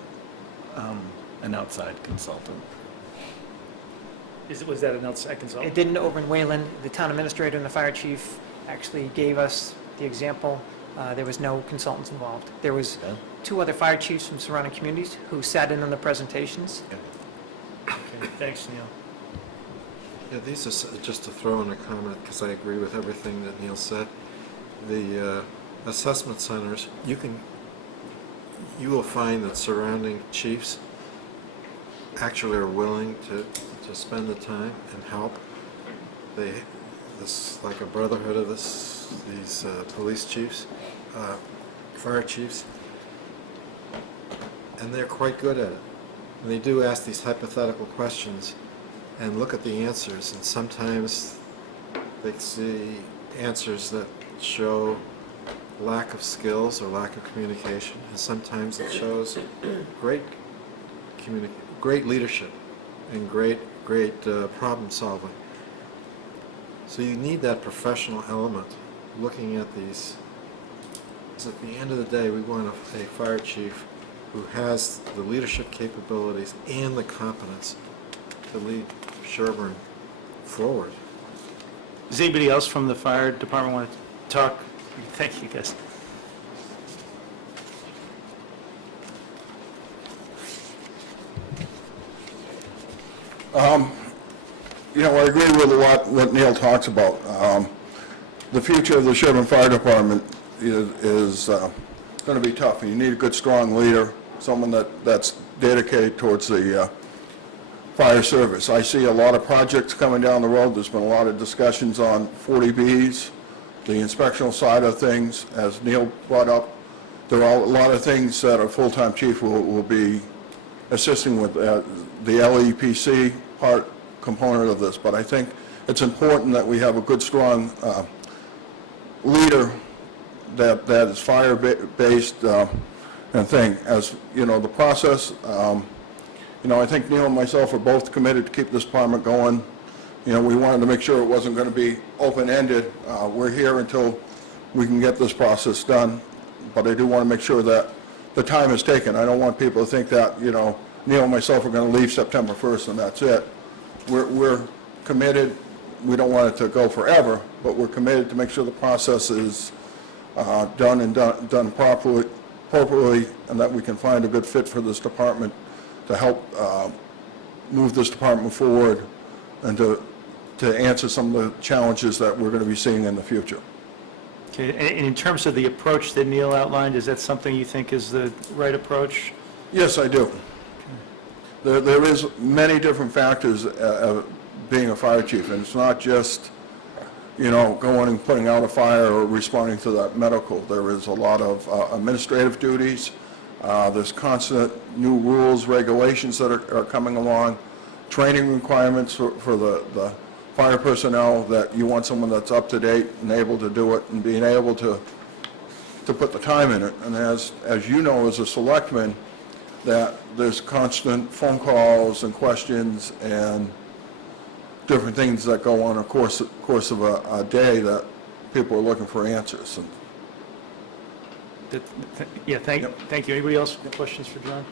an outside consultant. Was that an outside It consultant? didn't over in Wayland. The town administrator and the fire chief actually gave us the example. There was no consultants involved. There was Yeah. 2 other fire chiefs from surrounding communities who sat in on the presentations. Okay, thanks, Neil. Yeah, these are, just to throw in a comment, because I agree with everything that Neil said. The assessment centers, you will find that surrounding chiefs actually are willing to spend the time and help. This like a brotherhood of these police chiefs, fire chiefs, and they're quite good at it. And they do ask these hypothetical questions and look at the answers, and sometimes they see answers that show lack of skills or lack of communication, and sometimes it shows great leadership and great problem solving. So you need that professional element looking at these. Because at the end of the day, we want a fire chief who has the leadership capabilities and the competence to lead Sherborn forward. Does anybody else from the fire department want to talk? Thank you, guys. You know, I agree with a lot what Neil talks about. The future of the Sherborn Fire Department is going to be tough, and you need a good, strong leader, someone that's dedicated towards the fire service. I see a lot of projects coming down the road. There's been a lot of discussions on 40Bs, the inspectional side of things, as Neil brought up. There are a lot of things that a full-time chief will be assisting with, the LEPC component of this. But I think it's important that we have a good, strong leader that is fire-based and thing. As you know, the process, you know, I think Neil and myself are both committed to keep this department going. You know, we wanted to make sure it wasn't going to be open-ended. We're here until we can get this process done, but I do want to make sure that the time is taken. I don't want people to think that, you know, Neil and myself are going to leave September 1st and that's it. We're committed. We don't want it to go forever, but we're committed to make sure the process is done properly, appropriately, and that we can find a good fit for this department to help move this department forward and to answer some of the challenges that we're going to be seeing in the future. Okay, and in terms of the approach that Neil outlined, is that something you think is the right approach? Yes, I do. There is many different factors of being a fire chief, and it's not just, you know, going and putting out a fire or responding to that medical. There is a lot of administrative duties. There's constant new rules, regulations that are coming along, training requirements for the fire personnel, that you want someone that's up to date and able to do it and being able to put the time in it. And as you know, as a selectman, that there's constant phone calls and questions and different things that go on, of course of a day, that people are looking for answers. And Yeah, thank you. Anybody else have questions for John?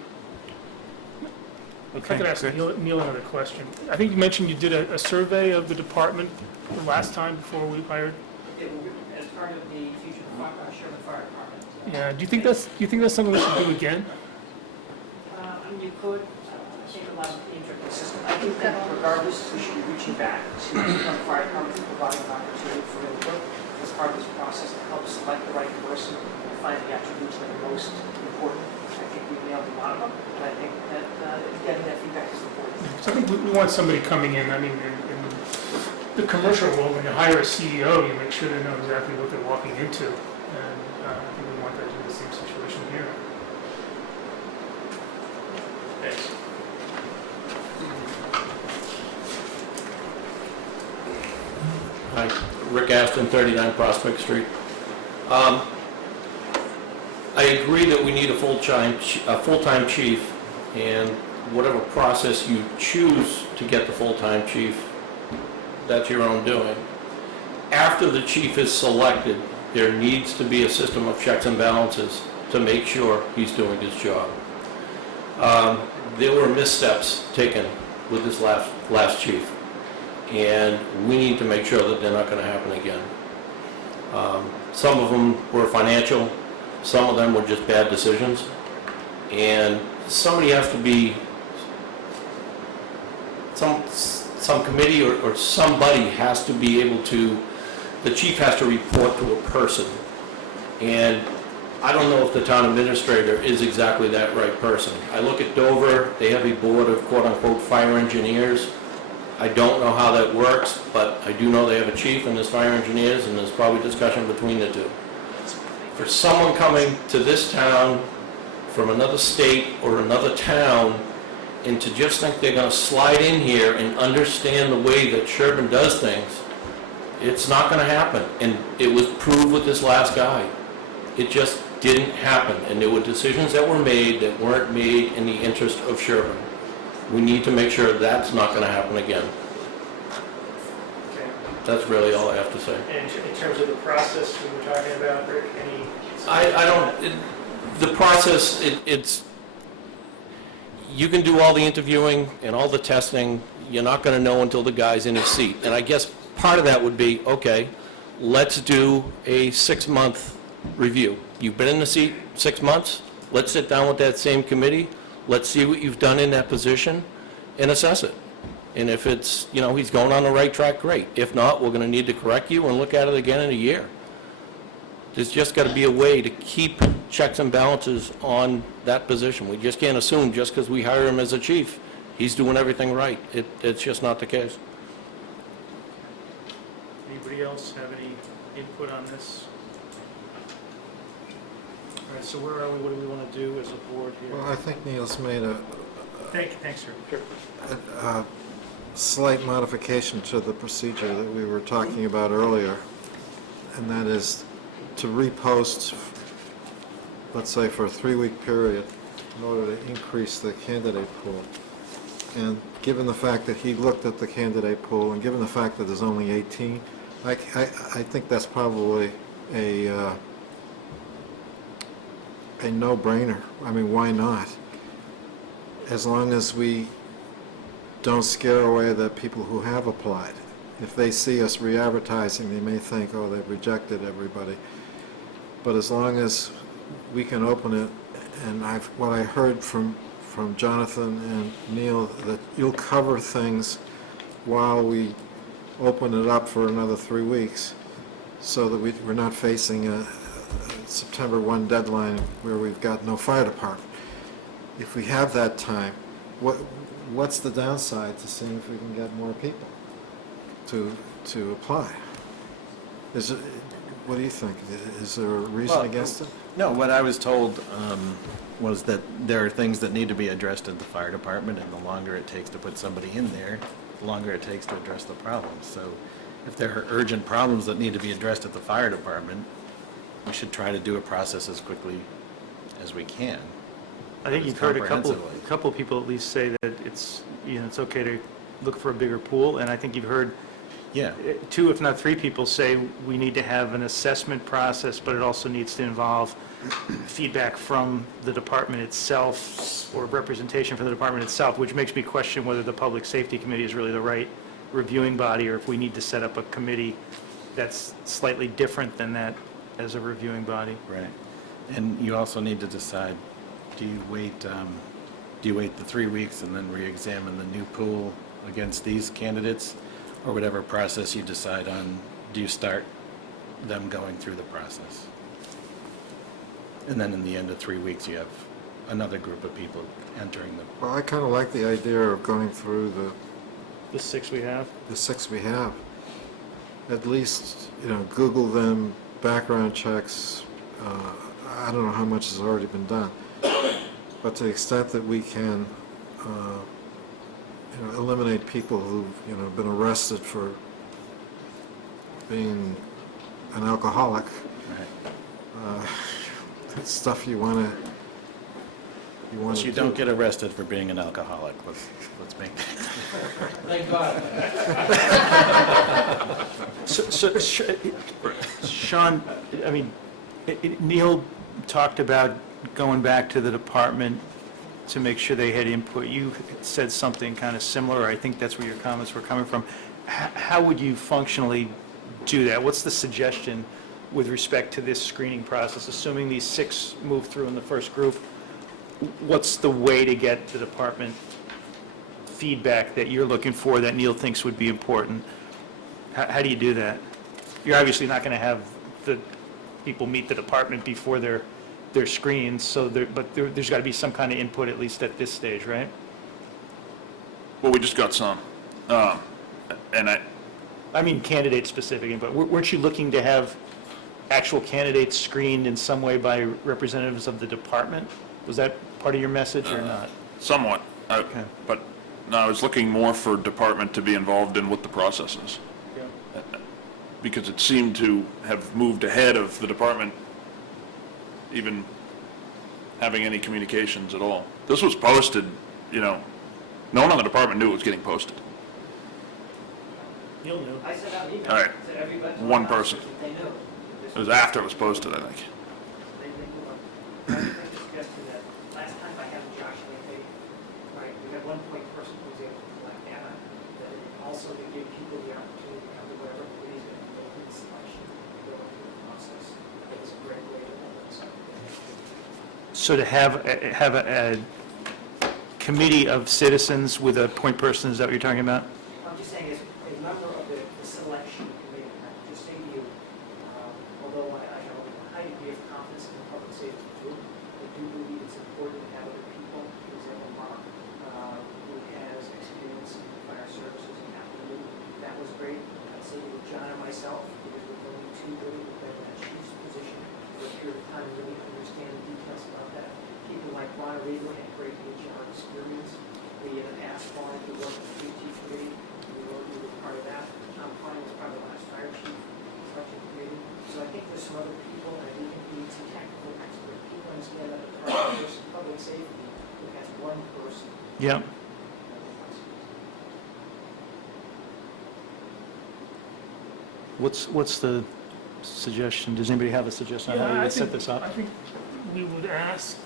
If I could ask Neil another question. I think you mentioned you did a survey of the department the last time before we hired. As part of the future Sherborn Fire Department. Yeah, do you think that's something we should do again? I mean, you could, I think a lot of the inconsistent. I think that regardless, we should be reaching back to the fire department and providing an opportunity for input as part of this process to help select the right person and find the attributes that are most important. I think we nailed a lot of them, and I think that getting that feedback is important. So I think we want somebody coming in, I mean, in the commercial world, when you hire a CEO, you make sure they know exactly what they're walking into. And I think we want Hi, Rick Aston, 39 Prospect Street. I agree that we need a full-time chief, and whatever process you choose to get the full-time chief, that's your own doing. After the chief is selected, there needs to be a system of checks and balances to make sure he's doing his job. There were missteps taken with this last chief, and we need to make sure that they're not going to happen again. Some of them were financial, some of them were just bad decisions, and somebody has to be, some committee or somebody has to be able to, the chief has to report to a person. And I don't know if the town administrator is exactly that right person. I look at Dover, they have a board of quote-unquote fire engineers. I don't know how that works, but I do know they have a chief and there's fire engineers, and there's probably discussion between the two. For someone coming to this town from another state or another town, and to just think they're going to slide in here and understand the way that Sherborn does things, it's not going to happen. And it was proved with this last guy. It just didn't happen, and there were decisions that were made that weren't made in the interest of Sherborn. We need to make sure that's not going to happen again. Okay. That's really all I have to say. And in terms of the process we were talking about, Rick, any? The process, it's, you can do all the interviewing and all the testing, you're not going to know until the guy's in his seat. And I guess part of that would be, okay, let's do a 6-month review. You've been in the seat 6 months, let's sit down with that same committee, let's see what you've done in that position and assess it. And if it's, he's going on the right track, great. If not, we're going to need to correct you and look at it again in a year. There's just got to be a way to keep checks and balances on that position. We just can't assume just because we hire him as a chief, he's doing everything right. It's just not the case. Anybody else have any input on this? All right, so where are we? What do we want to do as a board here? Well, I think Neil's made a Thanks, sir. Sure. slight modification to the procedure that we were talking about earlier, and that is to repost, let's say, for a 3-week period in order to increase the candidate pool. And given the fact that he looked at the candidate pool, and given the fact that there's only 18, I think that's probably a no-brainer. I mean, why not? As long as we don't scare away the people who have applied. If they see us re-advertising, they may think, oh, they've rejected everybody. But as long as we can open it, and what I heard from Jonathan and Neil, that you'll cover things while we open it up for another 3 weeks, so that we're not facing a September 1 deadline where we've got no fire department. If we have that time, what's the downside to seeing if we can get more people to apply? What do you think? Is there a reason against it? No, what I was told was that there are things that need to be addressed at the fire department, and the longer it takes to put somebody in there, the longer it takes to address the problems. So if there are urgent problems that need to be addressed at the fire department, we should try to do a process as quickly as we can. I think you've heard a couple comprehensively. people at least say that it's okay to look for a bigger pool, and I think you've heard Yeah. 2, if not 3 people say we need to have an assessment process, but it also needs to involve feedback from the department itself or representation from the department itself, which makes me question whether the Public Safety Committee is really the right reviewing body, or if we need to set up a committee that's slightly different than that as a reviewing body. Right. And you also need to decide, do you wait the 3 weeks and then re-examine the new pool against these candidates, or whatever process you decide on, do you start them going through the process? And then in the end of 3 weeks, you have another group of people entering the... Well, I kind of like the idea of going through The 6 we have? the 6 we have. At least, Google them, background checks. I don't know how much has already been done. But to the extent that we can eliminate people who've been arrested for being an alcoholic, that's stuff you want to So do. you don't get arrested for being an alcoholic, let's make that clear. Thank God. Sean, I mean, Neil talked about going back to the department to make sure they had input. You said something kind of similar, I think that's where your comments were coming from. How would you functionally do that? What's the suggestion with respect to this screening process? Assuming these 6 move through in the first group, what's the way to get the department feedback that you're looking for that Neil thinks would be important? How do you do that? You're obviously not going to have the people meet the department before they're screened, so there's got to be some kind of input, at least at this stage, right? Well, we just got some. And I mean candidate specific input. Weren't you looking to have actual candidates screened in some way by representatives of the department? Was that part of your message or not? somewhat, Okay. but no, I was looking more for department to be involved in what the process is. Because it seemed to have moved ahead of the department even having any communications at all. This was posted, no one on the department knew it was getting posted. You'll know. I sent out an email. All right. To everybody. One person. They knew. It was after it was posted, I think. They knew. I suggested that last time by having Josh Layfield, right, we had one point person who was able to collect data, that it also to give people the opportunity to come to whatever committee's going to go through the selection, go through the process. It was a great way to hold it. So to have a committee of citizens with a point person, is that what you're talking about? I'm just saying, as a member of the selection committee, I would just say to you, although I have a high degree of confidence in the public safety group, I do believe it's important to have other people, for example, Mark, who has experience in the fire services and capital. That was great. I'd say to John and myself, because we're only 2 really who've been in that chief's position for a period of time, really understand the details about that. People like Ron Regal had great HR experience. We in the past wanted to work with the PT committee. We were part of that. John Klein was part of the last fire chief selection committee. So I think there's some other people, and we think we need some technical expert people understand that the person, public safety, who has one person. Yeah. What's the suggestion? Does anybody have a suggestion on how you would set this up? I think we would ask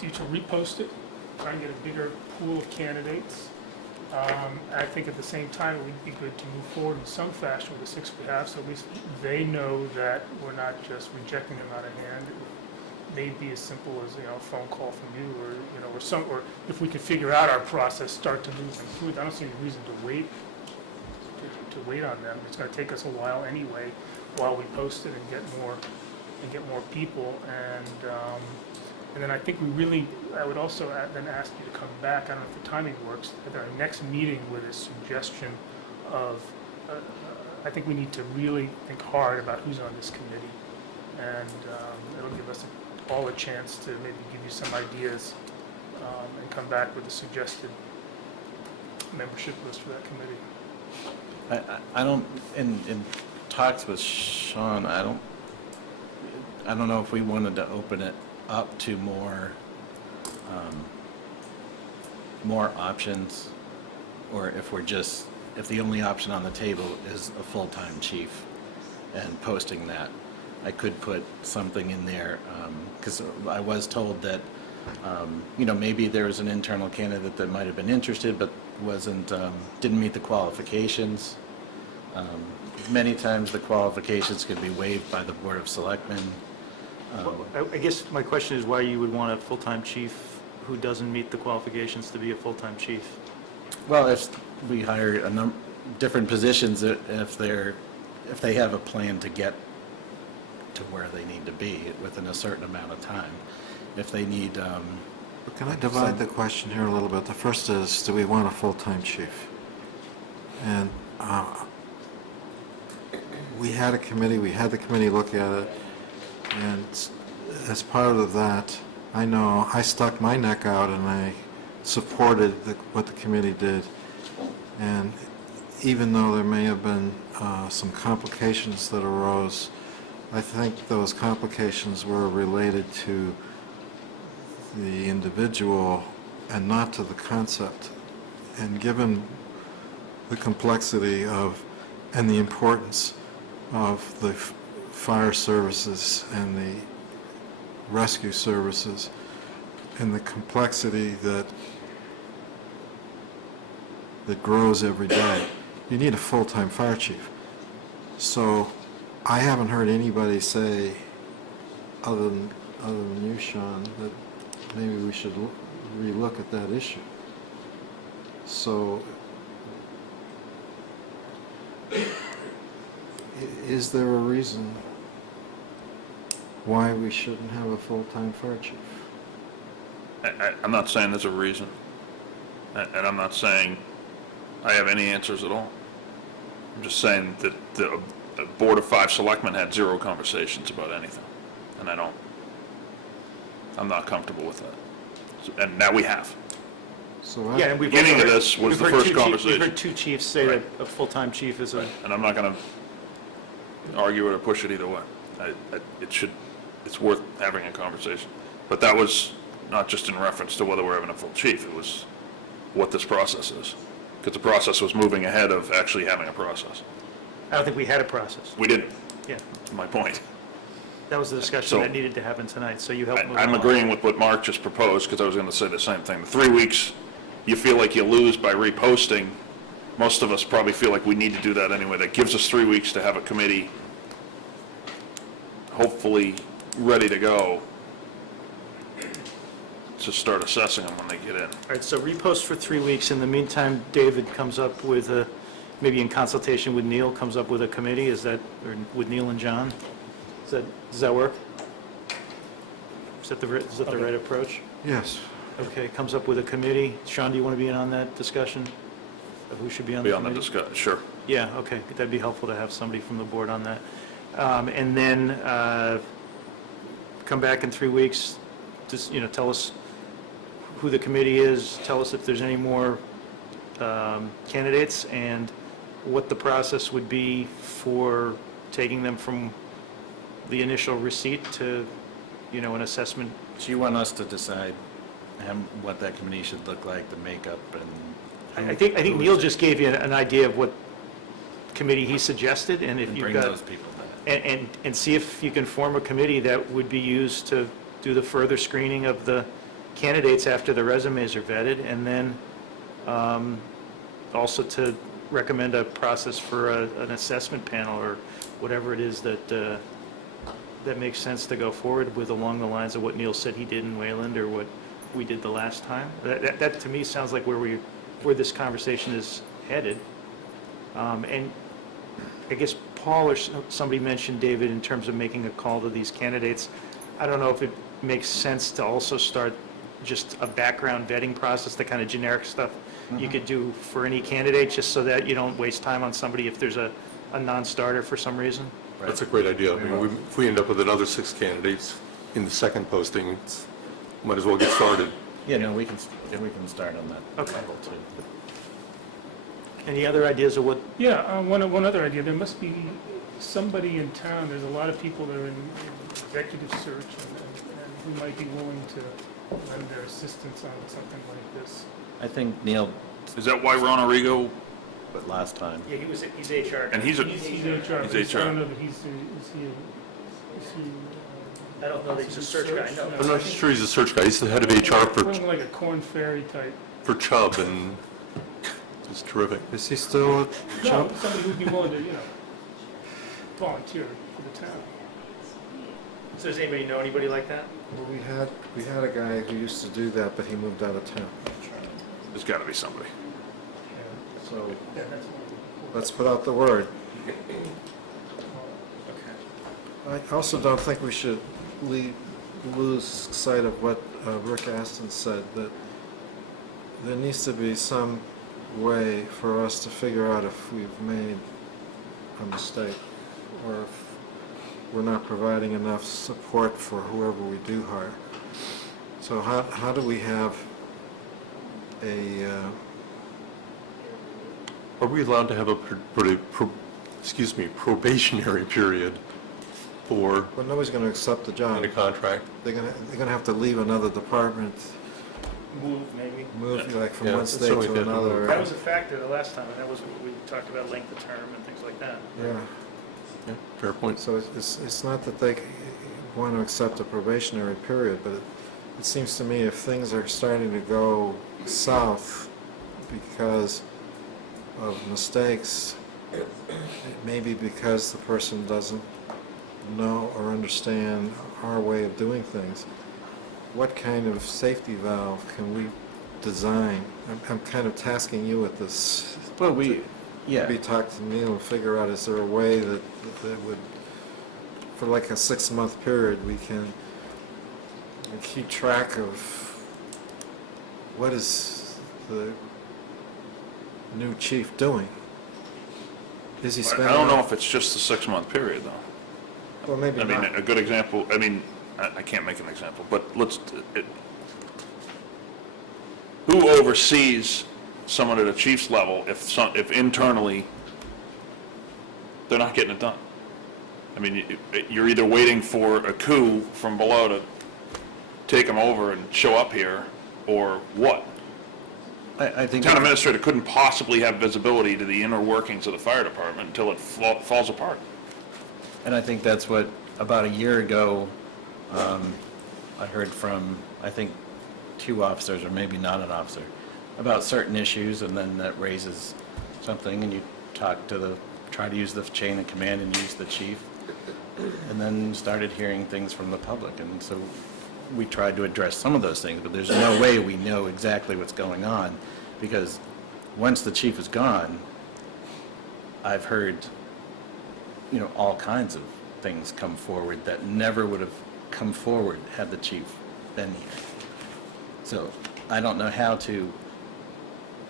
you to repost it, try and get a bigger pool of candidates. I think at the same time, it would be good to move forward in some fashion with the 6 we have, so at least they know that we're not just rejecting them out of hand. It may be as simple as, a phone call from you, or if we could figure out our process, start to move them through. I don't see any reason to wait on them. It's going to take us a while anyway, while we post it and get more people. And then I think I would also then ask you to come back, I don't know if the timing works, at our next meeting with a suggestion of, I think we need to really think hard about who's on this committee. And it'll give us all a chance to maybe give you some ideas and come back with a suggested membership list for that committee. I don't, in talks with Sean, I don't know if we wanted to open it up to more options, or if the only option on the table is a full-time chief and posting that. I could put something in there, because I was told that, maybe there was an internal candidate that might have been interested, but didn't meet the qualifications. Many times the qualifications could be waived by the Board of Selectmen. I guess my question is why you would want a full-time chief who doesn't meet the qualifications to be a full-time chief? Well, if we hire different positions, if they have a plan to get to where they need to be within a certain amount of time, if they need. Can I divide the question here a little bit? The first is, do we want a full-time chief? And we had a committee, we had the committee look at it, and as part of that, I know I stuck my neck out and I supported what the committee did. And even though there may have been some complications that arose, I think those complications were related to the individual and not to the concept. And given the complexity of and the importance of the fire services and the rescue services and the complexity that grows every day, you need a full-time fire chief. So I haven't heard anybody say, other than you, Sean, that maybe we should relook at that issue. So is there a reason why we shouldn't have a full-time fire chief? I'm not saying there's a reason, and I'm not saying I have any answers at all. I'm just saying that the board of 5 selectmen had 0 conversations about anything, and I'm not comfortable with that. And now we have. So Yeah, and we've Beginning also of heard- this was we've the heard first two chief- conversation. We've heard 2 chiefs say Right. that a full-time chief is a, And I'm not going to argue it or push it either way. It's worth having a conversation. But that was not just in reference to whether we're having a full chief, it was what this process is. Because the process was moving ahead of actually having a process. I don't think we had a process. We didn't, Yeah, to my point. that was the discussion So- that needed to happen tonight, so you helped move I'm along. agreeing with what Mark just proposed, because I was going to say the same thing. The 3 weeks, you feel like you lose by reposting. Most of us probably feel like we need to do that anyway. That gives us 3 weeks to have a committee hopefully ready to go to start assessing them when they get in. All right, so repost for 3 weeks. In the meantime, David comes up with a, maybe in consultation with Neil, comes up with a committee, is that, or with Neil and John? Does that work? Is that the right approach? Yes. Okay, comes up with a committee. Sean, do you want to be in on that discussion of who should be on the Be on the committee? discuss, sure. Yeah, okay, that'd be helpful to have somebody from the board on that. And then come back in 3 weeks, just, tell us who the committee is, tell us if there's any more candidates, and what the process would be for taking them from the initial receipt to, an assessment. So you want us to decide what that committee should look like, the makeup, and... I think who Neil is it? just gave you an idea of what committee he suggested, and if And you've bring got... those people back. And see if you can form a committee that would be used to do the further screening of the candidates after the resumes are vetted, and then also to recommend a process for an assessment panel, or whatever it is that makes sense to go forward with, along the lines of what Neil said he did in Wayland, or what we did the last time. That to me sounds like where this conversation is headed. And I guess Paul or somebody mentioned, David, in terms of making a call to these candidates. I don't know if it makes sense to also start just a background vetting process, the kind of generic stuff you could do for any candidate, just so that you don't waste time on somebody if there's a non-starter for some reason. That's a great idea. I mean, if we end up with another 6 candidates in the second posting, might as well get started. Yeah, no, we can start on that Okay. level, too. Any other ideas of what, Yeah, one other idea, there must be somebody in town, there's a lot of people that are in executive search and who might be willing to lend their assistance on something like this. I think Neil, Is that why Ron Arrigo, but last time, yeah, he's HR. and he's He's HR, but He's HR. I don't know that is he, I don't know that he's a search guy, no. I'm not sure he's a search guy. He's the head of HR Like a Corn Ferry type. for Chubb, and it's terrific. Is he still at No, Chubb? somebody who'd be willing to, volunteer for the town. So does anybody know anybody like that? Well, we had a guy who used to do that, but he moved out of town. there's got to be somebody. So Yeah, that's one. let's put out the word. I also don't think we should lose sight of what Rick Aston said, that there needs to be some way for us to figure out if we've made a mistake, or if we're not providing enough support for whoever we do hire. So how do we have a Are we allowed to have a probationary period for But nobody's going to accept the job. in a contract? They're going to have to leave another department, Move, maybe. move like from Yeah, one it's state always to got to move. another. That was a factor the last time, and that was what we talked about, length of term and things like that. Yeah, Yeah, fair point. so it's not that they want to accept a probationary period, but it seems to me if things are starting to go south because of mistakes, it may be because the person doesn't know or understand our way of doing things. What kind of safety valve can we design? I'm kind of tasking you with this. Well, Maybe talk to Neil and figure out, is there a way that would, for like a 6-month period, we can keep track of what is the new chief doing? Is he spending? I don't know if it's just a 6-month period, though. Well, maybe I mean, not. a good example, I can't make an example, but who oversees someone at a chief's level if internally they're not getting it done? I mean, you're either waiting for a coup from below to take them over and show up here, or what? I think. Town administrator couldn't possibly have visibility to the inner workings of the fire department until it falls apart. And I think that's what, about a year ago, I heard from, I think, 2 officers, or maybe not an officer, about certain issues, and then that raises something, and you try to use the chain of command and use the chief, and then started hearing things from the public, and so we tried to address some of those things, but there's no way we know exactly what's going on, because once the chief is gone, I've heard all kinds of things come forward that never would have come forward had the chief been here. So I don't know how to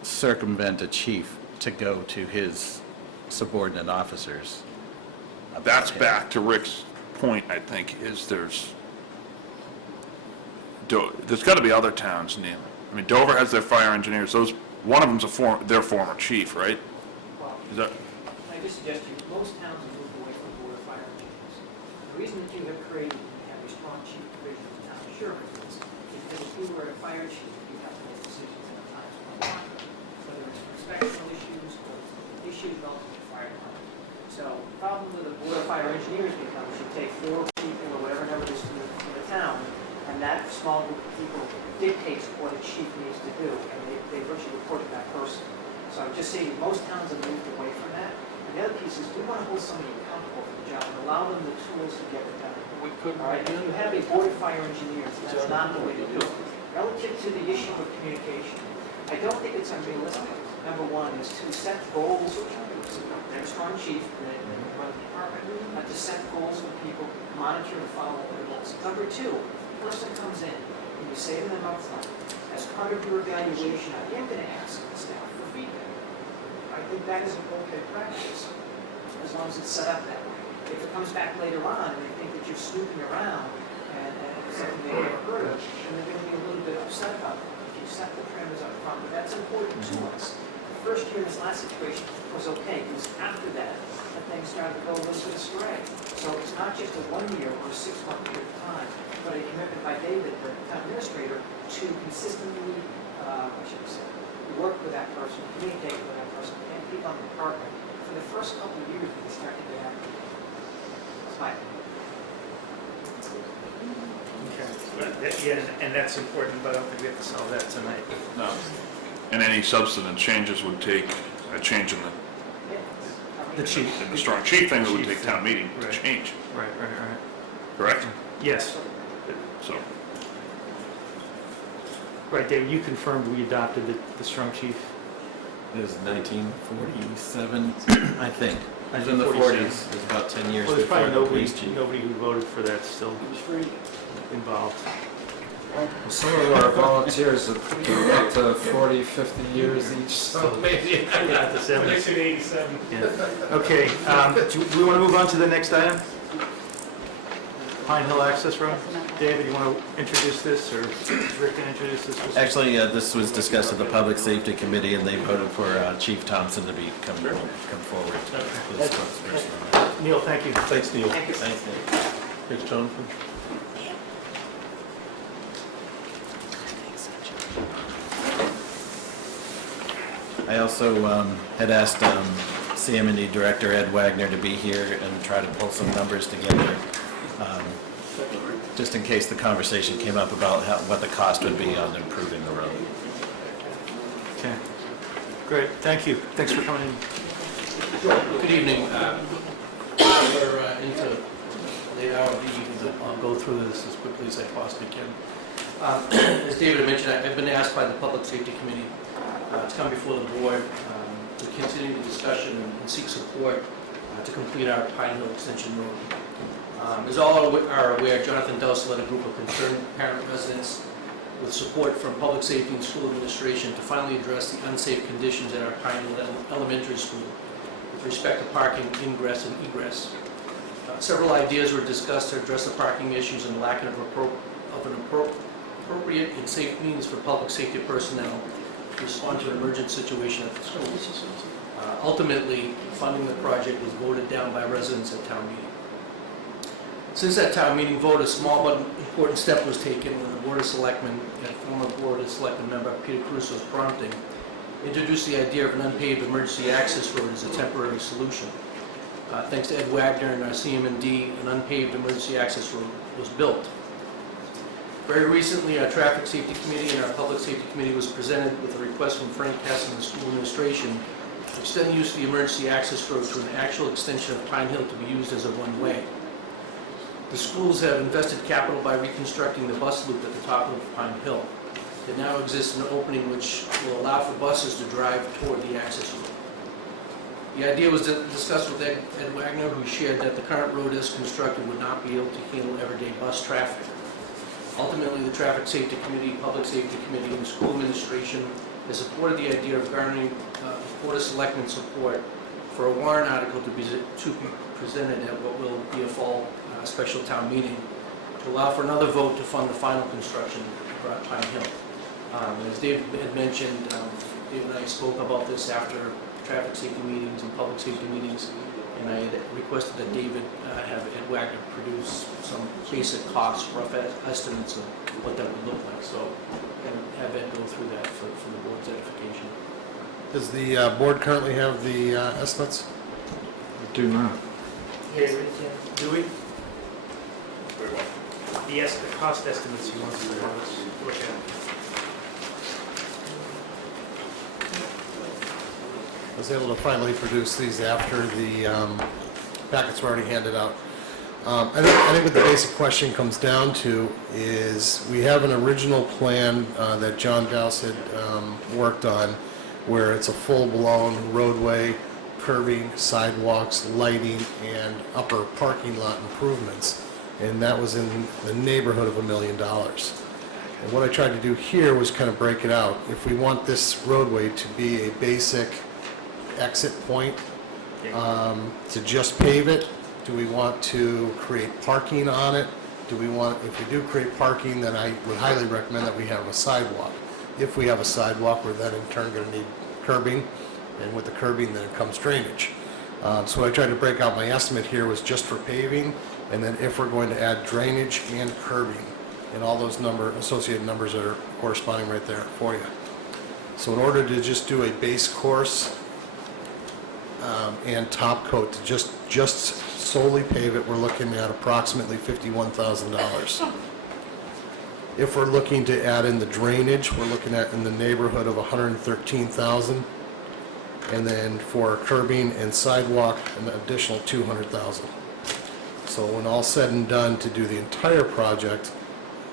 circumvent a chief to go to his subordinate officers. That's back to Rick's point, I think, is there's got to be other towns, Neil. I mean, Dover has their fire engineers. One of them's their former chief, right? Well, Is that? I just suggest you, most towns have moved away from board of fire engineers. The reason that you have created and have a strong chief division in town of Sherborn is because if you were a fire chief, you have to make decisions in a times when whether it's inspectional issues or issues relative to fire department. So the problem with the board of fire engineers becomes you take 4 people or whatever number it is from the town, and that small group of people dictates what a chief needs to do, and they virtually report to that person. So I'm just saying, most towns have moved away from that. And the other piece is, we want to hold somebody accountable for the job and allow them the tools to get it done. All right, if you have a board of fire engineers, that's not the way to do it. Relative to the issue of communication, I don't think it's unrealistic. Number one is to set goals, they're a strong chief, and they run the department, to set goals with people, monitor and follow up the goals. Number two, the person comes in, and you say to them up front, as part of your evaluation, I am going to ask the staff for feedback. I think that is an okay practice, as long as it's set up that way. If it comes back later on and they think that you're snooping around and it's something they've never heard of, then they're going to be a little bit upset about it. If you set the parameters up front, but that's important to us. The first year in this last situation was okay, because after that, things started to go a little bit astray. So it's not just a 1-year or a 6-month period of time, but a commitment by David, the town administrator, to consistently, work with that person, communicate with that person, and keep on the department for the first couple of years when they start to get after it. That's my opinion. Yeah, and that's important, but I don't think we have to solve that tonight. No. And any substantive changes would take a change in The chief. the strong chief thing that would Chief take town meeting to right. change, Right. correct? Yes. So, Right, David, you confirmed we adopted the strong chief? It was 1947, I think. It was in the 1947. 40s, it was about 10 years Well, there's before probably the police chief. nobody who voted for that still involved. Some of our volunteers have been up to 40, 50 years each, so Maybe. Yeah, the 70s. 1987. Yeah. Okay, do we want to move on to the next item? Pine Hill Access Road? David, you want to introduce this, or is Rick going to introduce this? Actually, this was discussed at the Public Safety Committee, and they voted for Chief Thompson to come forward for this spokesperson. Neil, thank you. Thanks, Neil. Thanks, Nate. Thanks, Jonathan. I also had asked CM&E Director Ed Wagner to be here and try to pull some numbers together, just in case the conversation came up about what the cost would be on improving the road. Okay, great, thank you. Thanks for coming in. Good evening. We're into late hour of the evening. I'll go through this as quickly as I possibly can. As David mentioned, I've been asked by the Public Safety Committee to come before the board to continue the discussion and seek support to complete our Pine Hill Extension Road. As all are aware, Jonathan Dowse led a group of concerned parent residents with support from public safety and school administration to finally address the unsafe conditions at our Pine Hill Elementary School with respect to parking ingress and egress. Several ideas were discussed to address the parking issues and lack of an appropriate and safe means for public safety personnel to respond to an emergent situation at the school. Ultimately, funding the project was voted down by residents at town meeting. Since that town meeting vote, a small but important step was taken when the Board of Selectmen and former Board of Selectmen member Peter Crusoe's prompting introduced the idea of an unpaved emergency access road as a temporary solution. Thanks to Ed Wagner and our CM&D, an unpaved emergency access road was built. Very recently, our Traffic Safety Committee and our Public Safety Committee was presented with a request from Frank Hess and the school administration to extend the use of the emergency access road to an actual extension of Pine Hill to be used as a one-way. The schools have invested capital by reconstructing the bus loop at the top of Pine Hill. It now exists an opening which will allow for buses to drive toward the access road. The idea was discussed with Ed Wagner, who shared that the current road as constructed would not be able to handle everyday bus traffic. Ultimately, the Traffic Safety Committee, Public Safety Committee, and School Administration has supported the idea of garnering Board of Selectmen support for a warrant article to be presented at what will be a fall special town meeting to allow for another vote to fund the final construction of Pine Hill. As Dave had mentioned, Dave and I spoke about this after traffic safety meetings and public safety meetings, and I had requested that David have Ed Wagner produce some basic costs, rough estimates of what that would look like. So, and have Ed go through that for the board's edification. Does the board currently have the estimates? Do not. Yes, do we? Yes, the cost estimates he wants to have us look at. I was able to finally produce these after the packets were already handed out. I think what the basic question comes down to is we have an original plan that John Dowse had worked on where it's a full-blown roadway, curbing, sidewalks, lighting, and upper parking lot improvements. And that was in the neighborhood of $1 million. And what I tried to do here was kind of break it out. If we want this roadway to be a basic exit point, to just pave it, do we want to create parking on it? Do we want, if we do create parking, then I would highly recommend that we have a sidewalk. If we have a sidewalk, we're then in turn going to need curbing, and with the curbing then comes drainage. So what I tried to break out my estimate here was just for paving, and then if we're going to add drainage and curbing, and all those associated numbers that are corresponding right there for you. So in order to just do a base course and top coat, to just solely pave it, we're looking at approximately $51,000. If we're looking to add in the drainage, we're looking at in the neighborhood of $113,000. And then for curbing and sidewalk, an additional $200,000. So when all said and done, to do the entire project,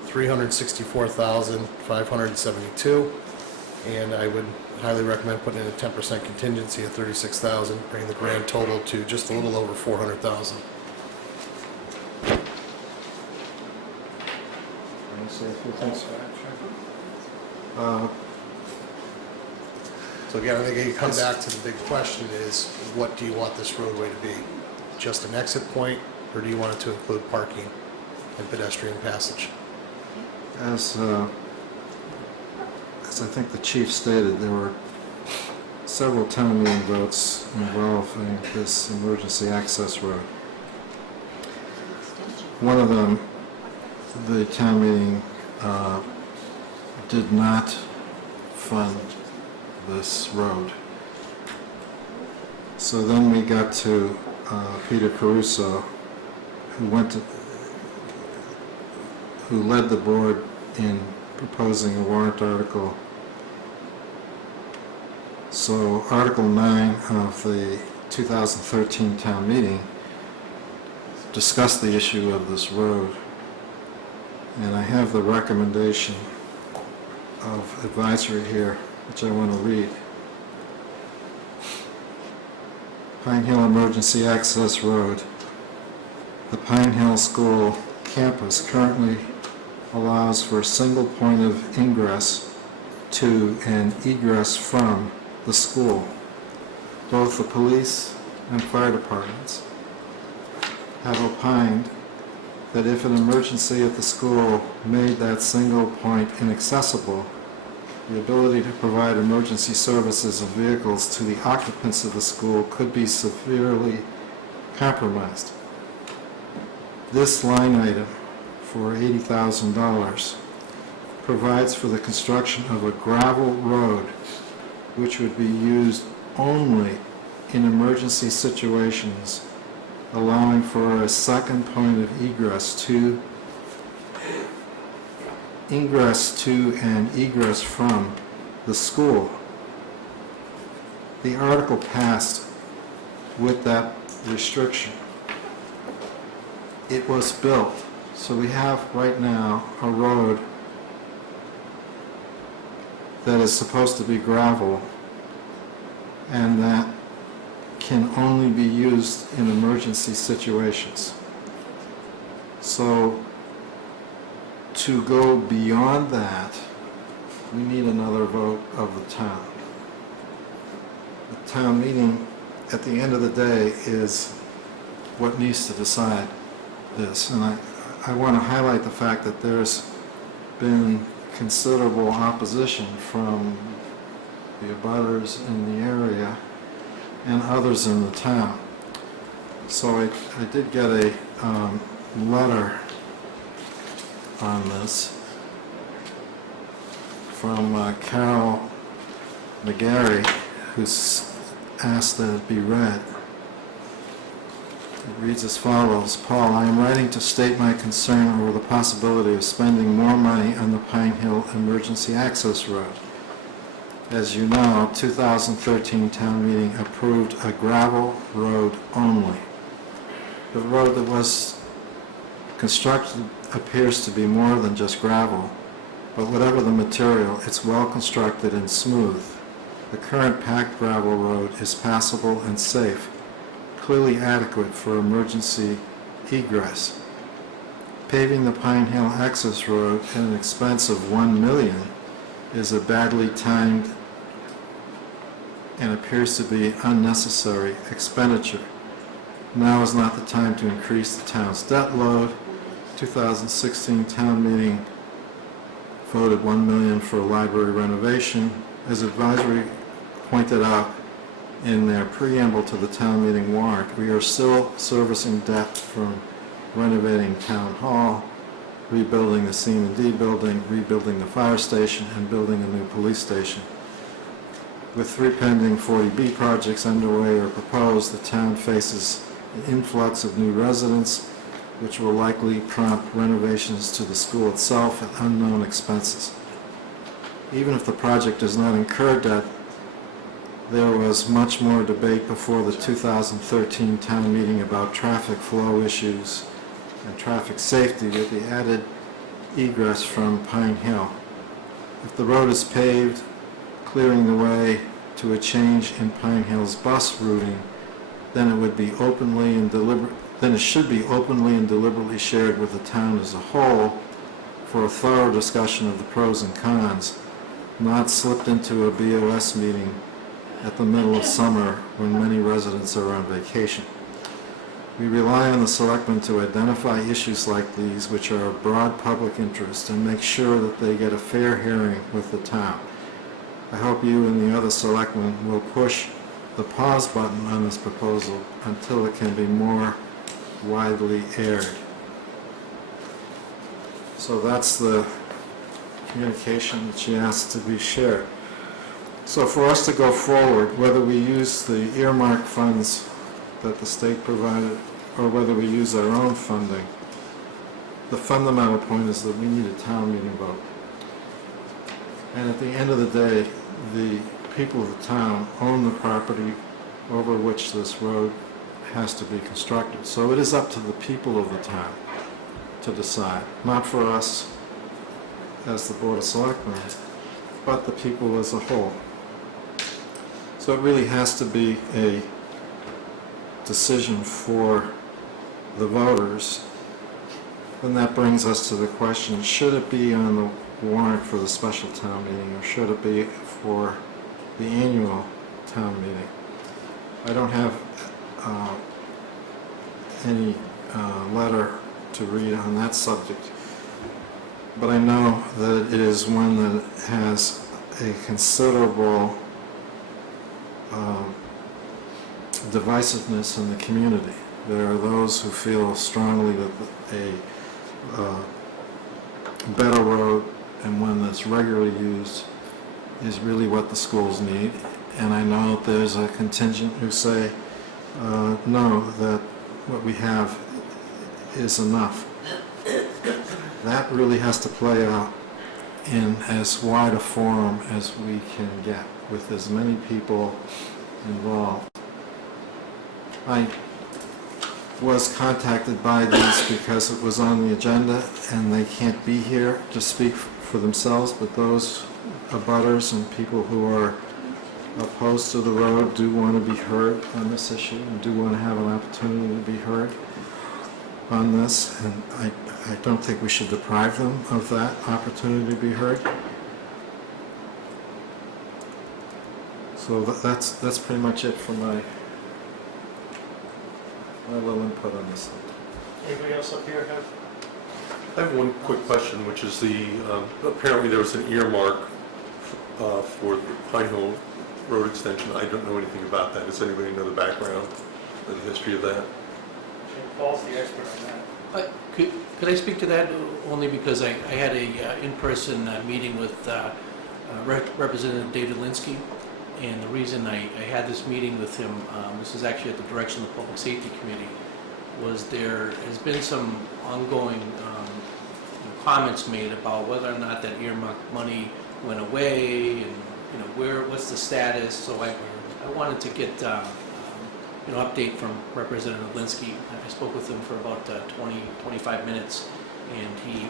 $364,572, and I would highly recommend putting in a 10% contingency of $36,000, bringing the grand total to just a little over $400,000. So again, I think you come back to the big question is, what do you want this roadway to be? Just an exit point, or do you want it to include parking? and pedestrian passage. As I think the chief stated, there were several town meeting votes involving this emergency access road. One of them, the town meeting did not fund this road. So then we got to Peter Caruso, who led the board in proposing a warrant article. So Article 9 of the 2013 town meeting discussed the issue of this road. And I have the recommendation of advisory here, which I want to read. Pine Hill Emergency Access Road. The Pine Hill School campus currently allows for a single point of ingress to and egress from the school. Both the police and fire departments have opined that if an emergency at the school made that single point inaccessible, the ability to provide emergency services and vehicles to the occupants of the school could be severely compromised. This line item for $80,000 provides for the construction of a gravel road which would be used only in emergency situations, allowing for a second point of ingress to and egress from the school. The article passed with that restriction. It was built, so we have right now a road that is supposed to be gravel and that can only be used in emergency situations. So to go beyond that, we need another vote of the town. The town meeting, at the end of the day, is what needs to decide this. And I want to highlight the fact that there's been considerable opposition from the abutters in the area and others in the town. So I did get a letter on this from Carol McGarry, who's asked that it be read. It reads as follows. Paul, I am writing to state my concern over the possibility of spending more money on the Pine Hill Emergency Access Road. As you know, 2013 town meeting approved a gravel road only. The road that was constructed appears to be more than just gravel, but whatever the material, it's well constructed and smooth. The current packed gravel road is passable and safe, clearly adequate for emergency egress. Paving the Pine Hill access road at an expense of $1 million is a badly timed and appears to be unnecessary expenditure. Now is not the time to increase the town's debt load. 2016 town meeting voted $1 million for library renovation. As advisory pointed out in their preamble to the town meeting warrant, we are still servicing debt from renovating town hall, rebuilding the C&D building, rebuilding the fire station, and building a new police station. With 3 pending 40B projects underway or proposed, the town faces an influx of new residents, which will likely prompt renovations to the school itself at unknown expenses. Even if the project does not incur debt, there was much more debate before the 2013 town meeting about traffic flow issues and traffic safety with the added egress from Pine Hill. If the road is paved, clearing the way to a change in Pine Hill's bus routing, then it should be openly and deliberately shared with the town as a whole for a thorough discussion of the pros and cons, not slipped into a BOS meeting at the middle of summer when many residents are on vacation. We rely on the selectmen to identify issues like these which are of broad public interest and make sure that they get a fair hearing with the town. I hope you and the other selectmen will push the pause button on this proposal until it can be more widely aired. So that's the communication that she asked to be shared. So for us to go forward, whether we use the earmark funds that the state provided or whether we use our own funding, the fundamental point is that we need a town meeting vote. And at the end of the day, the people of the town own the property over which this road has to be constructed. So it is up to the people of the town to decide, not for us as the Board of Selectmen, but the people as a whole. So it really has to be a decision for the voters. And that brings us to the question, should it be on the warrant for the special town meeting or should it be for the annual town meeting? I don't have any letter to read on that subject, but I know that it is one that has a considerable divisiveness in the community. There are those who feel strongly that a better road and one that's regularly used is really what the schools need. And I know that there's a contingent who say, no, that what we have is enough. That really has to play out in as wide a forum as we can get, with as many people involved. I was contacted by these because it was on the agenda and they can't be here to speak for themselves, but those abutters and people who are opposed to the road do want to be heard on this issue and do want to have an opportunity to be heard on this, and I don't think we should deprive them of that opportunity to be heard. So that's pretty much it for my little input on this. Anybody else up here have? I have one quick question, which is apparently there was an earmark for the Pine Hill Road extension. I don't know anything about that. Does anybody know the background or the history of that? Paul's the expert on that. Could I speak to that only because I had a in-person meeting with Representative David Linsky, and the reason I had this meeting with him, this is actually at the direction of the Public Safety Committee, was there has been some ongoing comments made about whether or not that earmarked money went away and what's the status. So I wanted to get update from Representative Linsky. I spoke with him for about 25 minutes, and he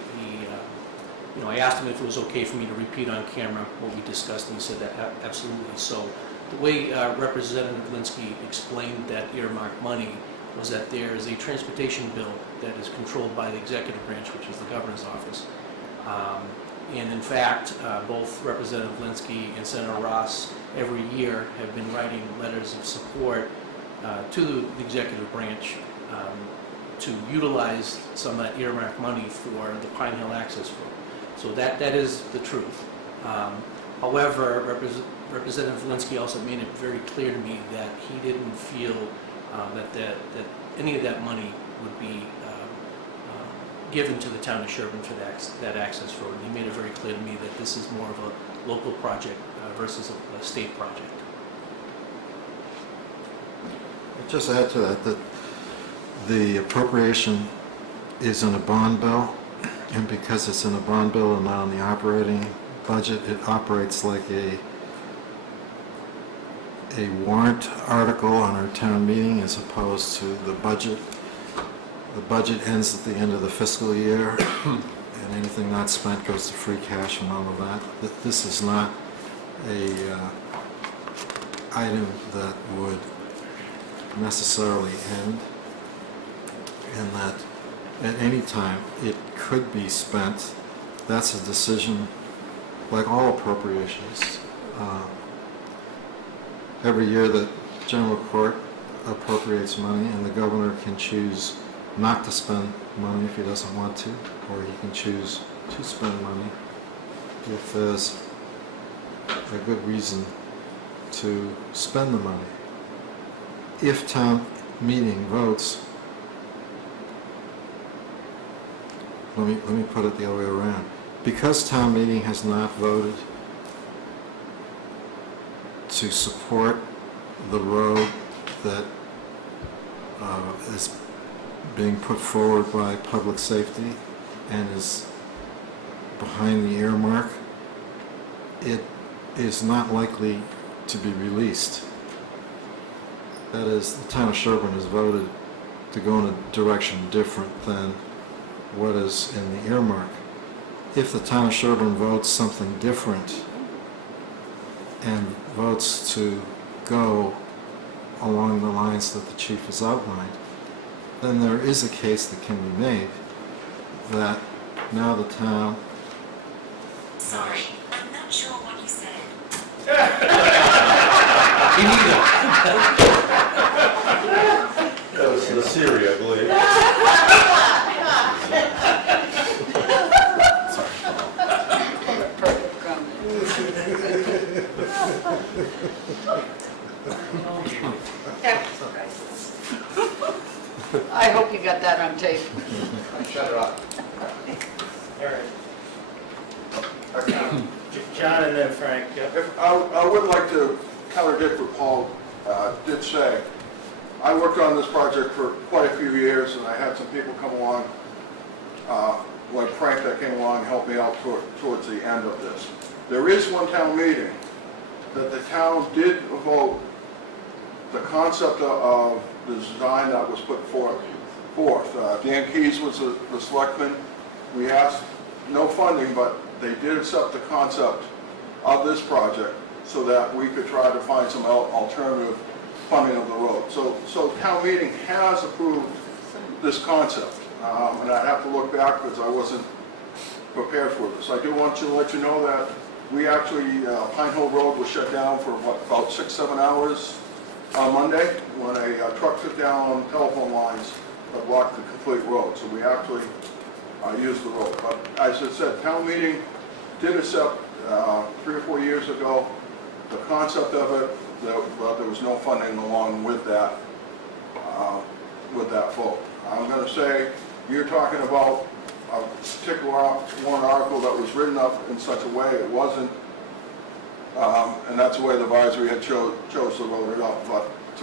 I asked him if it was okay for me to repeat on camera what we discussed, and he said that absolutely. So the way Representative Linsky explained that earmarked money was that there is a transportation bill that is controlled by the executive branch, which is the governor's office. And in fact, both Representative Linsky and Senator Ross every year have been writing letters of support to the executive branch to utilize some of that earmarked money for the Pine Hill Access Road. So that is the truth. However, Representative Linsky also made it very clear to me that he didn't feel that any of that money would be given to the town of Sherborn for that access road. And he made it very clear to me that this is more of a local project versus a state project. Just add to that the appropriation is in a bond bill, and because it's in a bond bill and not on the operating budget, it operates like a warrant article on our town meeting as opposed to the budget. The budget ends at the end of the fiscal year, and anything not spent goes to free cash and all of that. This is not a item that would necessarily end, and that at any time it could be spent. That's a decision, like all appropriations. Every year the general court appropriates money, and the governor can choose not to spend money if he doesn't want to, or he can choose to spend money if there's a good reason to spend the money. If town meeting votes, let me put it the other way around. Because town meeting has not voted to support the road that is being put forward by public safety and is behind the earmark, it is not likely to be released. That is, the town of Sherborn has voted to go in a direction different than what is in the earmark. If the town of Sherborn votes something different and votes to go along the lines that the chief has outlined, then there is a case that can be made that now the town... Sorry, I'm not sure what you said. Me neither. That was the Siri, I believe. I hope you got that on tape. Shut it off. John and then Frank. If, I would like to contradict what Paul did say. I worked on this project for quite a few years, and I had some people come along, like Frank that came along and helped me out towards the end of this. There is one town meeting that the town did vote the concept of the design that was put forth. Dan Keyes was the selectman. We asked no funding, but they did accept the concept of this project so that we could try to find some alternative funding of the road. So town meeting has approved this concept, and I have to look back because I wasn't prepared for this. I do want to let you know that we actually, Pine Hill Road was shut down for about 6-7 hours on Monday when a truck took down telephone lines that blocked the complete road. So we actually used the road. But as I said, town meeting did accept 3 or 4 years ago the concept of it, but there was no funding along with that vote. I'm going to say you're talking about a particular warrant article that was written up in such a way it wasn't, and that's the way the advisory had chose to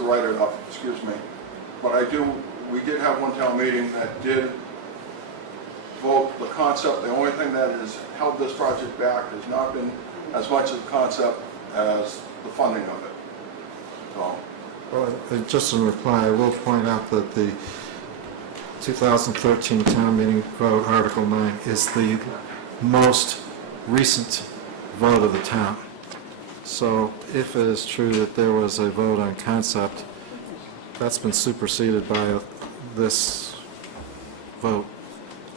write it up, excuse me. But we did have one town meeting that did vote the concept. The only thing that has held this project back has not been as much of the concept as the funding of it. So. Well, just in reply, I will point out that the 2013 town meeting vote, Article 9, is the most recent vote of the town. So if it is true that there was a vote on concept, that's been superseded by this vote.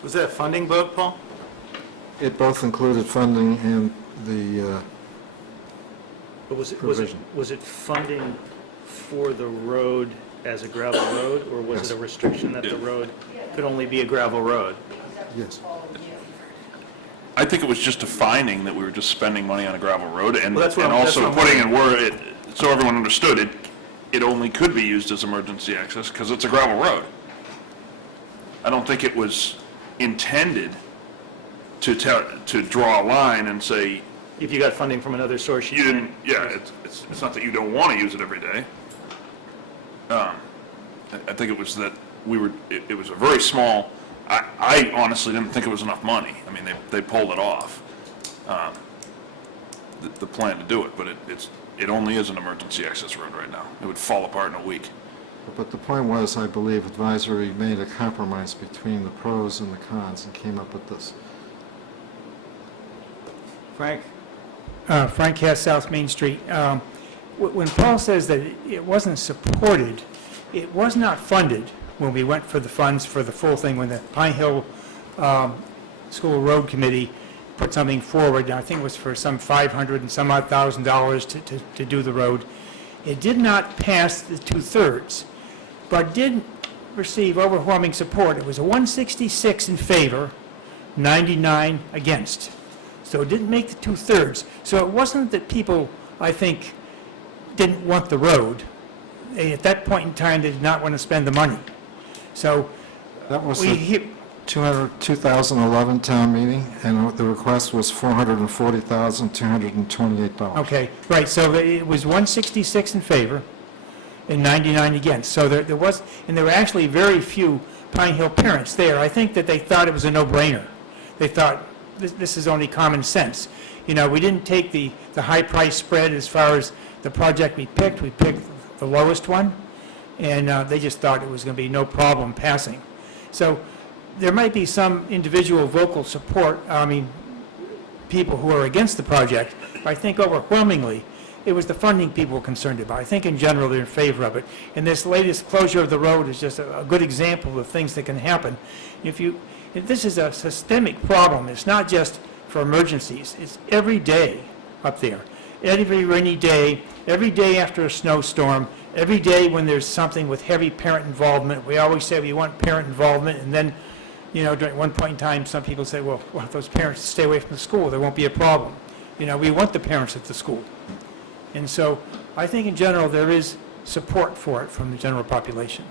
Was that a funding vote, Paul? It both included funding and the But was provision. it funding for the road as a gravel road, or was Yes. it a restriction that the road could only be a gravel road? Yes. I think it was just defining that we were just spending money on a gravel road and Well, that's what I'm also wondering. putting in word, so everyone understood it, it only could be used as emergency access because it's a gravel road. I don't think it was intended to draw a line and say, If you got funding from another source, you didn't, yeah, it's not that you don't want to use it every day. I think it was that it was a very small, I honestly didn't think it was enough money. I mean, they pulled it off, the plan to do it, but it only is an emergency access road right now. It would fall apart in a week. But the point was, I believe advisory made a compromise between the pros and the cons and came up with this. Frank? Frank Cass, South Main Street. When Paul says that it wasn't supported, it was not funded when we went for the funds for the full thing, when the Pine Hill School Road Committee put something forward, I think it was for some $500 and some odd $1,000 to do the road. It did not pass the two-thirds, but did receive overwhelming support. It was a 166 in favor, 99 against. So it didn't make the two-thirds. So it wasn't that people, I think, didn't want the road. At that point in time, they did not want to spend the money. So That was we the hear, 2011 town meeting, and the request was $440,228. okay, right, so it was 166 in favor and 99 against. So there was, and there were actually very few Pine Hill parents there. I think that they thought it was a no-brainer. They thought, this is only common sense. You know, we didn't take the high price spread as far as the project we picked the lowest one, and they just thought it was going to be no problem passing. So there might be some individual vocal support, people who are against the project, but I think overwhelmingly, it was the funding people were concerned about. I think in general, they're in favor of it. And this latest closure of the road is just a good example of things that can happen. If this is a systemic problem. It's not just for emergencies. It's every day up there. Every rainy day, every day after a snowstorm, every day when there's something with heavy parent involvement. We always say we want parent involvement, and then, you know, during one point in time, some people say, well, if those parents stay away from the school, there won't be a problem. You know, we want the parents at the school. And so I think in general, there is support for it from the general population.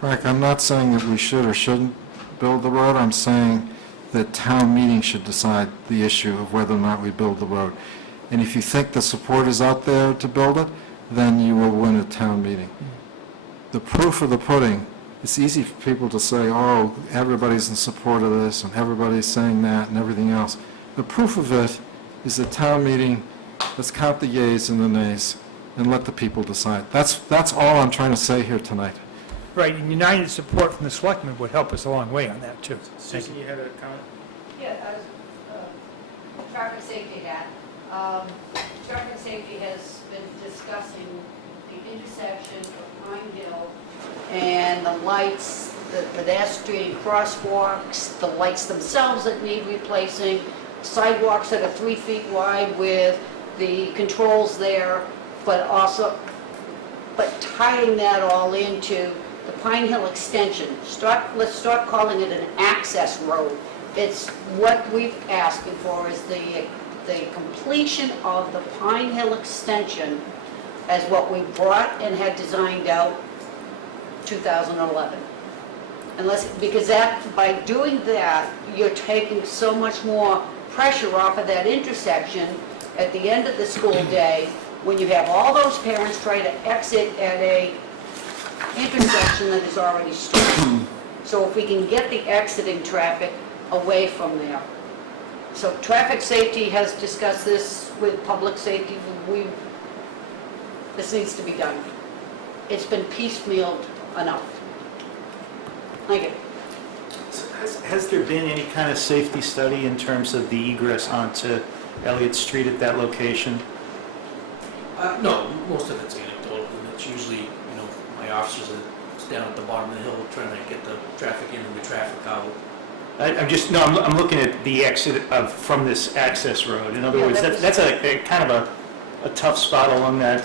Frank, I'm not saying that we should or shouldn't build the road. I'm saying that town meeting should decide the issue of whether or not we build the road. And if you think the support is out there to build it, then you will win at town meeting. The proof of the pudding, it's easy for people to say, oh, everybody's in support of this, and everybody's saying that, and everything else. The proof of it is at town meeting. Let's count the yeas and the nays, and let the people decide. That's all I'm trying to say here tonight. Right, and united support from the selectmen would help us a long way on that, too. Susan, you had a comment? Yeah, traffic safety hat. Traffic safety has been discussing the intersection of Pine Hill and the lights, the pedestrian crosswalks, the lights themselves that need replacing, sidewalks that are 3 feet wide with the controls there, but tying that all into the Pine Hill extension. Let's start calling it an access road. It's what we're asking for is the completion of the Pine Hill extension as what we brought and had designed out 2011. Because by doing that, you're taking so much more pressure off of that intersection at the end of the school day when you have all those parents try to exit at a intersection that is already straight. So if we can get the exiting traffic away from there. So traffic safety has discussed this with public safety. This needs to be done. It's been piecemealed enough. Thank you. Has there been any kind of safety study in terms of the egress onto Elliott Street at that location? No, most of it's anecdotal, and it's usually, you know, my officers are down at the bottom of the hill trying to get the traffic in and the traffic out. I'm looking at the exit from this access road. In other words, that's a kind of a tough spot along that,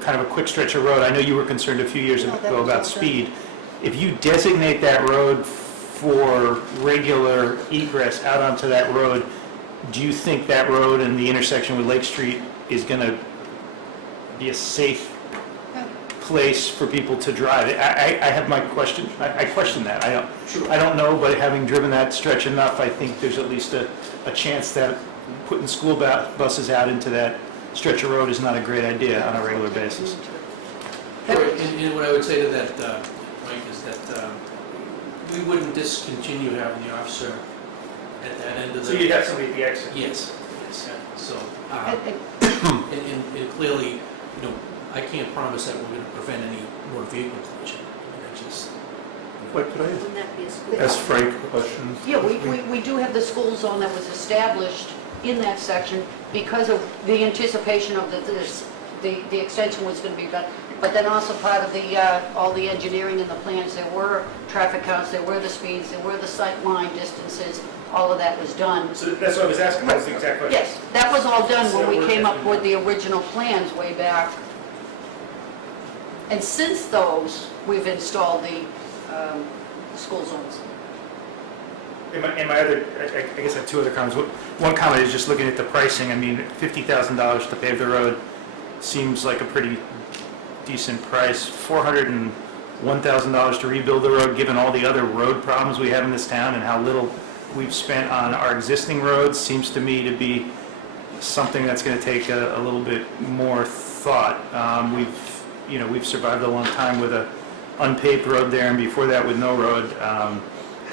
kind of a quick stretch of road. I know you were concerned a few years ago about speed. If you designate that road for regular egress out onto that road, do you think that road and the intersection with Lake Street is going to be a safe place for people to drive? I have my question. I question that. I don't know, but having driven that stretch enough, I think there's at least a chance that putting school buses out into that stretch of road is not a great idea on a regular basis. And what I would say to that, Mike, is that we wouldn't discontinue having the officer at that end of the... So you'd have somebody at the exit? Yes. So, and clearly, you know, I can't promise that we're going to prevent any motor vehicle collision. I mean, that's just... Wait, could Wouldn't that be a school? I ask Frank a question? Yeah, we do have the school zone that was established in that section because of the anticipation of the extension was going to be done. But then also part of all the engineering and the plans, there were traffic counts, there were the speeds, there were the sight line distances, all of that was done. So that's what I was asking. That was the exact question. Yes, that was all done when we came up with the original plans way back And since those, we've installed the school zones. And my other, I guess I have two other comments. One comment is just looking at the pricing. I mean, $50,000 to pave the road seems like a pretty decent price. $401,000 to rebuild the road, given all the other road problems we have in this town and how little we've spent on our existing roads, seems to me to be something that's going to take a little bit more thought. We've survived a long time with a unpaved road there, and before that with no road.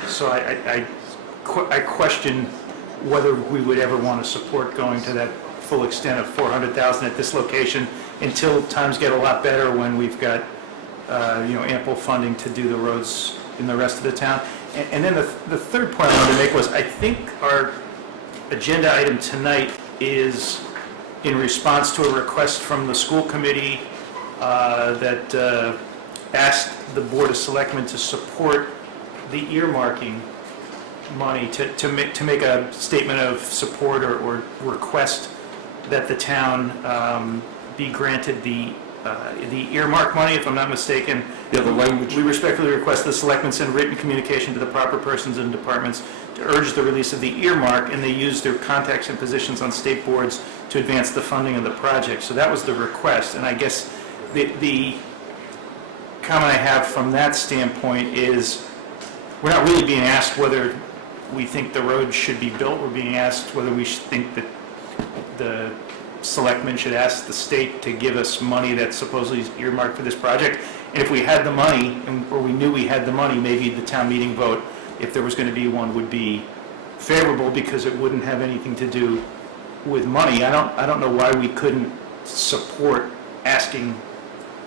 So I question whether we would ever want to support going to that full extent of $400,000 at this location until times get a lot better, when we've got ample funding to do the roads in the rest of the town. And then the third point I wanted to make was, I think our agenda item tonight is in response to a request from the school committee that asked the Board of Selectmen to support the earmarking money, to make a statement of support or request that the town be granted the earmark money, if I'm not mistaken. Yeah, the language. We respectfully request the selectmen send written communication to the proper persons and departments to urge the release of the earmark, and they use their contacts and positions on state boards to advance the funding of the project. So that was the request, and I guess the comment I have from that standpoint is, we're not really being asked whether we think the road should be built. We're being asked whether we should think that the selectmen should ask the state to give us money that's supposedly earmarked for this project. And if we had the money, or we knew we had the money, maybe the town meeting vote, if there was going to be one, would be favorable, because it wouldn't have anything to do with money. I don't know why we couldn't support asking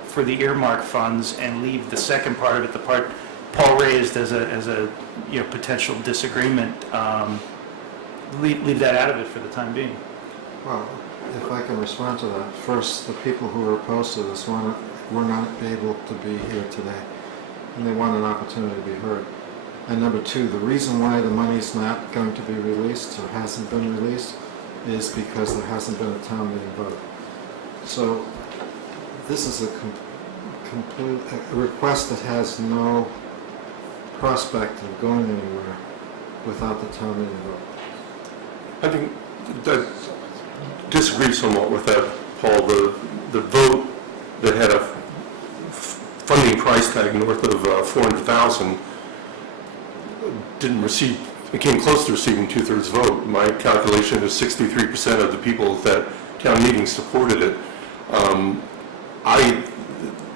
for the earmark funds and leave the second part of it, the part Paul raised as a potential disagreement, leave that out of it for the time being. Well, if I can respond to that, first, the people who are opposed to this were not able to be here today, and they want an opportunity to be heard. And number two, the reason why the money's not going to be released, or hasn't been released, is because there hasn't been a town meeting vote. So this is a request that has no prospect of going anywhere without the town meeting vote. I think that disagree somewhat with that, Paul. The vote that had a funding price tag north of $400,000 didn't receive, it came close to receiving 2/3 vote. My calculation is 63% of the people at that town meeting supported it.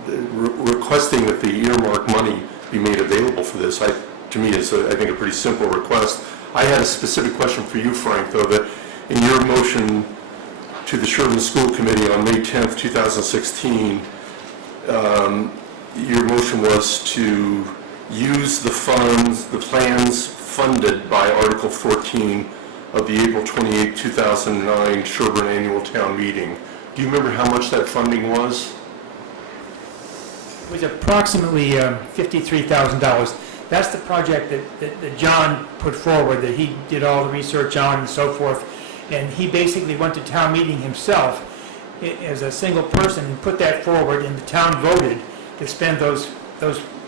Requesting that the earmark money be made available for this, to me, is I think a pretty simple request. I had a specific question for you, Frank, though, that in your motion to the Sherborn School Committee on May 10th, 2016, your motion was to use the funds, the plans funded by Article 14 of the April 28, 2009 Sherborn Annual Town Meeting. Do you remember how much that funding was? It was approximately $53,000. That's the project that John put forward, that he did all the research on and so forth. And he basically went to town meeting himself as a single person and put that forward, and the town voted to spend those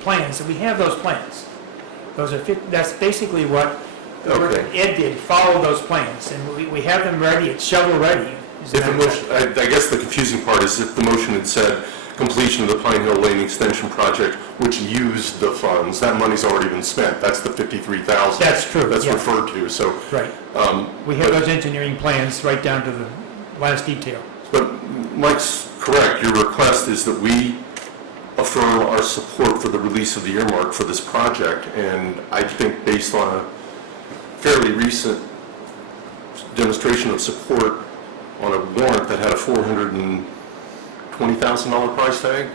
plans. So we have those plans. That's basically what the work that Ed did, follow those plans. And we have them ready, it's shovel ready. If the motion, I guess the confusing part is if the motion had said completion of the Pine Hill Lane Extension Project, which used the funds, that money's already been spent. That's the $53,000. That's true, That's yeah. referred to, so. Right. We have those engineering plans right down to the last detail. But Mike's correct. Your request is that we affirm our support for the release of the earmark for this project. And I think based on a fairly recent demonstration of support on a warrant that had a $420,000 price tag,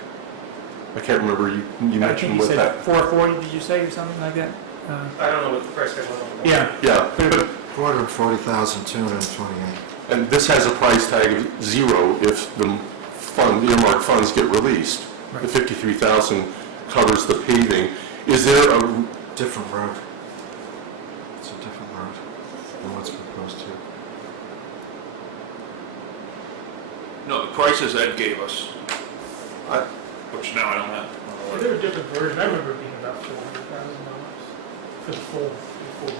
I can't remember, you mentioned what that. I think you said 440, did you say, or something like that? I don't know what the price tag was on the Yeah. Yeah, but $440,228. and this has a price tag of zero if the earmark funds get released. The $53,000 covers the paving. Is there a Different road. It's a different road than what's proposed here. No, the prices Ed gave us. which now I don't have. Is there a different version? I remember it being about $400,000 for the full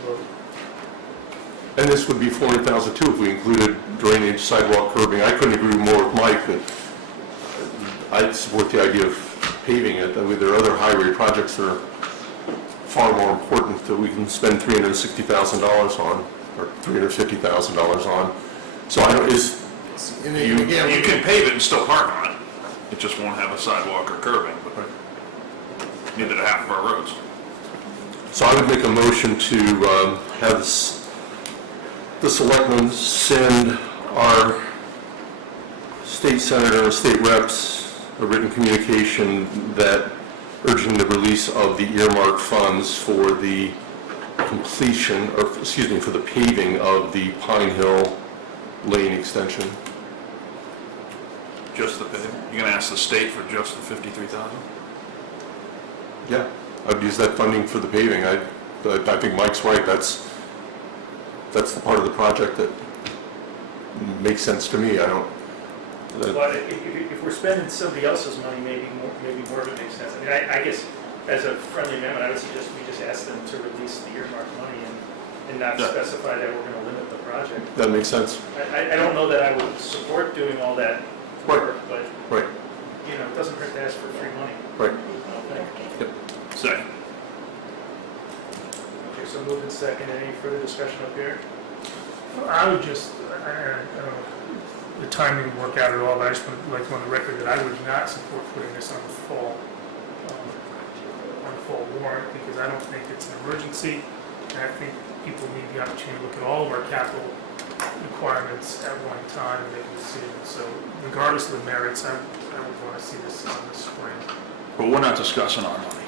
vote. And this would be 400,000 too if we included drainage, sidewalk, curbing. I couldn't agree more with Mike that I'd support the idea of paving it. I mean, there are other highway projects that are far more important that we can spend $360,000 on, or $350,000 on. So I don't, And You again, can pave it and still park on it. It just won't have a sidewalk or curbing, but neither do half of our roads. So I would make a motion to have the selectmen send our state senator and state reps a written communication that urging the release of the earmarked funds for the completion, or excuse me, for the paving of the Pine Hill Lane extension. Just the paving? You're gonna ask the state for just the 53,000? Yeah, I'd use that funding for the paving. I think Mike's right. That's the part of the project that makes sense to me. I don't. Well, if we're spending somebody else's money, maybe more of it makes sense. I mean, I guess as a friendly amendment, I would suggest we just ask them to release the earmarked money and not specify that we're going to limit the project. That makes sense. I don't know that I would support doing all that work, but Right. you know, it doesn't hurt to ask for free money. Right. I don't think. Second. Okay, so moved and second. Any further discussion up here? I would just, I don't know, the timing would work out at all, but I just would like to on the record that I would not support putting this on the fall warrant, because I don't think it's an emergency, and I think people need the opportunity to look at all of our capital requirements at one time and make a decision. So regardless of the merits, I would want to see this in the spring. But we're not discussing our money.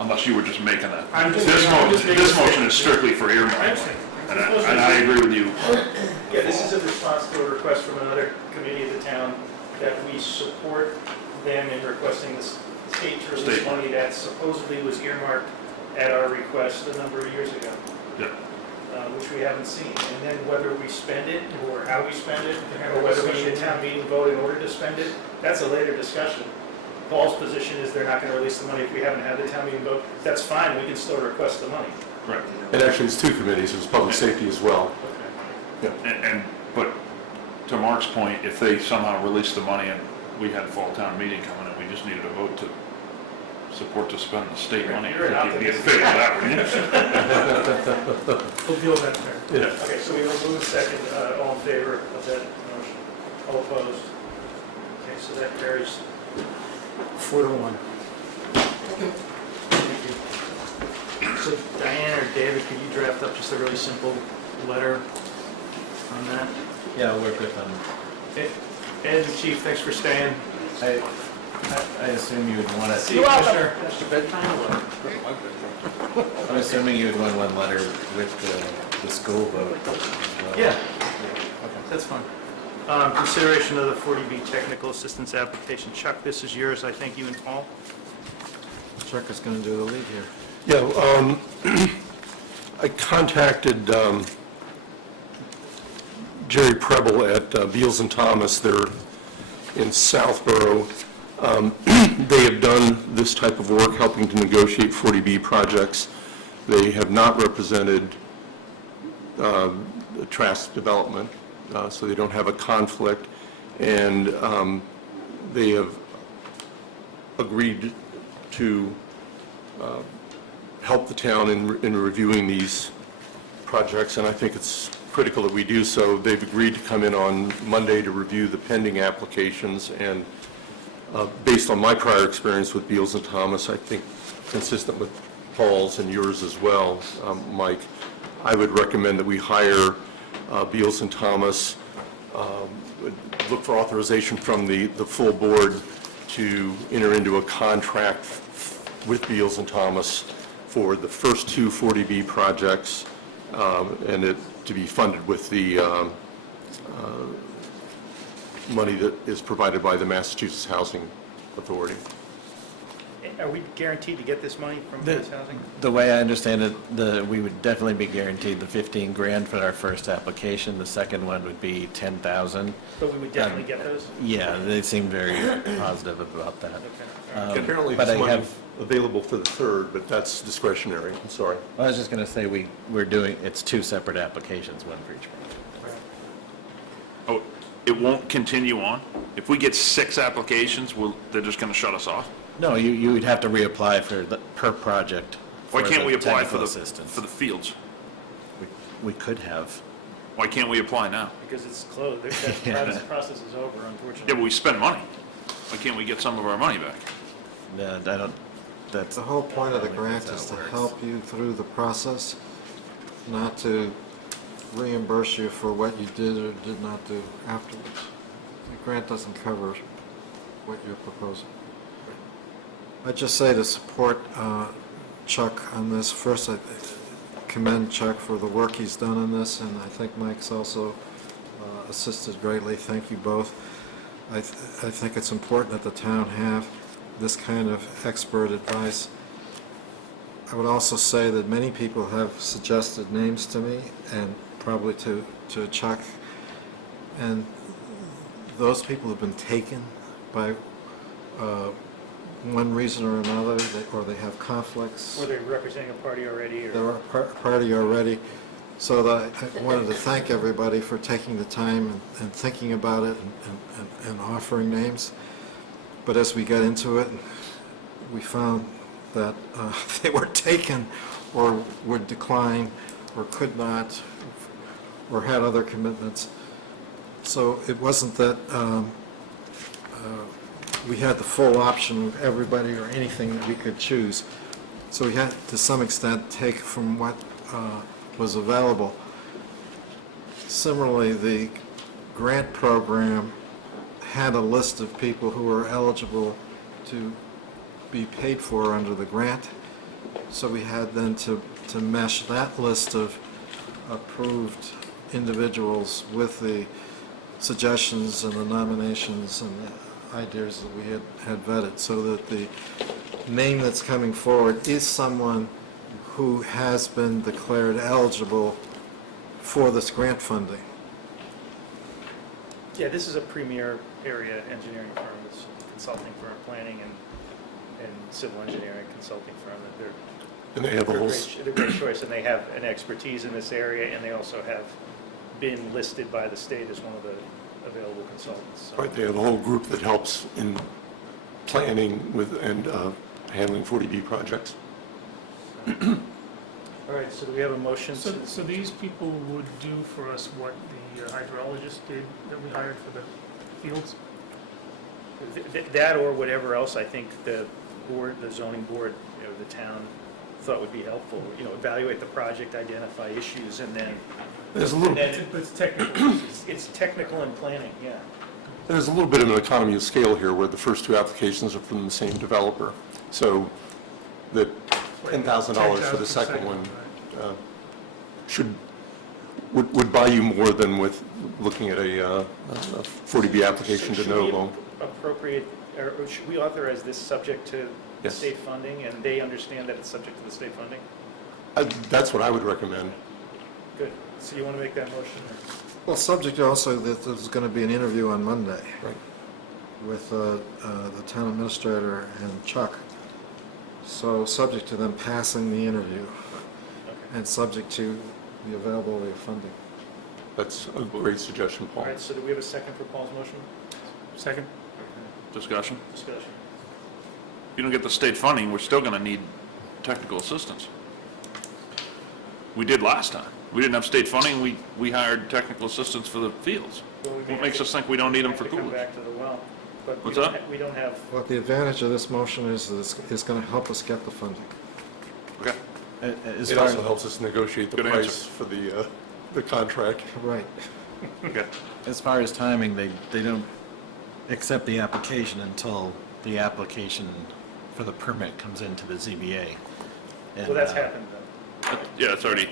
Unless you were just making that. This motion is strictly for I earmark. understand. And I agree with you. Yeah, this is a response to a request from another committee of the town that we support them in requesting the state to release State. money that supposedly was earmarked at our request a number of years ago, Yeah. which we haven't seen. And then whether we spend it or how we spend it, or whether we need a town meeting vote in order to spend it, that's a later discussion. Paul's position is they're not going to release the money if we haven't had the town meeting vote. That's fine, we can still request the money. Right. And actually, it's two committees. There's public safety as well. But to Mark's point, if they somehow released the money and we had fall town meeting coming and we just needed a vote to support to spend the state money, You're an I think you'd be in optimist. favor of that, wouldn't you? We'll deal with that there. Yeah. Okay, so we will move second, all in favor of that motion? All opposed? Okay, so that carries 4-1. So Diane or David, could you draft up just a really simple letter on that? Yeah, I'll work with them. Ed and Chief, thanks for staying. I assume you would want to. See you, Commissioner. I'm assuming you would want one letter with the school vote as well. Yeah, that's fine. Consideration of the 40B technical assistance application. Chuck, this is yours. I thank you and Paul. Chuck is going to do the lead here. Yeah, I contacted Jerry Preble at Beals and Thomas. They're in Southborough. They have done this type of work, helping to negotiate 40B projects. They have not represented Trask Development, so they don't have a conflict. And they have agreed to help the town in reviewing these projects, and I think it's critical that we do so. They've agreed to come in on Monday to review the pending applications, and based on my prior experience with Beals and Thomas, I think consistent with Paul's and yours as well, Mike, I would recommend that we hire Beals and Thomas, look for authorization from the full board to enter into a contract with Beals and Thomas for the first two 40B projects, and it to be funded with the money that is provided by the Massachusetts Housing Authority. Are we guaranteed to get this money from mass housing? The way I understand it, we would definitely be guaranteed the 15 grand for our first application. The second one would be 10,000. But we would definitely get those? Yeah, they seem very positive about that. Okay. Apparently But there's I money have, available for the third, but that's discretionary. I'm sorry. I was just going to say, we're doing, it's 2 separate applications, one for each project. Oh, it won't continue on? If we get 6 applications, they're just going to shut us off? No, you would have to reapply per project. Why for can't the we apply for technical the assistance. fields? We could have. Why can't we apply now? Because it's closed. Yeah. That process is over, unfortunately. Yeah, but we spend money. Why can't we get some of our money back? No, I don't, that's. The whole point of the I don't think grant that's is how to it works. help you through the process, not to reimburse you for what you did or did not do afterwards. The grant doesn't cover what you're proposing. I'd just say to support Chuck on this. First, I commend Chuck for the work he's done on this, and I think Mike's also assisted greatly. Thank you both. I think it's important that the town have this kind of expert advice. I would also say that many people have suggested names to me, and probably to Chuck, and those people have been taken by one reason or another, or they have conflicts. Were they representing a party already, or? They're a party already. So I wanted to thank everybody for taking the time and thinking about it and offering names. But as we got into it, we found that they were taken or would decline or could not or had other commitments. So it wasn't that we had the full option of everybody or anything that we could choose. So we had, to some extent, take from what was available. Similarly, the grant program had a list of people who were eligible to be paid for under the grant. So we had then to mesh that list of approved individuals with the suggestions and the nominations and the ideas that we had vetted, so that the name that's coming forward is someone who has been declared eligible for this grant funding. Yeah, this is a premier area engineering firm. It's a consulting firm, planning and civil engineering consulting firm. And they have a whole, They're a great choice, and they have an expertise in this area, and they also have been listed by the state as one of the available consultants. So- right, they have a whole group that helps in planning with and handling 40B projects. All right, so do we have a motion? So these people would do for us what the hydrologist did that we hired for the fields? That or whatever else I think the board, the zoning board, the town thought would be helpful. Evaluate the project, identify issues, and then. There's a little, But it's technical. It's technical and planning, yeah. there's a little bit of an economy of scale here where the first 2 applications are from the same developer. So the $10,000 for the second one would buy you more than with looking at a 40B application de novo. Appropriate, or should we authorize this subject to Yes. state funding, and they understand that it's subject to the state funding? That's what I would recommend. Good. So you want to make that motion? Well, subject also that there's going to be an interview on Monday. Right. With the town administrator and Chuck. So subject to them passing the interview Okay. and subject to the availability of funding. That's a great suggestion, All Paul. right, so do we have a second for Paul's motion? Second? Discussion? Discussion. If you don't get the state funding, we're still going to need technical assistance. We did last time. We didn't have state funding, we hired technical assistants for the fields. Well, we may What makes have us think we don't need them to for come Coolidge? back to the well, but What's that? we don't have, Well, the advantage of this motion is that it's going to help us get the funding. Okay. As It far also as, helps us negotiate the Good price answer. for the contract. Right. Okay. as far as timing, they don't accept the application until the application for the permit comes into the ZBA. And, well, that's happened then. Yeah, it's already,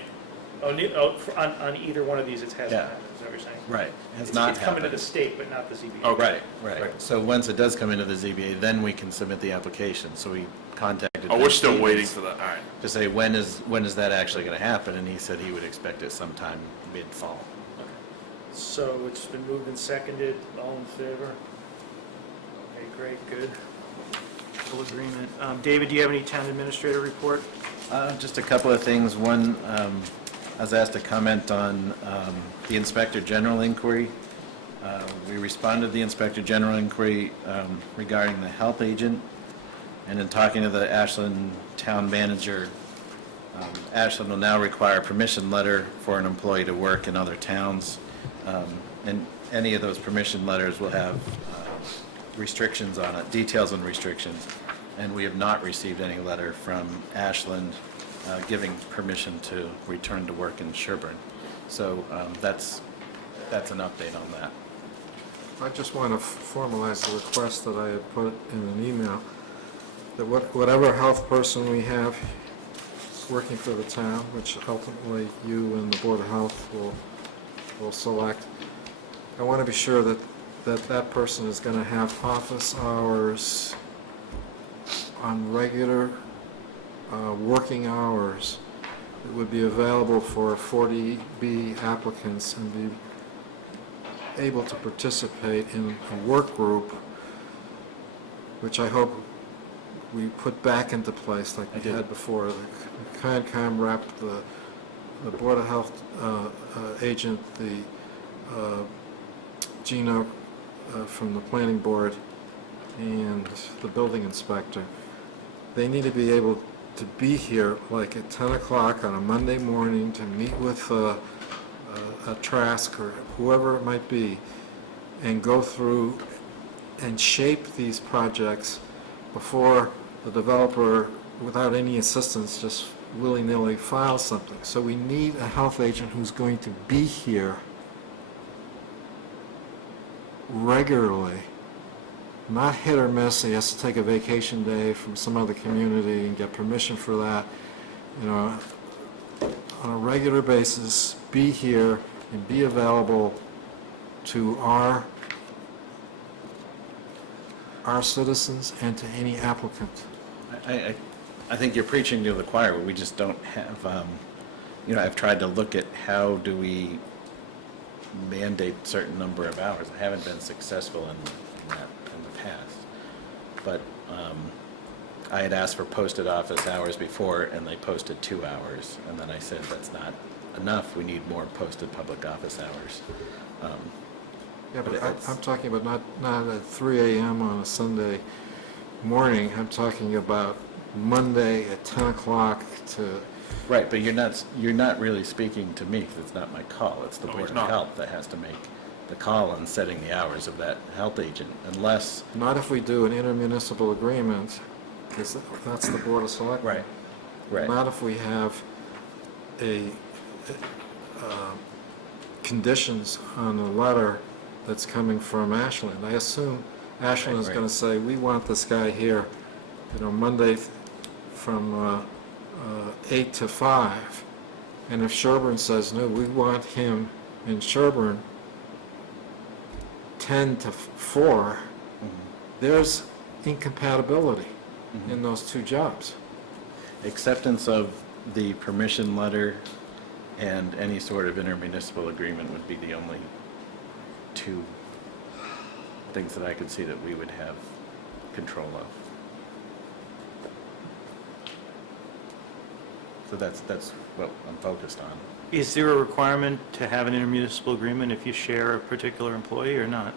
On either one of these, it hasn't Yeah. happened, is that you're saying? Right, has It's not coming to the happened. state, but not the ZBA. Oh, Right, right. So once it does come into the ZBA, then we can submit the application. So we contacted. Oh, we're Ben still waiting Stevens for that, all right. to say, when is that actually going to happen? And he said he would expect it sometime mid-fall. So it's been moved and seconded, all in favor? Okay, great, good. Full agreement. David, do you have any town administrator report? Just a couple of things. One, I was asked to comment on the Inspector General inquiry. We responded to the Inspector General inquiry regarding the health agent, and in talking to the Ashland Town Manager, Ashland will now require a permission letter for an employee to work in other towns, and any of those permission letters will have restrictions on it, details on restrictions, and we have not received any letter from Ashland giving permission to return to work in Sherborn. So that's an update on that. I just want to formalize the request that I had put in an email, that whatever health person we have working for the town, which ultimately you and the Board of Health will select, I want to be sure that person is going to have office hours on regular working hours that would be available for 40B applicants and be able to participate in a work group, which I hope we put back into place like we had before. The CONCOM rep, the Board of Health agent, the Gino from the Planning Board, and the building inspector. They need to be able to be here like at 10 o'clock on a Monday morning to meet with a Trask or whoever it might be and go through and shape these projects before the developer, without any assistance, just willy-nilly files something. So we need a health agent who's going to be here regularly, not hit or miss. He has to take a vacation day from some other community and get permission for that. You know, on a regular basis, be here and be available to our citizens and to any applicant. I think you're preaching to the choir, but we just don't have, I've tried to look at how do we mandate a certain number of hours. I haven't been successful in that in the past. But I had asked for posted office hours before, and they posted 2 hours. And then I said, that's not enough. We need more posted public office hours. Yeah, but it's- I'm talking about not at 3 a.m. on a Sunday morning. I'm talking about Monday at 10 o'clock to... Right, but you're not really speaking to me, because it's not my call. It's the No, Board he's of not. Health that has to make the call on setting the hours of that health agent, unless... Not if we do an intermunicipal agreement, because that's the Board of Selectmen. Right. Not if we have conditions on a letter that's coming from Ashland. I assume Ashland is Right. going to say, we want this guy here, Monday from 8 to 5. And if Sherborn says, no, we want him in Sherborn 10 to 4, there's incompatibility in those two jobs. Acceptance of the permission letter and any sort of intermunicipal agreement would be the only two things that I could see that we would have control of. So that's what I'm focused on. Is there a requirement to have an intermunicipal agreement if you share a particular employee or not?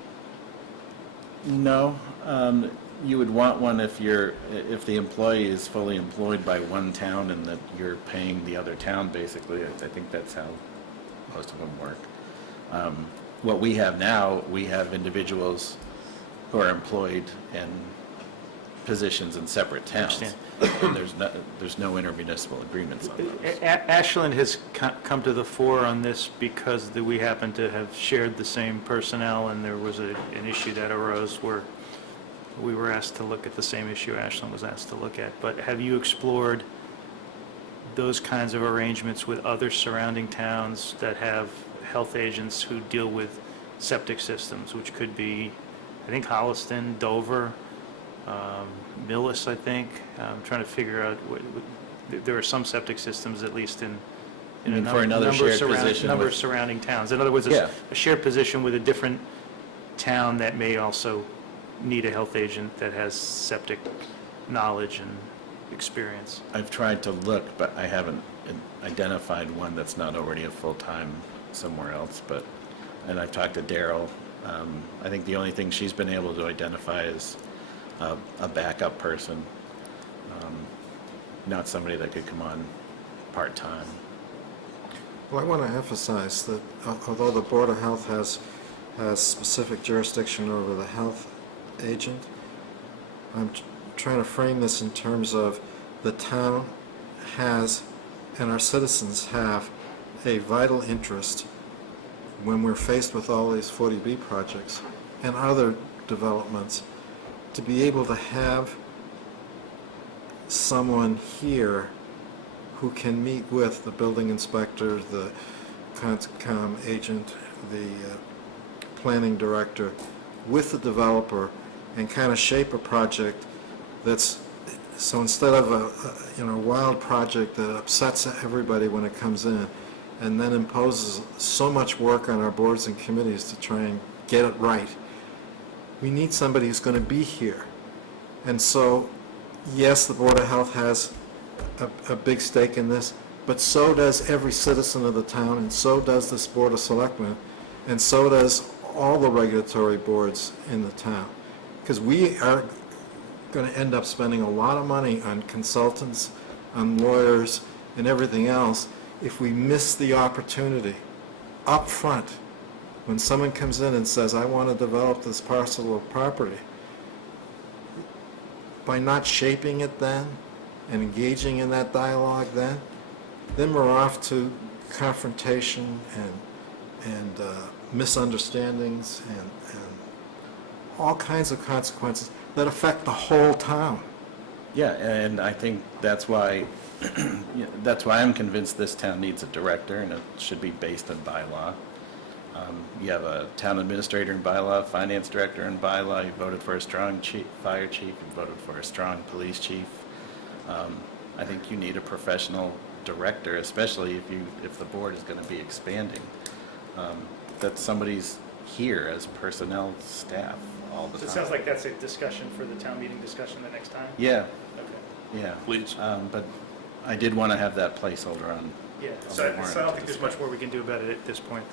No, you would want one if the employee is fully employed by one town and that you're paying the other town, basically. I think that's how most of them work. What we have now, we have individuals who are employed in positions in separate towns. And there's no intermunicipal agreements on those. Ashland has come to the fore on this because we happen to have shared the same personnel, and there was an issue that arose where we were asked to look at the same issue Ashland was asked to look at. But have you explored those kinds of arrangements with other surrounding towns that have health agents who deal with septic systems, which could be, I think, Holliston, Dover, Millis, I think. I'm trying to figure out, there are some septic systems, at least in You a mean for another number of shared position number of with- surrounding towns. In other words, Yeah. a shared position with a different town that may also need a health agent that has septic knowledge and experience. I've tried to look, but I haven't identified one that's not already a full-time somewhere else, and I've talked to Daryl. I think the only thing she's been able to identify is a backup person, not somebody that could come on part-time. Well, I want to emphasize that although the Board of Health has specific jurisdiction over the health agent, I'm trying to frame this in terms of the town has, and our citizens have, a vital interest when we're faced with all these 40B projects and other developments, to be able to have someone here who can meet with the building inspector, the conscom agent, the planning director, with the developer, and kind of shape a project that's, so instead of a wild project that upsets everybody when it comes in, and then imposes so much work on our boards and committees to try and get it right, we need somebody who's going to be here. And so, yes, the Board of Health has a big stake in this, but so does every citizen of the town, and so does this Board of Selectmen, and so does all the regulatory boards in the town. Because we are going to end up spending a lot of money on consultants, on lawyers, and everything else if we miss the opportunity up front when someone comes in and says, I want to develop this parcel of property. By not shaping it then and engaging in that dialogue then we're off to confrontation and misunderstandings and all kinds of consequences that affect the whole town. Yeah, and I think that's why, that's why I'm convinced this town needs a director, and it should be based on bylaw. You have a town administrator in bylaw, finance director in bylaw, you voted for a strong fire chief, you voted for a strong police chief. I think you need a professional director, especially if the board is going to be expanding, that somebody's here as personnel staff all the So time. it sounds like that's a discussion for the town meeting discussion the next time? Yeah, Okay. yeah. Please. But I did want to have that placeholder on. Yeah, on so the I warrant don't to think there's discuss. much more we can do about it at this point.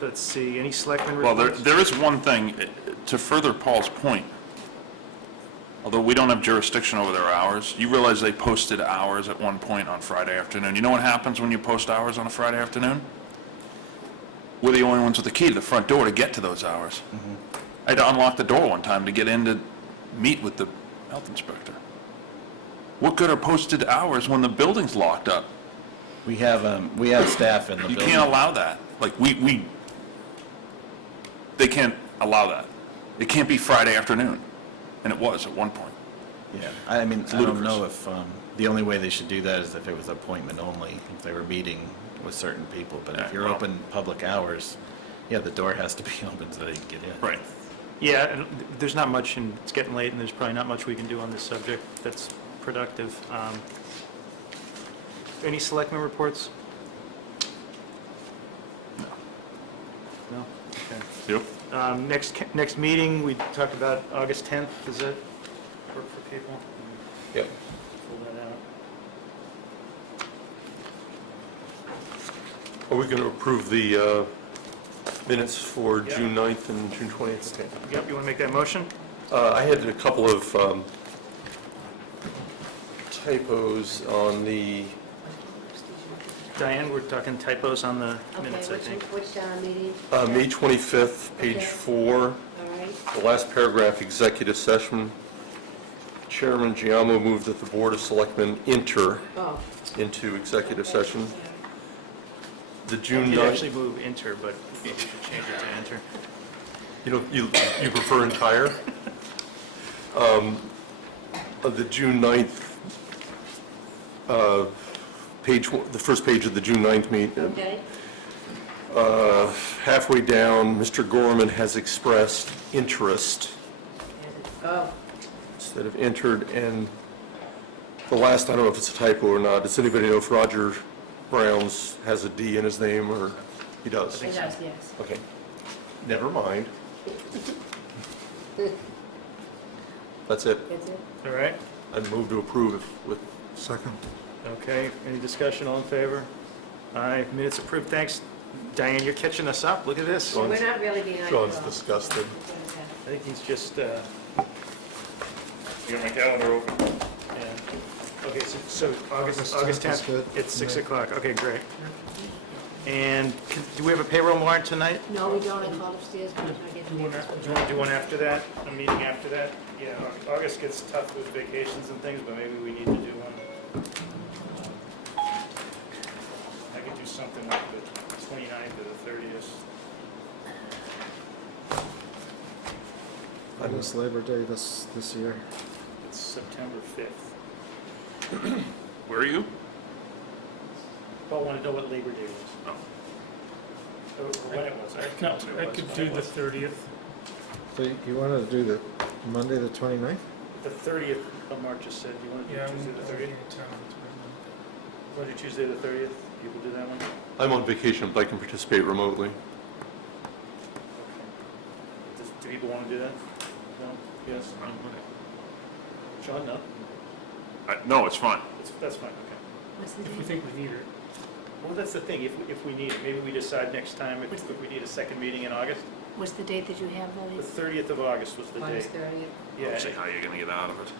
Let's see, any selectmen Well, reports? there is one thing, to further Paul's point, although we don't have jurisdiction over their hours, you realize they posted hours at one point on Friday afternoon. You know what happens when you post hours on a Friday afternoon? We're the only ones with the key to the front door to get to those hours. I had to unlock the door one time to get in to meet with the health inspector. What good are posted hours when the building's locked up? We have staff in the You building. can't allow that. Like, they can't allow that. It can't be Friday afternoon, and it was at one point. Yeah, I mean, I don't ludicrous. know if, the only way they should do that is if it was appointment only, if they were meeting with certain people. But Yeah, if you're well- open public hours, yeah, the door has to be open so they can get in. Right. Yeah, and there's not much, and it's getting late, and there's probably not much we can do on this subject that's productive. Any selectmen reports? No? Okay. Yep. Next meeting, we talked about August 10th, does that work for people? Yep. Pull that out. Are we going to approve the minutes for June 9th and June 20th? Okay. Yep, you want to make that motion? I had a couple of typos on the, Diane, we're talking typos on the minutes, I think. Which meeting? May 25th, page Okay. 4, All right. the last paragraph, executive session. Chairman Giammo moved that the Board of Selectmen enter Oh. into executive session. The June You 9th, actually move enter, but maybe we should change it to enter. you prefer entire? The June 9th the first page of the June 9th meeting. Okay. Halfway down, Mr. Gorman has expressed interest Oh, instead of entered, and the last, I don't know if it's a typo or not, does anybody know if Roger Brown's has a D in his name, or he does? it does, yes. Okay, never mind. That's it. That's it. All right, I'd move to approve with, Second. okay, any discussion, all in favor? Aye, minutes approved, thanks. Diane, you're catching us up, look at this. We're not really being. Sean's disgusted. I think he's just, You got my calendar open? yeah. Okay, so August August 10th is 10th, good. it's 6 Yeah. o'clock, okay, great. And do we have a payroll warrant tonight? No, we don't, I called upstairs, but I'm not getting Do you want to do one after that, a meeting after that? Yeah, August gets tough with vacations and things, but maybe we need to do one. I could do something like the 29th or the 30th. When is Labor Day this year? It's September 5th. Where are you? Paul wanted to know what Labor Day was. Oh. Or when it was. I could do the 30th. So you wanted to do the Monday, the 29th? The 30th of March just said, do you want to Yeah, do Tuesday the 30th? Want to do Tuesday the 30th? People do that one? I'm on vacation, but I can participate remotely. Do people want to do that? No? Yes? Sean, no? No, it's fine. That's fine, okay. If we think we need it. Well, that's the thing, if we need it, maybe we decide next time if we need a second meeting in August. What's the date that you have, The though? 30th of August was the date. August 30th? Yeah, Let's see how you're gonna get out of it.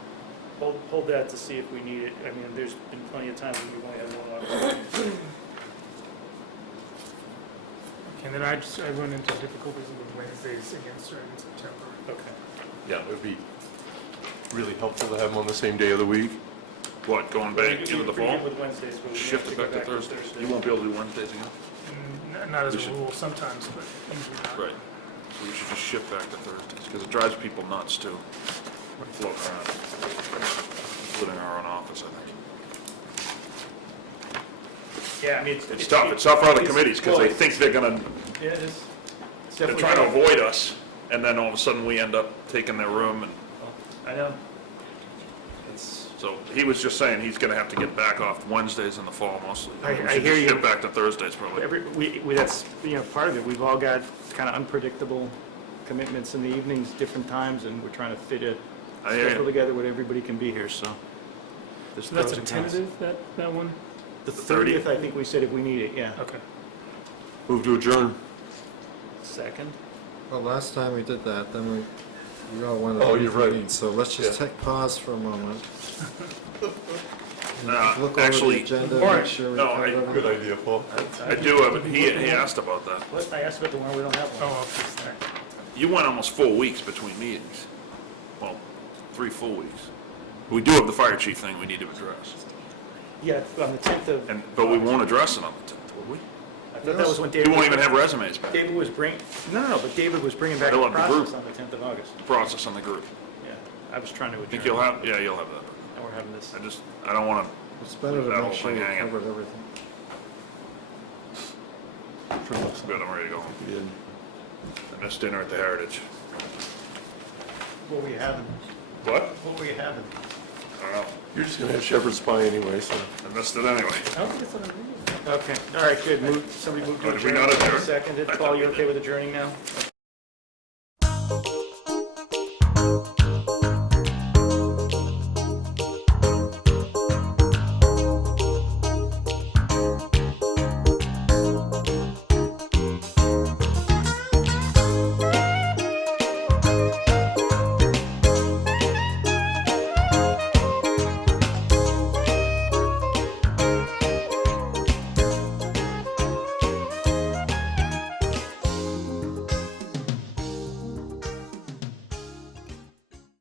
hold that to see if we need it. I mean, there's been plenty of times when we've only had one August. And then I run into difficulties with Wednesdays again starting in September. Okay. Yeah, it would be really helpful to have them on the same day of the week. What, going back into the fall? With Wednesdays, but we may Shift have it to go back to Thursday. Thursday. You won't be able to do Wednesdays again? Not as We a should- rule sometimes, but usually not. Right. So we should just shift back to Thursdays, because it drives people nuts too. Floating around, including our own office, I think. Yeah, I mean, It's tough, it's tough for other it's- committees, because they well, think they're gonna, Yeah, it is. It's they're definitely trying to avoid us, and then all of a sudden we end up taking their room, and I know. It's, so he was just saying he's gonna have to get back off Wednesdays in the fall mostly. I We should hear just you. Shift back to Thursdays probably. that's, part of it. We've all got kind of unpredictable commitments in the evenings, different times, and we're trying to fit a I hear schedule you. together where everybody can be here, so. there's So that's pros a and cons. tentative, that one? The 30th, I think we said if we need it, yeah. Okay. Move to adjourn. Second? Well, last time we did that, then we all wanted Oh, to you're right. reconvene. So let's just Yeah. take pause for a moment. Look over Actually, the agenda, Warrant. make sure we No, covered everything. Good idea, Paul. I do have, it. He asked about that. What? I asked about the one we don't have one. Oh, it's there. You went almost 4 weeks between meetings. Well, 3 full weeks. We do have the fire chief thing we need to address. Yeah, on the 10th of. But we won't address it on the 10th, will we? I thought that was when We David. won't even have resumes back. David was but David was bringing back He'll the have the process group. on the 10th of August. The process on the group. Yeah, I was trying to I adjourn. think you'll have, yeah, you'll have that. And we're having this. I don't want It's better to That whole make sure thing we hanging. covered everything. to, good, I'm ready to go home. Yeah. I missed dinner at the Heritage. What were you having? What? What were you having? I don't know. You're just gonna have shepherd's pie anyway, so. I missed it anyway. I don't think it's on the radio. Okay, all right, good. Somebody moved to Did we adjourn. not adjourn? Seconded. I thought Paul, we you did. okay with adjourning now?